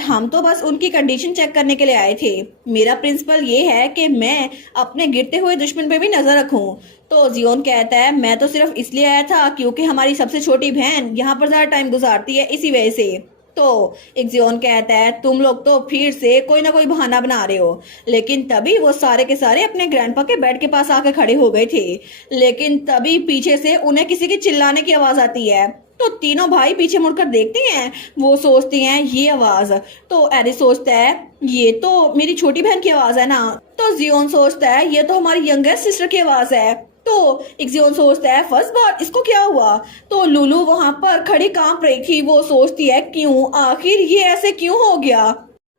हम तो बस उनकी कंडीशन चेक करने के लिए आए थे, मेरा प्रिंसिपल ये है कि मैं अपने गिरते हुए दुश्मन पे भी नजर रखूं। तो जियोन कहता है मैं तो सिर्फ इसलिए आया था क्योंकि हमारी सबसे छोटी बहन यहाँ पर ज्यादा टाइम गुजारती है, इसी वजह से। तो एक्सियोन कहता है तुम लोग तो फिर से कोई ना कोई बहाना बना रहे हो। लेकिन तभी वो सारे के सारे अपने ग्रैंडपा के बेड के पास आके खड़े हो गए थे। लेकिन तभी पीछे से उन्हें किसी की चिल्लाने की आवाज आती है। तो तीनों भाई पीछे मुड़कर देखते हैं, वो सोचते हैं ये आवाज। तो एरिस सोचता है ये तो मेरी छोटी बहन की आवाज है ना। तो जियोन सोचता है ये तो हमारी यंगेस्ट सिस्टर की आवाज है। तो एक्सियोन सोचता है फर्स्ट बार इसको क्या हुआ। तो लुलू वहां पर खड़ी कांप रही थी, वो सोचती है क्यों, आखिर ये ऐसे क्यों हो गया।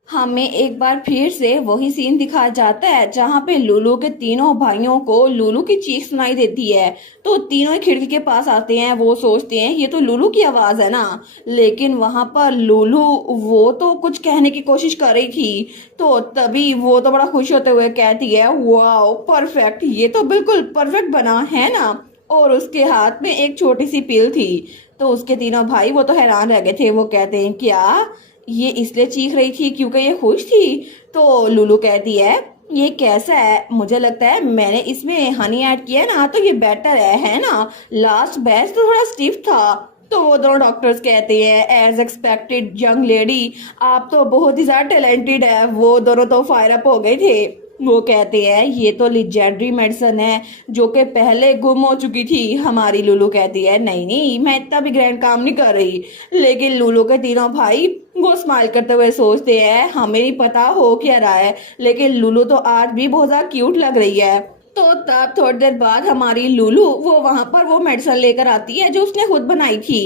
हमें एक बार फिर से वही सीन दिखाया जाता है जहाँ पे लुलू के तीनों भाइयों को लुलू की चीख सुनाई देती है। तो तीनों ही खिड़की के पास आते हैं, वो सोचते हैं ये तो लुलू की आवाज है ना। लेकिन वहां पर लुलू वो तो कुछ कहने की कोशिश कर रही थी। तो तभी वो तो बड़ा खुश होते हुए कहती है वाओ परफेक्ट, ये तो बिल्कुल परफेक्ट बना है ना। और उसके हाथ में एक छोटी सी पिल थी। तो उसके तीनों भाई वो तो हैरान रह गए थे, वो कहते हैं क्या ये इसलिए चीख रही थी क्योंकि ये खुश थी। तो लुलू कहती है ये कैसा है, मुझे लगता है मैंने इसमें हनी ऐड किया है ना, तो ये बेटर है ना। लास्ट बैच तो थोड़ा स्टिफ था। तो वो दोनों डॉक्टर्स कहते हैं एज एक्सपेक्टेड यंग लेडी आप तो बहुत ही ज्यादा टैलेंटेड है। वो दोनों तो फायर अप हो गए थे। वो कहते हैं ये तो लीजेंडरी मेडिसिन है जो कि पहले गुम हो चुकी थी। हमारी लुलू कहती है नहीं नहीं मैं इतना भी ग्रैंड काम नहीं कर रही। लेकिन लुलू के तीनों भाई वो स्माइल करते हुए सोचते हैं हमें नहीं पता हो क्या रहा है, लेकिन लुलू तो आज भी बहुत ज्यादा क्यूट लग रही है। तो तब थोड़ी देर बाद हमारी लूलू वो वहां पर वो मेडिसिन लेकर आती है जो उसने खुद बनाई थी।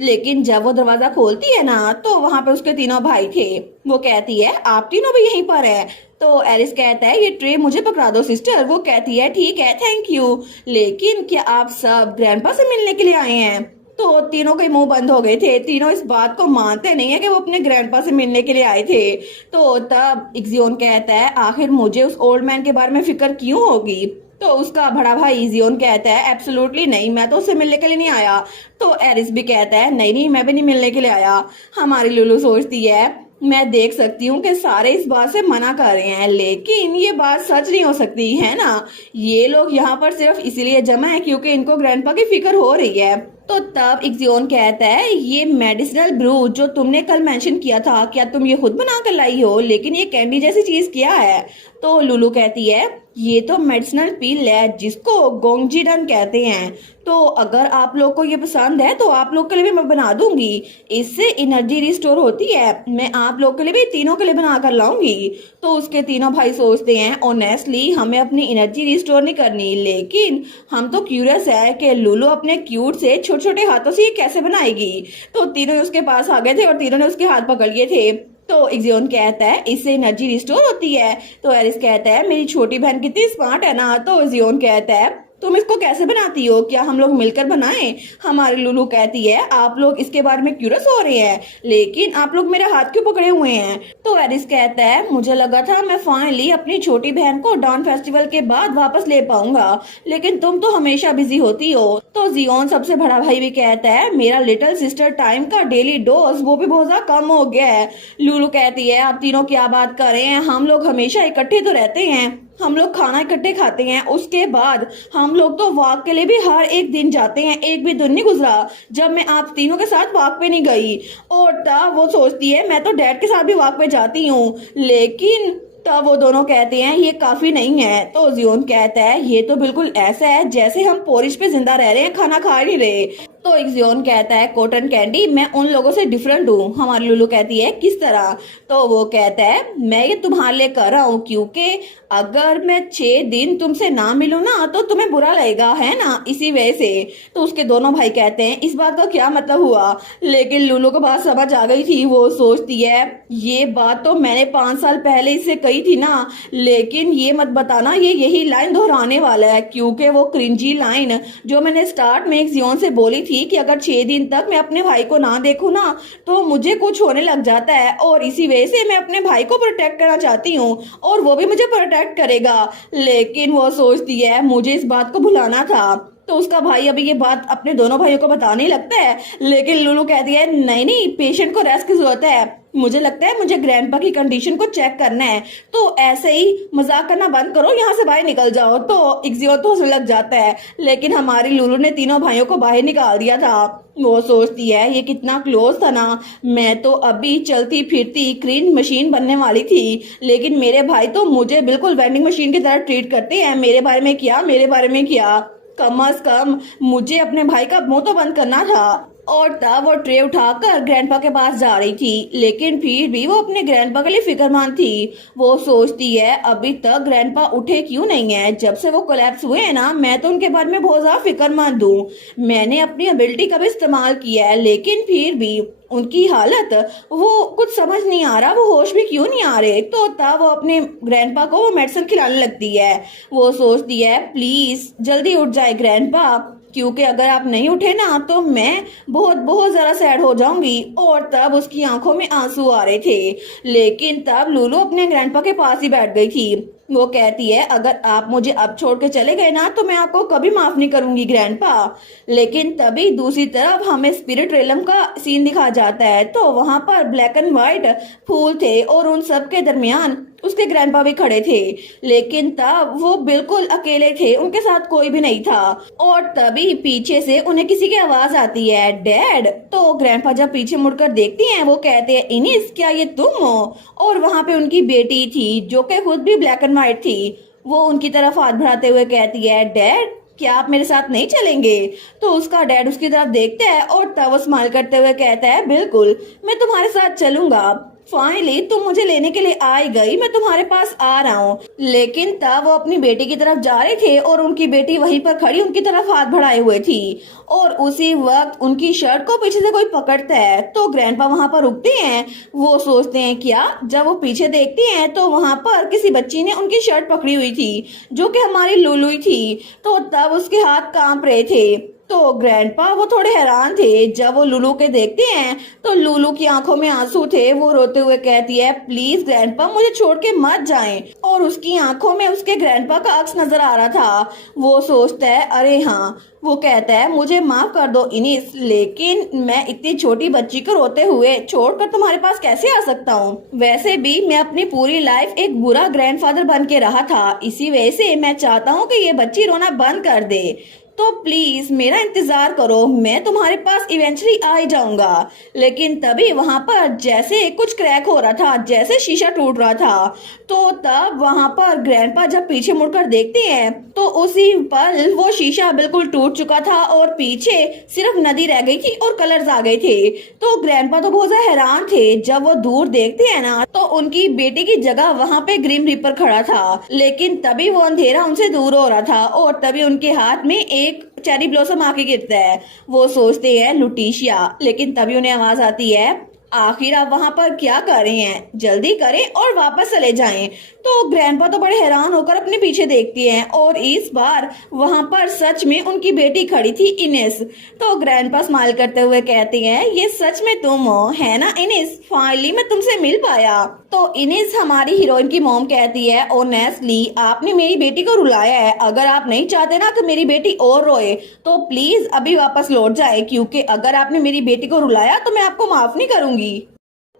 लेकिन जब वो दरवाजा खोलती है ना तो वहां पे उसके तीनों भाई थे। वो कहती है आप तीनों भी यहीं पर है। तो एरिस कहता है ये ट्रे मुझे पकड़ा दो सिस्टर। वो कहती है ठीक है थैंक यू, लेकिन क्या आप सब ग्रैंडपा से मिलने के लिए आए हैं? तो तीनों के मुंह बंद हो गए थे। तीनों इस बात को मानते नहीं है कि वो अपने ग्रैंडपा से मिलने के लिए आए थे। तो तब इक्सियोन कहता है आखिर मुझे उस ओल्ड मैन के बारे में फिक्र क्यों होगी? तो उसका बड़ा भाई इजियोन कहता है एब्सोल्युटली नहीं, मैं तो उससे मिलने के लिए नहीं आया। तो एरिस भी कहता है नहीं नहीं मैं भी नहीं मिलने के लिए आया। हमारी लुलू सोचती है मैं देख सकती हूँ कि सारे इस बात से मना कर रहे हैं, लेकिन ये बात सच नहीं हो सकती है ना। ये लोग यहाँ पर सिर्फ इसीलिए जमा है क्योंकि इनको ग्रैंडपा की फिक्र हो रही है। तो तब इक्सियोन कहता है ये मेडिसिनल ब्रू जो तुमने कल मेंशन किया था क्या तुम ये खुद बना कर लाई हो? लेकिन ये कैंडी जैसी चीज क्या है? तो लुलू कहती है ये तो मेडिसिनल पील है जिसको गोंगजीडन कहते हैं। तो अगर आप लोग को ये पसंद है तो आप लोग के लिए भी मैं बना दूंगी। इससे एनर्जी रिस्टोर होती है। मैं आप लोग के लिए भी तीनों के लिए बना कर लाऊंगी। तो उसके तीनों भाई सोचते हैं ऑनेस्टली हमें अपनी एनर्जी रिस्टोर नहीं करनी, लेकिन हम तो क्यूरियस है कि लुलू अपने क्यूट से छोटे छोटे हाथों से ये कैसे बनाएगी। तो तीनों उसके पास आ गए थे और तीनों ने उसके हाथ पकड़ लिए थे। तो इक्सियोन कहता है इससे एनर्जी रिस्टोर होती है। तो एरिस कहता है मेरी छोटी बहन कितनी स्मार्ट है ना। तो इक्सियोन कहता है तुम इसको कैसे बनाती हो, क्या हम लोग मिलकर बनाएं? हमारी लुलू कहती है आप लोग इसके बारे में क्यूरियस हो रहे हैं, लेकिन आप लोग मेरे हाथ क्यों पकड़े हुए हैं? तो एरिस कहता है मुझे लगा था मैं फाइनली अपनी छोटी बहन को डॉन फेस्टिवल के बाद वापस ले पाऊंगा, लेकिन तुम तो हमेशा बिजी होती हो। तो जियोन सबसे बड़ा भाई भी कहता है मेरा लिटिल सिस्टर टाइम का डेली डोज वो भी बहुत ज्यादा कम हो गया है। लुलू कहती है आप तीनों क्या बात कर रहे हैं, हम लोग हमेशा इकट्ठे तो रहते हैं, हम लोग खाना इकट्ठे खाते हैं, उसके बाद हम लोग तो वॉक के लिए भी हर एक दिन जाते हैं। एक भी दिन नहीं गुजरा जब मैं आप तीनों के साथ वॉक पे नहीं गई। और तब वो सोचती है मैं तो डैड के साथ भी वॉक पे जाती हूँ, लेकिन तब वो दोनों कहते हैं ये काफी नहीं है। तो जियोन कहता है ये तो बिल्कुल ऐसा है जैसे हम पोरिश पे जिंदा रह रहे हैं, खाना खा नहीं रहे। तो इक्सियोन कहता है कॉटन कैंडी मैं उन लोगों से डिफरेंट हूँ। हमारी लुलू कहती है किस तरह? तो वो कहता है मैं ये तुम्हारे लिए कर रहा हूँ क्योंकि अगर मैं 6 दिन तुमसे ना मिलूं ना तो तुम्हें बुरा लगेगा है ना, इसी वजह से। तो उसके दोनों भाई कहते हैं इस बात का क्या मतलब हुआ? लेकिन लुलू को बात समझ आ गई थी। वो सोचती है ये बात तो मैंने 5 साल पहले इससे कही थी ना, लेकिन ये मत बताना ये यही लाइन दोहराने वाला है, क्योंकि वो क्रिंजी लाइन जो मैंने स्टार्ट में इक्सियोन से बोली थी कि अगर 6 दिन तक मैं अपने भाई को ना देखूं ना तो मुझे कुछ होने लग जाता है, और इसी वजह से मैं अपने भाई को प्रोटेक्ट करना चाहती हूँ और वो भी मुझे प्रोटेक्ट करेगा। लेकिन वो सोचती है मुझे इस बात को भुलाना था। तो उसका भाई अभी ये बात अपने दोनों भाइयों को बताने लगता है, लेकिन लुलू कहती है नहीं नहीं पेशेंट को रेस्ट की जरूरत है, मुझे लगता है मुझे ग्रैंडपा की कंडीशन को चेक करना है। तो ऐसे ही मजाक करना बंद करो, यहाँ से बाहर निकल जाओ। तो इक्सियोन तो हंसने लग जाता है, लेकिन हमारी लुलू ने तीनों भाइयों को बाहर निकाल दिया था। वो सोचती है ये कितना क्लोज था ना, मैं तो अभी चलती फिरती क्रीम मशीन बनने वाली थी, लेकिन मेरे भाई तो मुझे बिल्कुल वेंडिंग मशीन की तरह ट्रीट करते हैं। मेरे बारे में क्या, मेरे बारे में क्या, कम अज कम मुझे अपने भाई का मुंह तो बंद करना था। और तब वो ट्रे उठाकर ग्रैंडपा के पास जा रही थी, लेकिन फिर भी वो अपने ग्रैंडपा के लिए फिक्रमंद थी। वो सोचती है अभी तक ग्रैंडपा उठे क्यों नहीं है, जब से वो कोलैप्स हुए हैं ना मैं तो उनके बारे में बहुत ज्यादा फिक्रमंद हूँ। मैंने अपनी एबिलिटी का भी इस्तेमाल किया है, लेकिन फिर भी उनकी हालत वो कुछ समझ नहीं आ रहा, वो होश भी क्यों नहीं आ रहे। तो तब वो अपने ग्रैंडपा को वो मेडिसिन खिलाने लगती है। वो सोचती है प्लीज जल्दी उठ जाए ग्रैंडपा, क्योंकि अगर आप नहीं उठे ना तो मैं बहुत बहुत ज्यादा सैड हो जाऊंगी। और तब उसकी आंखों में आंसू आ रहे थे, लेकिन तब लुलू अपने ग्रैंडपा के पास ही बैठ गई थी। वो कहती है अगर आप मुझे अब छोड़ के चले गए ना तो मैं आपको कभी माफ नहीं करूंगी ग्रैंडपा। लेकिन तभी दूसरी तरफ हमें स्पिरिट रेलम का सीन दिखा जाता है। तो वहां पर ब्लैक एंड व्हाइट फूल थे और उन सब के दरमियान उसके ग्रैंडपा भी खड़े थे, लेकिन तब वो बिल्कुल अकेले थे, उनके साथ कोई भी नहीं था। और तभी पीछे से उन्हें किसी की आवाज आती है डैड। तो ग्रैंडपा जब पीछे मुड़कर देखती हैं वो कहते हैं इनिस क्या ये तुम हो? और वहां पे उनकी बेटी थी जो कि खुद भी ब्लैक एंड व्हाइट थी। वो उनकी तरफ हाथ बढ़ाते हुए कहती है डैड क्या आप मेरे साथ नहीं चलेंगे? तो उसका डैड उसकी तरफ देखता है और तब वो स्माइल करते हुए कहता है बिल्कुल मैं तुम्हारे साथ चलूंगा। फाइनली तुम मुझे लेने के लिए आई गई, मैं तुम्हारे पास आ रहा हूँ। लेकिन तब वो अपनी बेटी की तरफ जा रहे थे और उनकी बेटी वहीं पर खड़ी उनकी तरफ हाथ बढ़ाए हुए थी और उसी वक्त उनकी शर्ट को पीछे से कोई पकड़ता है तो ग्रैंडपा वहां पर रुकते हैं। वो सोचते हैं क्या, जब वो पीछे देखते हैं तो वहां पर किसी बच्ची ने उनकी शर्ट पकड़ी हुई थी जो कि हमारी लुलु ही थी। तो तब उसके हाथ कांप रहे थे। तो ग्रैंडपा वो थोड़े हैरान थे। जब वो लुलु के देखते हैं तो लुलु की आंखों में आंसू थे। वो रोते हुए कहती है, प्लीज ग्रैंडपा मुझे छोड़ के मत जाएं। और उसकी आंखों में उसके ग्रैंडपा का अक्स नजर आ रहा था। वो सोचता है, अरे हाँ। वो कहता है, मुझे माफ कर दो इनिस, लेकिन मैं इतनी छोटी बच्ची को रोते हुए छोड़कर तुम्हारे पास कैसे आ सकता हूँ। वैसे भी मैं अपनी पूरी लाइफ एक बुरा ग्रैंडफादर बन के रहा था, इसी वजह से मैं चाहता हूँ कि ये बच्ची रोना बंद कर दे। तो प्लीज मेरा इंतजार करो, मैं तुम्हारे पास इवेंचुअली आ ही जाऊंगा। लेकिन तभी वहां पर जैसे कुछ क्रैक हो रहा था, जैसे शीशा टूट रहा था। तो तब वहां पर ग्रैंडपा जब पीछे मुड़कर देखते हैं तो उसी पल वो शीशा बिल्कुल टूट चुका था और पीछे सिर्फ नदी रह गई थी और कलर्स आ गए थे। तो ग्रैंडपा तो बहुत ज्यादा हैरान थे। जब वो दूर देखते हैं ना तो उनकी बेटी की जगह वहां पे ग्रीम रीपर खड़ा था। लेकिन तभी वो अंधेरा उनसे दूर हो रहा था और तभी उनके हाथ में एक चेरी ब्लॉसम आके गिरता है। वो सोचते हैं लुटीशिया, लेकिन तभी उन्हें आवाज आती है, आखिर आप वहां पर क्या कर रहे हैं, जल्दी करें और वापस चले जाएं। तो ग्रैंडपा तो बड़े हैरान होकर अपने पीछे देखती हैं और इस बार वहां पर सच में उनकी बेटी खड़ी थी, इनेस। तो ग्रैंडपा स्माइल करते हुए कहती हैं, ये सच में तुम हो, है ना इनेस, फाइनली मैं तुमसे मिल पाया। तो इनेस हमारी हीरोइन की मॉम कहती है, ऑनेस्टली आपने मेरी बेटी को रुलाया है। अगर आप नहीं चाहते ना कि मेरी बेटी और रोए तो प्लीज अभी वापस लौट जाए, क्योंकि अगर आपने मेरी बेटी को रुलाया तो मैं आपको माफ नहीं करूंगी।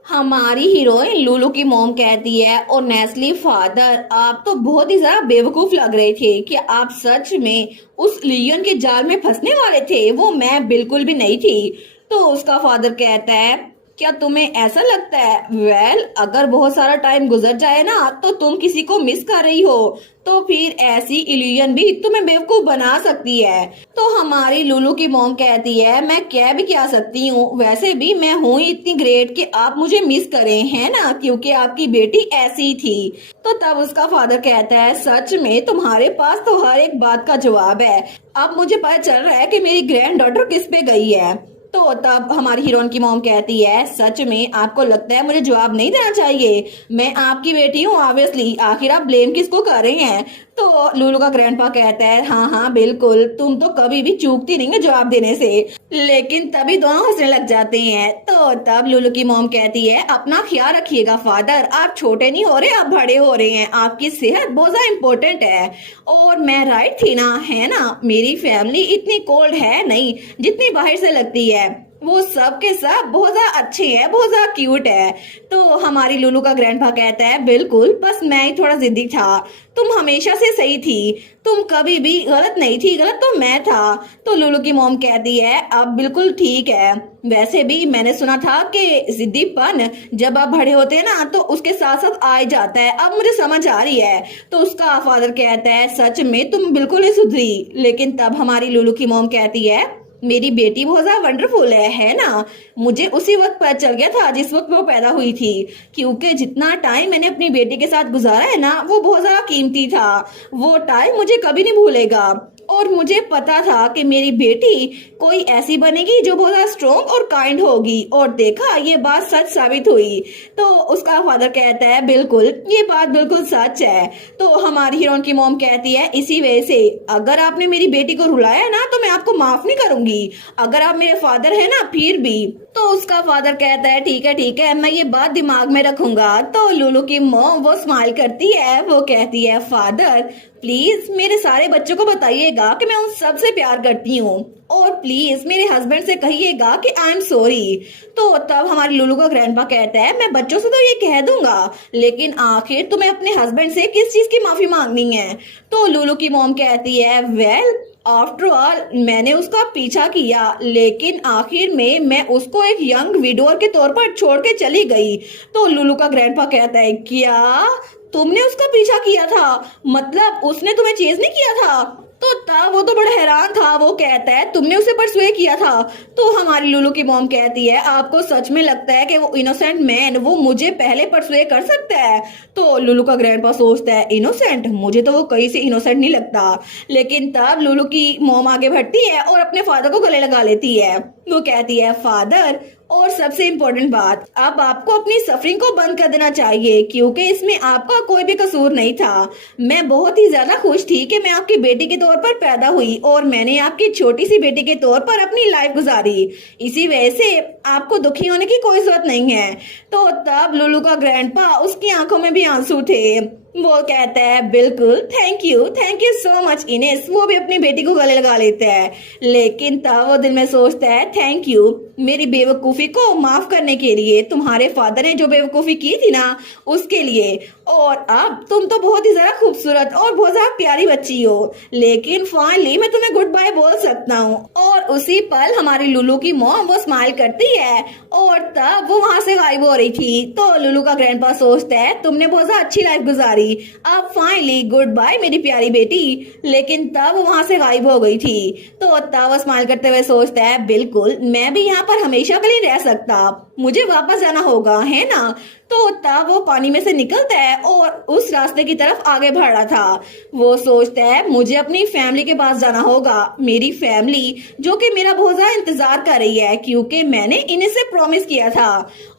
हमारी हीरोइन लुलु की मॉम कहती है, और नेस्ली फादर आप तो बहुत ही ज्यादा बेवकूफ लग रहे थे कि आप सच में उस लियन के जाल में फंसने वाले थे, वो मैं बिल्कुल भी नहीं थी। तो उसका फादर कहता है, क्या तुम्हें ऐसा लगता है? वेल, अगर बहुत सारा टाइम गुजर जाए ना तो तुम किसी को मिस कर रही हो तो फिर ऐसी इल्यूजन भी तुम्हें बेवकूफ बना सकती है। तो हमारी लुलु की मॉम कहती है, मैं कह भी क्या सकती हूँ, वैसे भी मैं हूँ इतनी ग्रेट कि आप मुझे मिस करें, है ना, क्योंकि आपकी बेटी ऐसी थी। तो तब उसका फादर कहता है, सच में तुम्हारे पास तो हर एक बात का जवाब है। अब मुझे पता चल रहा है कि मेरी ग्रैंड डॉटर किस पे गई है। तो तब हमारी हीरोइन की मॉम कहती है, सच में आपको लगता है मुझे जवाब नहीं देना चाहिए? मैं आपकी बेटी हूँ ऑब्वियसली, आखिर आप ब्लेम किसको कर रहे हैं? तो लुलु का ग्रैंडपा कहता है, हाँ हाँ बिल्कुल, तुम तो कभी भी चूकती नहीं है जवाब देने से। लेकिन तभी दोनों हंसने लग जाते हैं। तो तब लुलु की मॉम कहती है, अपना ख्याल रखिएगा फादर, आप छोटे नहीं हो रहे, आप बड़े हो रहे हैं, आपकी सेहत बहुत ज्यादा इम्पोर्टेंट है। और मैं राइट थी ना, है ना, मेरी फैमिली इतनी कोल्ड है नहीं जितनी बाहर से लगती है, वो सब के सब बहुत ज्यादा अच्छे हैं, बहुत ज्यादा क्यूट है। तो हमारी लुलु का ग्रैंडपा कहता है, बिल्कुल, बस मैं ही थोड़ा जिद्दी था, तुम हमेशा से सही थी, तुम कभी भी गलत नहीं थी, गलत तो मैं था। तो लुलु की मॉम कहती है, अब बिल्कुल ठीक है, वैसे भी मैंने सुना था कि जिद्दीपन जब आप बड़े होते हैं ना तो उसके साथ साथ आ ही जाता है, अब मुझे समझ आ रही है। तो उसका फादर कहता है, सच में तुम बिल्कुल ही सुधरी। लेकिन तब हमारी लुलु की मॉम कहती है, मेरी बेटी बहुत ज्यादा वंडरफुल है ना, मुझे उसी वक्त पता चल गया था जिस वक्त वो पैदा हुई थी, क्योंकि जितना टाइम मैंने अपनी बेटी के साथ गुजारा है ना वो बहुत ज्यादा कीमती था, वो टाइम मुझे कभी नहीं भूलेगा। और मुझे पता था कि मेरी बेटी कोई ऐसी बनेगी जो बहुत ज्यादा स्ट्रॉन्ग और काइंड होगी, और देखा ये बात सच साबित हुई। तो उसका फादर कहता है, बिल्कुल ये बात बिल्कुल सच है। तो हमारी हीरोइन की मॉम कहती है, इसी वजह से अगर आपने मेरी बेटी को रुलाया ना तो मैं आपको माफ नहीं करूंगी, अगर आप मेरे फादर है ना फिर भी। तो उसका फादर कहता है, ठीक है, मैं ये बात दिमाग में रखूंगा। तो लुलु की मॉम वो स्माइल करती है, वो कहती है, फादर प्लीज मेरे सारे बच्चों को बताइएगा कि मैं उन सब से प्यार करती हूँ, और प्लीज मेरे हस्बैंड से कहिएगा कि आई एम सॉरी। तो तब हमारे लुलु का ग्रैंडपा कहता है, मैं बच्चों से तो ये कह दूंगा, लेकिन आखिर तुम्हें अपने हस्बैंड से किस चीज की माफी मांगनी है? तो लुलु की मॉम कहती है, वेल आफ्टर ऑल मैंने उसका पीछा किया, लेकिन आखिर में मैं उसको एक यंग विडोर के तौर पर छोड़ के चली गई। तो लुलु का ग्रैंडपा कहता है, क्या तुमने उसका पीछा किया था? मतलब उसने तुम्हें चेज नहीं किया था? तो तब वो तो बड़ा हैरान था। वो कहता है तुमने उसे परसुए किया था। तो हमारी लुलू की मॉम कहती है आपको सच में लगता है कि वो इनोसेंट मैन वो मुझे पहले परसुए कर सकता है? तो लुलू का ग्रैंडपा सोचता है इनोसेंट, मुझे तो वो कहीं से इनोसेंट नहीं लगता। लेकिन तब लुलू की मॉम आगे बढ़ती है और अपने फादर को गले लगा लेती है। वो कहती है फादर, और सबसे इम्पोर्टेंट बात, अब आपको अपनी सफरिंग को बंद कर देना चाहिए क्योंकि इसमें आपका कोई भी कसूर नहीं था। मैं बहुत ही ज्यादा खुश थी कि मैं आपकी बेटी के तौर पर पैदा हुई और मैंने आपकी छोटी सी बेटी के तौर पर अपनी लाइफ गुजारी। इसी वजह से आपको दुखी होने की कोई जरूरत नहीं है। तो तब लुलू का ग्रैंडपा, उसकी आंखों में भी आंसू थे। वो कहता है बिल्कुल, thank you so much Innes. वो भी अपनी बेटी को गले लगा लेता है। लेकिन तब वो दिल में सोचता है थैंक यू मेरी बेवकूफी को माफ करने के लिए, तुम्हारे फादर ने जो बेवकूफी की थी ना उसके लिए। और अब तुम तो बहुत ही ज्यादा खूबसूरत और बहुत ज्यादा प्यारी बच्ची हो, लेकिन फाइनली मैं तुम्हें गुड बाय बोल सकता हूँ। और उसी पल हमारी लुलू की मॉम वो स्माइल करती है और तब वो वहां से गायब हो रही थी। तो लुलू का ग्रैंडपा सोचता है तुमने बहुत ज्यादा अच्छी लाइफ गुजारी, अब फाइनली गुड बाय मेरी प्यारी बेटी। लेकिन तब वो वहां से गायब हो गई थी। तो तब वो स्माइल करते हुए सोचता है बिल्कुल, मैं भी यहाँ पर हमेशा के लिए रह सकता, मुझे वापस जाना होगा, है ना? तो तब वो पानी में से निकलता है और उस रास्ते की तरफ आगे बढ़ रहा था। वो सोचता है मुझे अपनी फैमिली के पास जाना होगा, मेरी फैमिली जो कि मेरा बहुत ज्यादा इंतजार कर रही है क्योंकि मैंने इन्हें से प्रॉमिस किया था।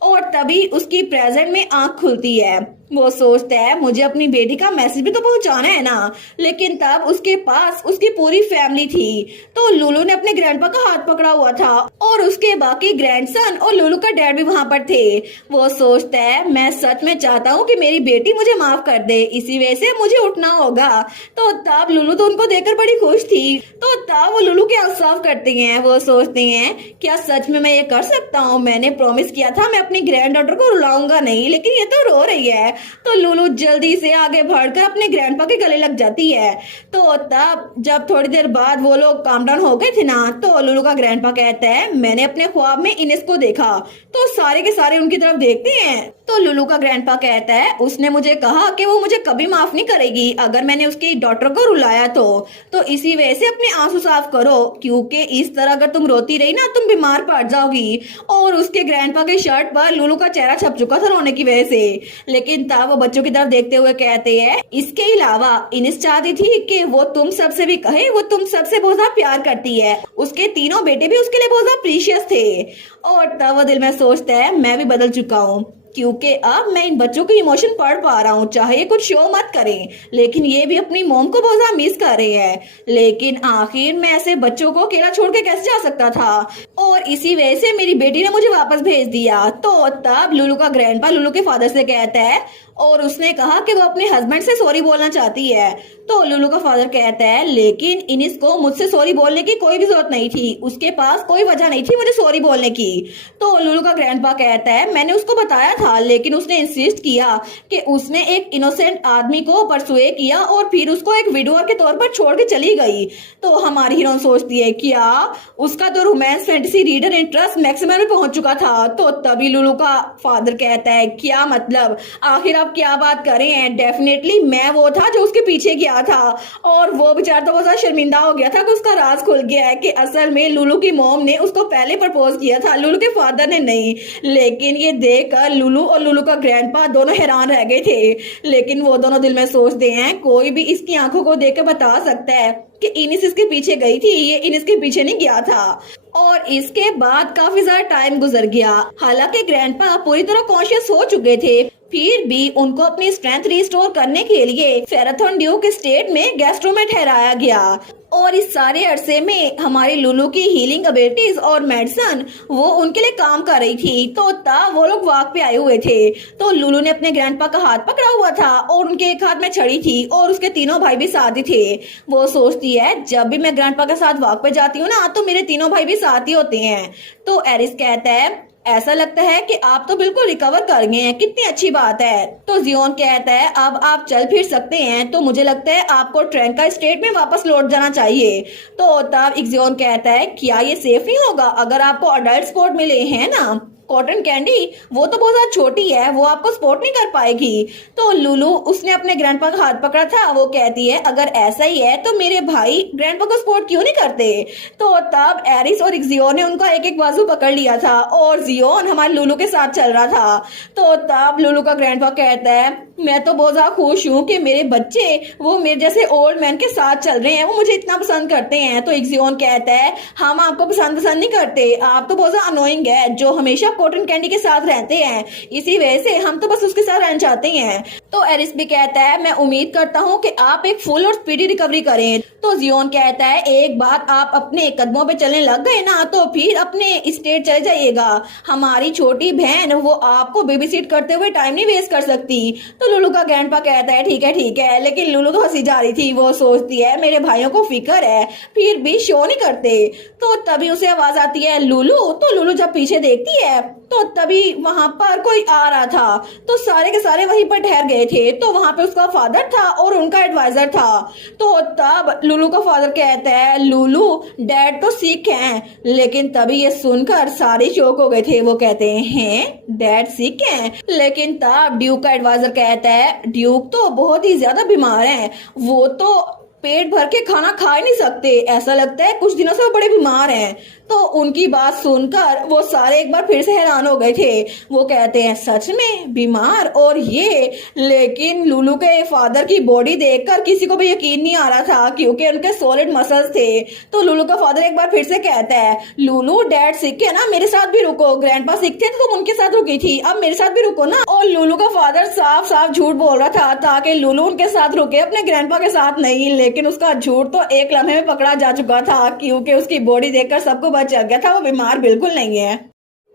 और तभी उसकी प्रेजेंट में आंख खुलती है। वो सोचता है मुझे अपनी बेटी का मैसेज भी तो पहुंचाना है ना। लेकिन तब उसके पास उसकी पूरी फैमिली थी। तो लुलू ने अपने ग्रैंडपा का हाथ पकड़ा हुआ था और उसके बाकी ग्रैंडसन और लुलू का डैड भी वहां पर थे। वो सोचता है मैं सच में चाहता हूँ कि मेरी बेटी मुझे माफ कर दे, इसी वजह से मुझे उठना होगा। तो तब लुलू तो उनको देखकर बड़ी खुश थी। तो तब वो लुलू के आंख साफ करते हैं। वो सोचते हैं क्या सच में मैं ये कर सकता हूँ? मैंने प्रॉमिस किया था मैं अपनी ग्रैंड डॉटर को रुलाऊंगा नहीं, लेकिन ये तो रो रही है। तो लुलू जल्दी से आगे बढ़कर अपने ग्रैंडपा के गले लग जाती है। तो तब जब थोड़ी देर बाद वो लोग काम डाउन हो गए थे ना, तो लुलू का ग्रैंडपा कहता है मैंने अपने ख्वाब में इनेस को देखा। तो सारे के सारे उनकी तरफ देखते हैं। तो लुलू का ग्रैंडपा कहता है उसने मुझे कहा कि वो मुझे कभी माफ नहीं करेगी अगर मैंने उसकी डॉटर को रुलाया तो इसी वजह से अपने आंसू साफ करो क्योंकि इस तरह अगर तुम रोती रही ना तुम बीमार पड़ जाओगी। और उसके ग्रैंडपा के शर्ट पर लुलू का चेहरा छप चुका था रोने की वजह से। लेकिन तब वो बच्चों की तरफ देखते हुए कहते हैं इसके अलावा इनिस चाहती थी कि वो तुम सबसे भी कहे वो तुम सबसे बहुत ज्यादा प्यार करती है। उसके तीनों बेटे भी उसके लिए बहुत ज्यादा प्रीशियस थे। और तब वो दिल में सोचता है मैं भी बदल चुका हूँ क्योंकि अब मैं इन बच्चों के इमोशन पढ़ पा रहा हूँ। चाहे ये कुछ शो मत करें लेकिन ये भी अपनी मॉम को बहुत ज्यादा मिस कर रहे हैं। लेकिन आखिर मैं ऐसे बच्चों को अकेला छोड़ के कैसे जा सकता था? और इसी वजह से मेरी बेटी ने मुझे वापस भेज दिया। तो तब लुलू का ग्रैंडपा लुलू के फादर से कहता है और उसने कहा कि वो अपने हस्बैंड से सॉरी बोलना चाहती है। तो लुलू का फादर कहता है लेकिन इनिस को मुझसे सॉरी बोलने की कोई भी जरूरत नहीं थी, उसके पास कोई वजह नहीं थी मुझे सॉरी बोलने की। तो लुलू का ग्रैंडपा कहता है मैंने उसको बताया था लेकिन उसने इंसिस्ट किया कि उसने एक इनोसेंट आदमी को परसुए किया और फिर उसको एक विडोअर के तौर पर छोड़ के चली गई। तो हमारी हीरोइन सोचती है क्या उसका तो romance fantasy reader interest maximum में पहुंच चुका था? तो तभी लुलू का फादर कहता है क्या मतलब, आखिर आप क्या बात कर रहे हैं? डेफिनेटली मैं वो था जो उसके पीछे गया था। और वो बेचारा तो बहुत ज्यादा शर्मिंदा हो गया था कि उसका राज खुल गया है कि असल में लुलू की मॉम ने उसको पहले प्रपोज किया था, लुलू के फादर ने नहीं। लेकिन ये देखकर लुलू और लुलू का ग्रैंडपा दोनों हैरान रह गए थे। लेकिन वो दोनों दिल में सोचते हैं कोई भी इसकी आंखों को देख कर बता सकता है कि इनिस इसके पीछे गई थी, ये इनिस के पीछे नहीं गया था। और इसके बाद काफी ज्यादा टाइम गुजर गया। हालांकि ग्रैंडपा पूरी तरह कॉन्शियस हो चुके थे, फिर भी उनको अपनी स्ट्रेंथ रिस्टोर करने के लिए फेराथन ड्यूक स्टेट में गेस्ट रूम में ठहराया गया। और इस सारे अरसे में हमारी लुलू की हीलिंग एबिलिटीज और मेडिसिन वो उनके लिए काम कर रही थी। तो तब वो लोग वॉक पे आए हुए थे। तो लुलू ने अपने ग्रैंडपा का हाथ पकड़ा हुआ था और उनके एक हाथ में छड़ी थी और उसके तीनों भाई भी साथ ही थे। वो सोचती है जब भी मैं ग्रैंडपा के साथ वॉक पे जाती हूँ ना तो मेरे तीनों भाई भी साथ ही होते हैं। तो एरिस कहता है ऐसा लगता है कि आप तो बिल्कुल रिकवर कर गए हैं, कितनी अच्छी बात है। तो जियोन कहता है अब आप चल फिर सकते हैं, तो मुझे लगता है आपको ट्रैंका स्टेट में वापस लौट जाना चाहिए। तो तब जियोन कहता है क्या ये सेफ नहीं होगा अगर आपको अडल्ट स्पोर्ट मिले, हैं ना? कॉटन कैंडी वो तो बहुत ज्यादा छोटी है, वो आपको सपोर्ट नहीं कर पाएगी। तो लुलू उसने अपने ग्रैंडपा का हाथ पकड़ा था। वो कहती है अगर ऐसा ही है तो मेरे भाई ग्रैंडपा को सपोर्ट क्यों नहीं करते। तो तब एरिस और जियोन ने उनका एक एक बाजू पकड़ लिया था और जियोन हमारे लुलू के साथ चल रहा था। तो तब लुलू का ग्रैंडपा कहता है मैं तो बहुत ज्यादा खुश हूँ कि मेरे बच्चे वो मेरे जैसे ओल्ड मैन के साथ चल रहे हैं, वो मुझे इतना पसंद करते हैं। तो जियोन कहता है हम आपको पसंद नहीं करते, आप तो बहुत ज्यादा अनोइंग है जो हमेशा कॉटन कैंडी के साथ रहते हैं, इसी वजह से हम तो बस उसके साथ रहना चाहते हैं। तो एरिस भी कहता है मैं उम्मीद करता हूँ कि आप एक फुल और स्पीडी रिकवरी करें। तो जियोन कहता है एक बार आप अपने कदमों पे चलने लग गए ना तो फिर अपने स्टेट चले जाइएगा, हमारी छोटी बहन वो आपको बेबी सिट करते हुए टाइम नहीं वेस्ट कर सकती। तो लुलू का ग्रैंडपा कहता है ठीक है, लेकिन लुलू तो हंसी जा रही थी। वो सोचती है मेरे भाइयों को फिक्र है फिर भी शो नहीं करते। तो तभी उसे आवाज आती है लुलू। तो लुलू जब पीछे देखती है तो तभी वहां पर कोई आ रहा था। तो सारे के सारे वहीं पर ठहर गए थे। तो वहां पे उसका फादर था और उनका एडवाइजर था। तो तब लुलू का फादर कहता है लुलू डैड तो सिक हैं। लेकिन तभी ये सुनकर सारे चौंक हो गए थे। वो कहते हैं डैड सिक हैं। लेकिन तब ड्यूक का एडवाइजर कहता है ड्यूक तो बहुत ही ज्यादा बीमार हैं, वो तो पेट भर के खाना खा ही नहीं सकते, ऐसा लगता है कुछ दिनों से वो बड़े बीमार हैं। तो उनकी बात सुनकर वो सारे एक बार फिर से हैरान हो गए थे। वो कहते हैं सच में बीमार और ये, लेकिन लुलू के फादर की बॉडी देखकर किसी को भी यकीन नहीं आ रहा था क्योंकि उनके सॉलिड मसल्स थे। तो लुलू का फादर एक बार फिर से कहता है लुलू डैड सिक है ना, मेरे साथ भी रुको, ग्रैंडपा सिक थे तो तुम उनके साथ रुकी थी, अब मेरे साथ भी रुको ना। और लुलू का फादर साफ साफ झूठ बोल रहा था ताकि लुलू उनके साथ रुके, अपने ग्रैंडपा के साथ नहीं। लेकिन उसका झूठ तो एक लम्हे में पकड़ा जा चुका था क्योंकि उसकी बॉडी देखकर सबको पता चल गया था वो बीमार बिल्कुल नहीं है।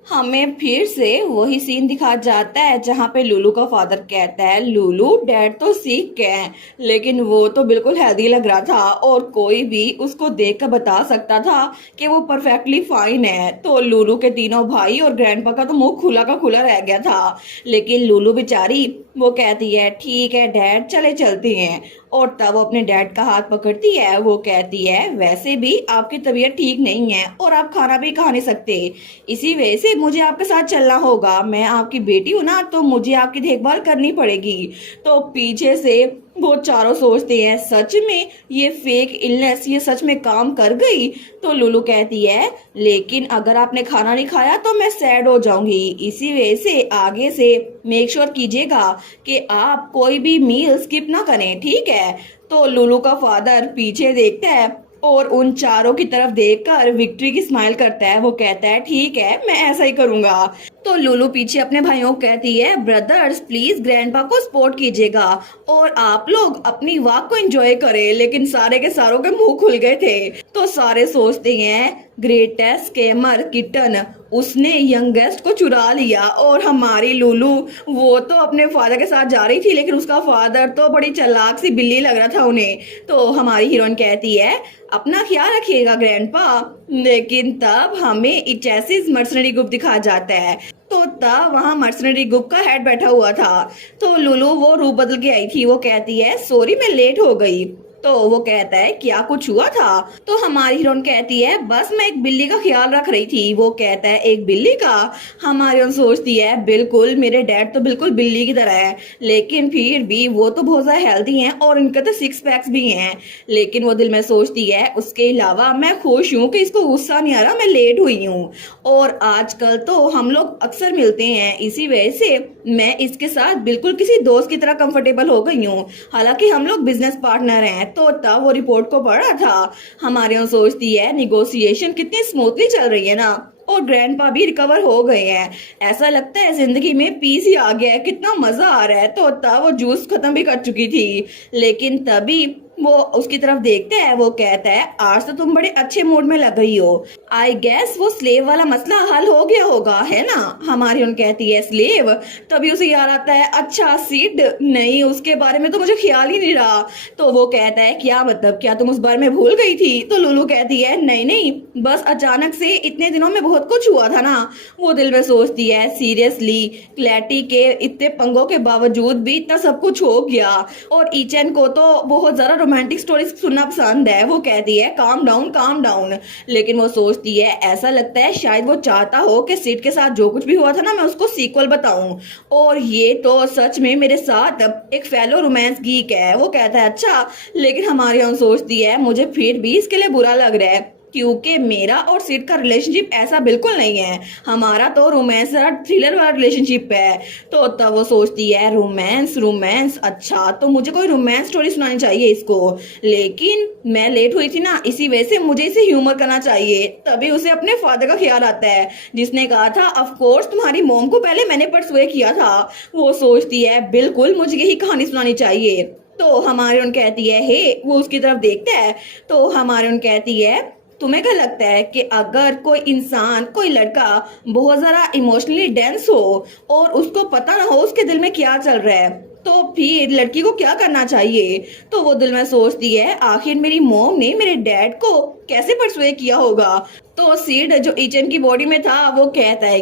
हमें फिर से वही सीन दिखा जाता है जहाँ पे लुलू का फादर कहता है लुलू डैड तो सिक है, लेकिन वो तो बिल्कुल हेल्दी लग रहा था और कोई भी उसको देखकर बता सकता था कि वो परफेक्टली फाइन है। तो लुलू के तीनों भाई और ग्रैंडपा का तो मुंह खुला का खुला रह गया था। लेकिन लुलू बेचारी वो कहती है ठीक है डैड चले चलते हैं। और तब वो अपने डैड का हाथ पकड़ती है। वो कहती है वैसे भी आपकी तबीयत ठीक नहीं है और आप खाना भी खा नहीं सकते, इसी वजह से मुझे आपके साथ चलना होगा, मैं आपकी बेटी हूँ ना तो मुझे आपकी देखभाल करनी पड़ेगी। तो पीछे से वो चारों सोचते हैं सच में ये फेक इलनेस ये सच में काम कर गई। तो लुलू कहती है लेकिन अगर आपने खाना नहीं खाया तो मैं सैड हो जाऊंगी, इसी वजह से आगे से मेक श्योर कीजिएगा कि आप कोई भी मील स्किप ना करें, ठीक है। तो लुलू का फादर पीछे देखता है और उन चारों की तरफ देखकर विक्ट्री की स्माइल करता है। वो कहता है ठीक है मैं ऐसा ही करूंगा। तो लुलू पीछे अपने भाइयों को कहती है ब्रदर्स प्लीज ग्रैंडपा को सपोर्ट कीजिएगा और आप लोग अपनी वॉक को एंजॉय करें। लेकिन सारे के सारों के मुंह खुल गए थे। तो सारे सोचते हैं ग्रेटेस्ट स्कैमर किटन, उसने यंगेस्ट को चुरा लिया और हमारी लुलू वो तो अपने फादर के साथ जा रही थी लेकिन उसका फादर तो बड़ी चालाक सी बिल्ली लग रहा था उन्हें। तो हमारी हीरोइन कहती है अपना ख्याल रखिएगा ग्रैंडपा। लेकिन तब हमें इचेसिस मर्सनरी ग्रुप दिखा जाता है। तो तब वहाँ मर्सनरी ग्रुप का हेड बैठा हुआ था। तो लुलू वो रूप बदल के आई थी। वो कहती है सॉरी मैं लेट हो गई। तो वो कहता है क्या कुछ हुआ था। तो हमारी हीरोइन कहती है बस मैं एक बिल्ली का ख्याल रख रही थी। वो कहता है एक बिल्ली का। हमारी हीरोइन सोचती है बिल्कुल मेरे डैड तो बिल्कुल बिल्ली की तरह है, लेकिन फिर भी वो तो बहुत ज्यादा हेल्दी हैं और इनके तो 6 पैक्स भी हैं। लेकिन वो दिल में सोचती है उसके अलावा मैं खुश हूँ कि इसको गुस्सा नहीं आ रहा मैं लेट हुई हूँ और आजकल तो हम लोग अक्सर मिलते हैं, इसी वजह से मैं इसके साथ बिल्कुल किसी दोस्त की तरह कंफर्टेबल हो गई हूँ, हालांकि हम लोग बिजनेस पार्टनर हैं। तो तब वो रिपोर्ट को पढ़ा था। हमारे यहाँ सोचती है निगोशिएशन कितनी स्मूथली चल रही है ना और ग्रैंडपा भी रिकवर हो गए हैं, ऐसा लगता है जिंदगी में पीस ही आ गया है, कितना मजा आ रहा है। तो तब वो जूस खत्म भी कर चुकी थी। लेकिन तभी वो उसकी तरफ देखते हैं। वो कहता है आज तो तुम बड़े अच्छे मूड में लग रही हो, आई गेस वो स्लेव वाला मसला हल हो गया होगा है ना। हमारी उन कहती है स्लेव। तभी उसे याद आता है अच्छा सिड नहीं उसके बारे में तो मुझे ख्याल ही नहीं रहा। तो वो कहता है क्या मतलब क्या तुम उस बारे में भूल गई थी। तो लुलू कहती है नहीं बस अचानक से इतने दिनों में बहुत कुछ हुआ था ना। वो दिल में सोचती है सीरियसली क्लैटी के इतने पंगों के बावजूद भी इतना सब कुछ हो गया और ईचन को तो बहुत ज्यादा रोमांटिक स्टोरी सुनना पसंद है। वो कहती है काम डाउन। लेकिन वो सोचती है ऐसा लगता है शायद वो चाहता हो कि सिड के साथ जो कुछ भी हुआ था ना मैं उसको सीक्वल बताऊं, और ये तो सच में मेरे साथ एक फेलो रोमांस गीक है। वो कहता है अच्छा, लेकिन हमारी यहाँ सोचती है मुझे फिर भी इसके लिए बुरा लग रहा है क्योंकि मेरा और सिड का रिलेशनशिप ऐसा बिल्कुल नहीं है, हमारा तो रोमांस थ्रिलर वाला रिलेशनशिप है। तो तब वो सोचती है रोमांस, अच्छा तो मुझे कोई रोमांस स्टोरी सुनानी चाहिए इसको, लेकिन मैं लेट हुई थी ना इसी वजह से मुझे इसे ह्यूमर करना चाहिए। तभी उसे अपने फादर का ख्याल आता है जिसने कहा था ऑफ कोर्स तुम्हारी मॉम को पहले मैंने परसुए किया था। वो सोचती है बिल्कुल मुझे यही कहानी सुनानी चाहिए। तो हमारे उन कहती है हे, वो उसकी तरफ देखता है तो हमारे उन कहती है तुम्हें क्या लगता है कि अगर कोई इंसान कोई लड़का बहुत ज्यादा इमोशनली डेंस हो और उसको पता ना हो उसके दिल में क्या चल रहा है तो फिर लड़की को क्या करना चाहिए? तो वो दिल में सोचती है आखिर मेरी मॉम ने मेरे डैड को कैसे परसुए किया होगा। तो सीड जो इचन की बॉडी में था वो कहता है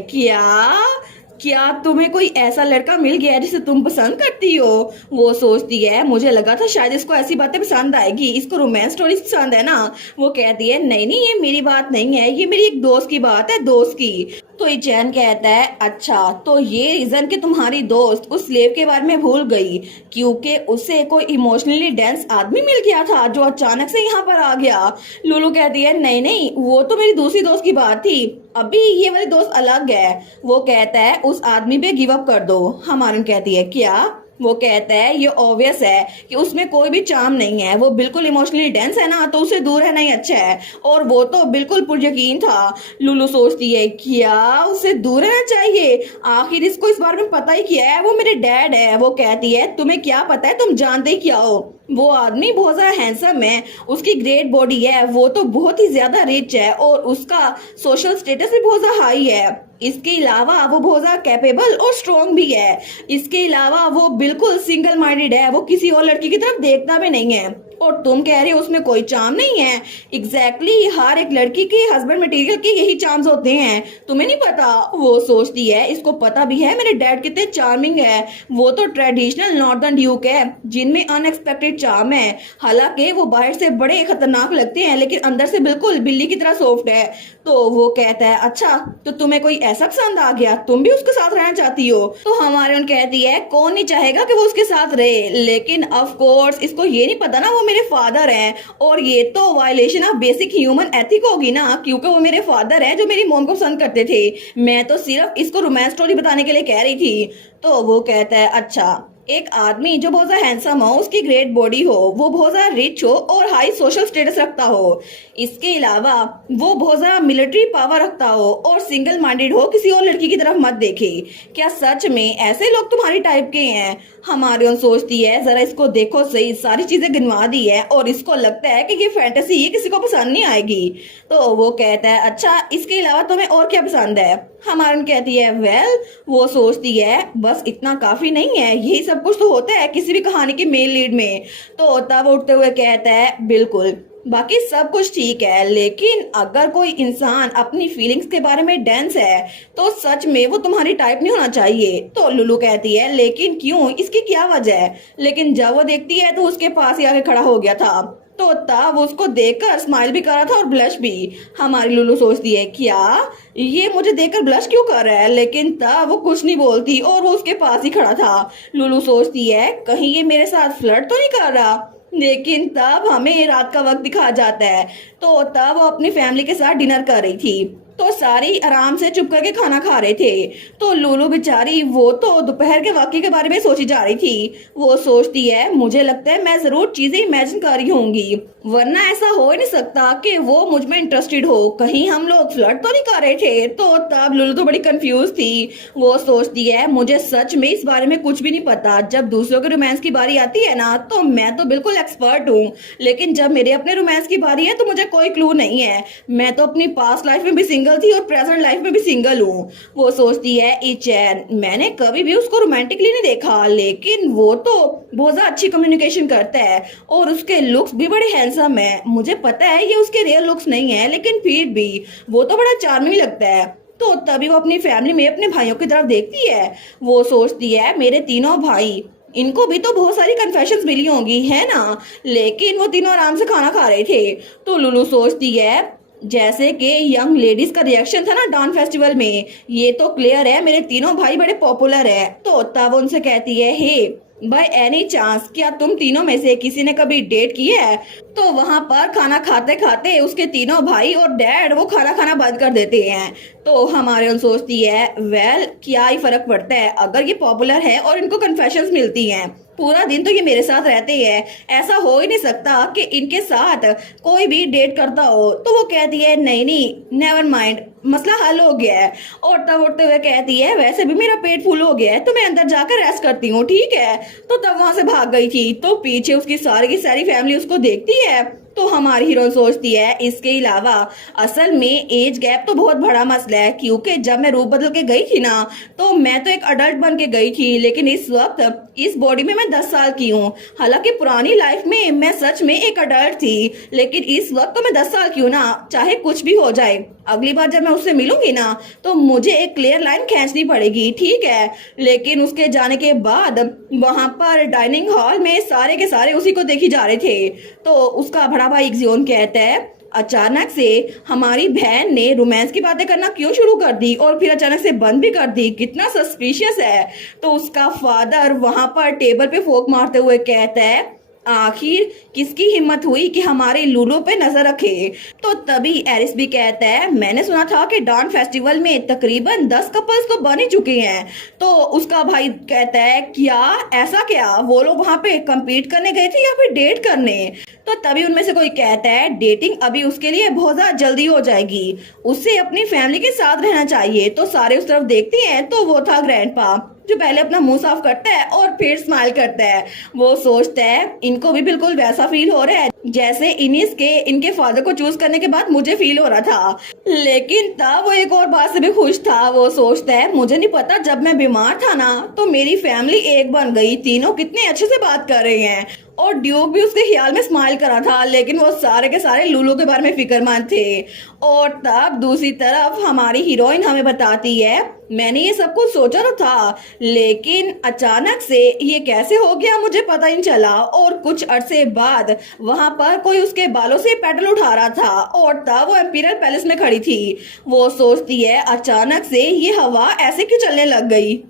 क्या तुम्हें कोई ऐसा लड़का मिल गया है जिसे तुम पसंद करती हो? वो सोचती है मुझे लगा था शायद इसको ऐसी बातें पसंद आएगी, इसको रोमांस स्टोरी पसंद है ना। वो कहती है नहीं ये मेरी बात नहीं है, ये मेरी एक दोस्त की बात है, दोस्त की। तो इचन कहता है अच्छा तो ये रीजन कि तुम्हारी दोस्त उस स्लेव के बारे में भूल गई क्योंकि उसे कोई इमोशनली डेंस आदमी मिल गया था जो अचानक से यहाँ पर आ गया। लुलू कहती है नहीं वो तो मेरी दूसरी दोस्त की बात थी, अभी ये वाली दोस्त अलग है। वो कहता है उस आदमी पे गिव अप कर दो। हमारी कहती है क्या? वो कहता है ये ऑब्वियस है कि उसमें कोई भी चार्म नहीं है, वो बिल्कुल इमोशनली डेंस है ना तो उसे दूर रहना ही अच्छा है, और वो तो बिल्कुल पुरयकीन था। लुलू सोचती है क्या उसे दूर रहना चाहिए, आखिर इसको इस बारे में पता ही क्या है, वो मेरे डैड है। वो कहती है तुम्हें क्या पता है, तुम जानते ही क्या हो, वो आदमी बहुत ज्यादा हैंडसम है, उसकी ग्रेट बॉडी है, वो तो बहुत ही ज्यादा रिच है और उसका सोशल स्टेटस भी बहुत ज्यादा हाई है। इसके अलावा वो बहुत ज्यादा कैपेबल और स्ट्रॉन्ग भी है। इसके अलावा वो बिल्कुल सिंगल माइंडेड है, वो किसी और लड़की की तरफ देखता भी नहीं है। और तुम कह रहे हो उसमें कोई चार्म नहीं है? एग्जैक्टली हर एक लड़की के हस्बैंड मटेरियल के यही चार्म्स होते हैं, तुम्हें नहीं पता? वो सोचती है इसको पता भी है मेरे डैड कितने चार्मिंग है, वो तो ट्रेडिशनल नॉर्दर्न ड्यूक है जिनमें अनएक्सपेक्टेड चार्म है, हालांकि वो बाहर से बड़े खतरनाक लगते हैं लेकिन अंदर से बिल्कुल बिल्ली की तरह सॉफ्ट है। तो वो कहता है अच्छा तो तुम्हें कोई ऐसा पसंद आ गया, तुम भी उसके साथ रहना चाहती हो? तो हमारे उन कहती है कौन नहीं चाहेगा कि वो उसके साथ रहे, लेकिन ऑफ कोर्स इसको ये नहीं पता ना वो मेरे फादर हैं, और ये तो violation of basic human ethic होगी ना क्योंकि वो मेरे फादर हैं जो मेरी मॉम को पसंद करते थे, मैं तो सिर्फ इसको रोमांस स्टोरी बताने के लिए कह रही थी। तो वो कहता है अच्छा एक आदमी जो बहुत ज्यादा हैंडसम हो, उसकी ग्रेट बॉडी हो, वो बहुत ज्यादा रिच हो और हाई सोशल स्टेटस रखता हो, इसके अलावा वो बहुत ज्यादा मिलिट्री पावर रखता हो और सिंगल माइंडेड हो, किसी और लड़की की तरफ मत देखे, क्या सच में ऐसे लोग तुम्हारी टाइप के हैं? हमारी ओर सोचती है जरा इसको देखो सही, सारी चीजें गिनवा दी है और इसको लगता है कि ये फैंटेसी है, किसी को पसंद नहीं आएगी। तो वो कहता है अच्छा इसके अलावा तुम्हें और क्या पसंद है? हमारी कहती है वेल, वो सोचती है बस इतना काफी नहीं है, यही सब कुछ तो होता है किसी भी कहानी के मेन लीड में। तो तब उठते हुए कहता है बिल्कुल बाकी सब कुछ ठीक है, लेकिन अगर कोई इंसान अपनी फीलिंग्स के बारे में डेंस है तो सच में वो तुम्हारी टाइप नहीं होना चाहिए। तो लुलू कहती है लेकिन क्यों, इसकी क्या वजह है? लेकिन जब वो देखती है तो उसके पास ही आके खड़ा हो गया था, तो तब उसको देखकर स्माइल भी कर रहा था और ब्लश भी। हमारी लुलू सोचती है क्या ये मुझे देखकर ब्लश क्यों कर रहा है, लेकिन तब वो कुछ नहीं बोलती और वो उसके पास ही खड़ा था। लुलू सोचती है कहीं ये मेरे साथ फ्लर्ट तो नहीं कर रहा, लेकिन तब हमें रात का वक्त दिखा जाता है। तो तब वो अपनी फैमिली के साथ डिनर कर रही थी, तो सारी आराम से चुप करके खाना खा रहे थे। तो लूलू बेचारी वो तो दोपहर के वाकये के बारे में सोची जा रही थी। वो सोचती है मुझे लगता है मैं जरूर चीजें इमेजिन कर रही होंगी, वरना ऐसा हो ही नहीं सकता कि वो मुझ में इंटरेस्टेड हो, कहीं हम लोग फ्लर्ट तो नहीं कर रहे थे। तो तब लूलू तो बड़ी कंफ्यूज थी। वो सोचती है मुझे सच में इस बारे में कुछ भी नहीं पता, जब दूसरों के रोमांस की बारी आती है ना तो मैं तो बिल्कुल एक्सपर्ट हूँ, लेकिन जब मेरे अपने रोमांस की बारी है तो मुझे कोई क्लू नहीं है। मैं तो अपनी पास्ट लाइफ में भी सिंगल थी और प्रेजेंट लाइफ में भी सिंगल हूँ। वो सोचती है इचैन मैंने कभी भी उसको रोमांटिकली नहीं देखा, लेकिन वो तो बहुत ज्यादा अच्छी कम्युनिकेशन करता है और उसके लुक्स भी बड़े हैंडसम है। मुझे पता है ये उसके रियल लुक्स नहीं है, लेकिन फिर भी वो तो बड़ा चार्मिंग लगता है। तो तभी वो अपनी फैमिली में अपने भाइयों की तरफ देखती है। वो सोचती है मेरे तीनों भाई इनको भी तो बहुत सारी कन्फेशंस मिली होंगी है ना, लेकिन वो तीनों आराम से खाना खा रहे थे। तो लुलू सोचती है जैसे कि यंग लेडीज का रिएक्शन था ना डांस फेस्टिवल में, ये तो क्लियर है मेरे तीनों भाई बड़े पॉपुलर है। तो तब उनसे कहती है, हे बाय एनी चांस क्या तुम तीनों में से किसी ने कभी डेट की है? तो वहां पर खाना खाते खाते उसके तीनों भाई और डैड वो खाना खाना बंद कर देते हैं। तो हमारे उन सोचती है, वेल क्या ही फर्क पड़ता है अगर ये पॉपुलर है और इनको कन्फेशंस मिलती हैं, पूरा दिन तो ये मेरे साथ रहते हैं, ऐसा हो ही नहीं सकता कि इनके साथ कोई भी डेट करता हो। तो वो कहती है, नहीं नहीं नेवर माइंड, मसला हल हो गया है। और तब उठते हुए कहती है, वैसे भी मेरा पेट फुल हो गया है तो मैं अंदर जाकर रेस्ट करती हूँ, ठीक है। तो तब वहां से भाग गई थी। तो पीछे उसकी सारी की सारी फैमिली उसको देखती है। तो हमारी हीरोइन सोचती है, इसके अलावा असल में एज गैप तो बहुत बड़ा मसला है, क्योंकि जब मैं रूप बदल के गई थी ना तो मैं तो एक अडल्ट बन के गई थी, लेकिन इस वक्त इस बॉडी में मैं 10 साल की हूँ। हालांकि पुरानी लाइफ में मैं सच में एक अडल्ट थी, लेकिन इस वक्त तो मैं 10 साल की हूँ ना, चाहे कुछ भी हो जाए। अगली बार जब मैं उससे मिलूंगी ना तो मुझे एक क्लियर लाइन खींचनी पड़ेगी, ठीक है। लेकिन उसके जाने के बाद वहां पर डाइनिंग हॉल में सारे के सारे उसी को देखी जा रहे थे। तो उसका बड़ा भाई एक्जियोन कहता है, अचानक से हमारी बहन ने रोमांस की बातें करना क्यों शुरू कर दी और फिर अचानक से बंद भी कर दी, कितना सस्पिशियस है। तो उसका फादर वहां पर टेबल पे फोक मारते हुए कहता है, आखिर किसकी हिम्मत हुई कि हमारे लूलो पे नजर रखे। तो तभी एरिस भी कहता है, मैंने सुना था कि डांस फेस्टिवल में तकरीबन 10 कपल्स तो बन ही चुके हैं। तो उसका भाई कहता है, क्या ऐसा क्या, वो लोग वहां पे compete करने गए थे या फिर डेट करने? तो तभी उनमें से कोई कहता है, डेटिंग अभी उसके लिए बहुत ज्यादा जल्दी हो जाएगी, उसे अपनी फैमिली के साथ रहना चाहिए। तो सारे उस तरफ देखते हैं तो वो था ग्रैंडपा, जो पहले अपना मुंह साफ करता है और फिर स्माइल करता है। वो सोचता है, इनको भी बिल्कुल वैसा फील हो रहा है जैसे इनिस के इनके फादर को चूज करने के बाद मुझे फील हो रहा था। लेकिन तब वो एक और बात से भी खुश था। वो सोचता है, मुझे नहीं पता जब मैं बीमार था ना तो मेरी फैमिली एक बन गई, तीनों कितने अच्छे से बात कर रहे हैं। और ड्यूक भी उसके ख्याल में स्माइल करा था, लेकिन वो सारे के सारे लूलू के बारे में फिक्रमंद थे। और तब दूसरी तरफ हमारी हीरोइन हमें बताती है, मैंने ये सब कुछ सोचा तो था, लेकिन अचानक से ये कैसे हो गया मुझे पता ही नहीं चला। और कुछ अरसे बाद वहां पर कोई उसके बालों से पेटल उठा रहा था और तब वो एम्पीरियल पैलेस में खड़ी थी। वो सोचती है, अचानक से ये हवा ऐसे क्यों चलने लग गई।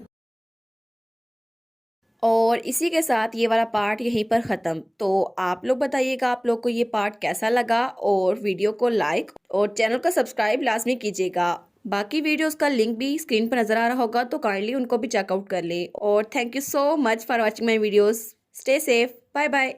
और इसी के साथ ये वाला पार्ट यहीं पर ख़त्म। तो आप लोग बताइएगा आप लोग को ये पार्ट कैसा लगा, और वीडियो को लाइक और चैनल को सब्सक्राइब लाजमी कीजिएगा। बाकी वीडियोस का लिंक भी स्क्रीन पर नज़र आ रहा होगा, तो काइंडली उनको भी चेकआउट कर लें। और thank you so much for watching my videos. Stay safe, bye bye.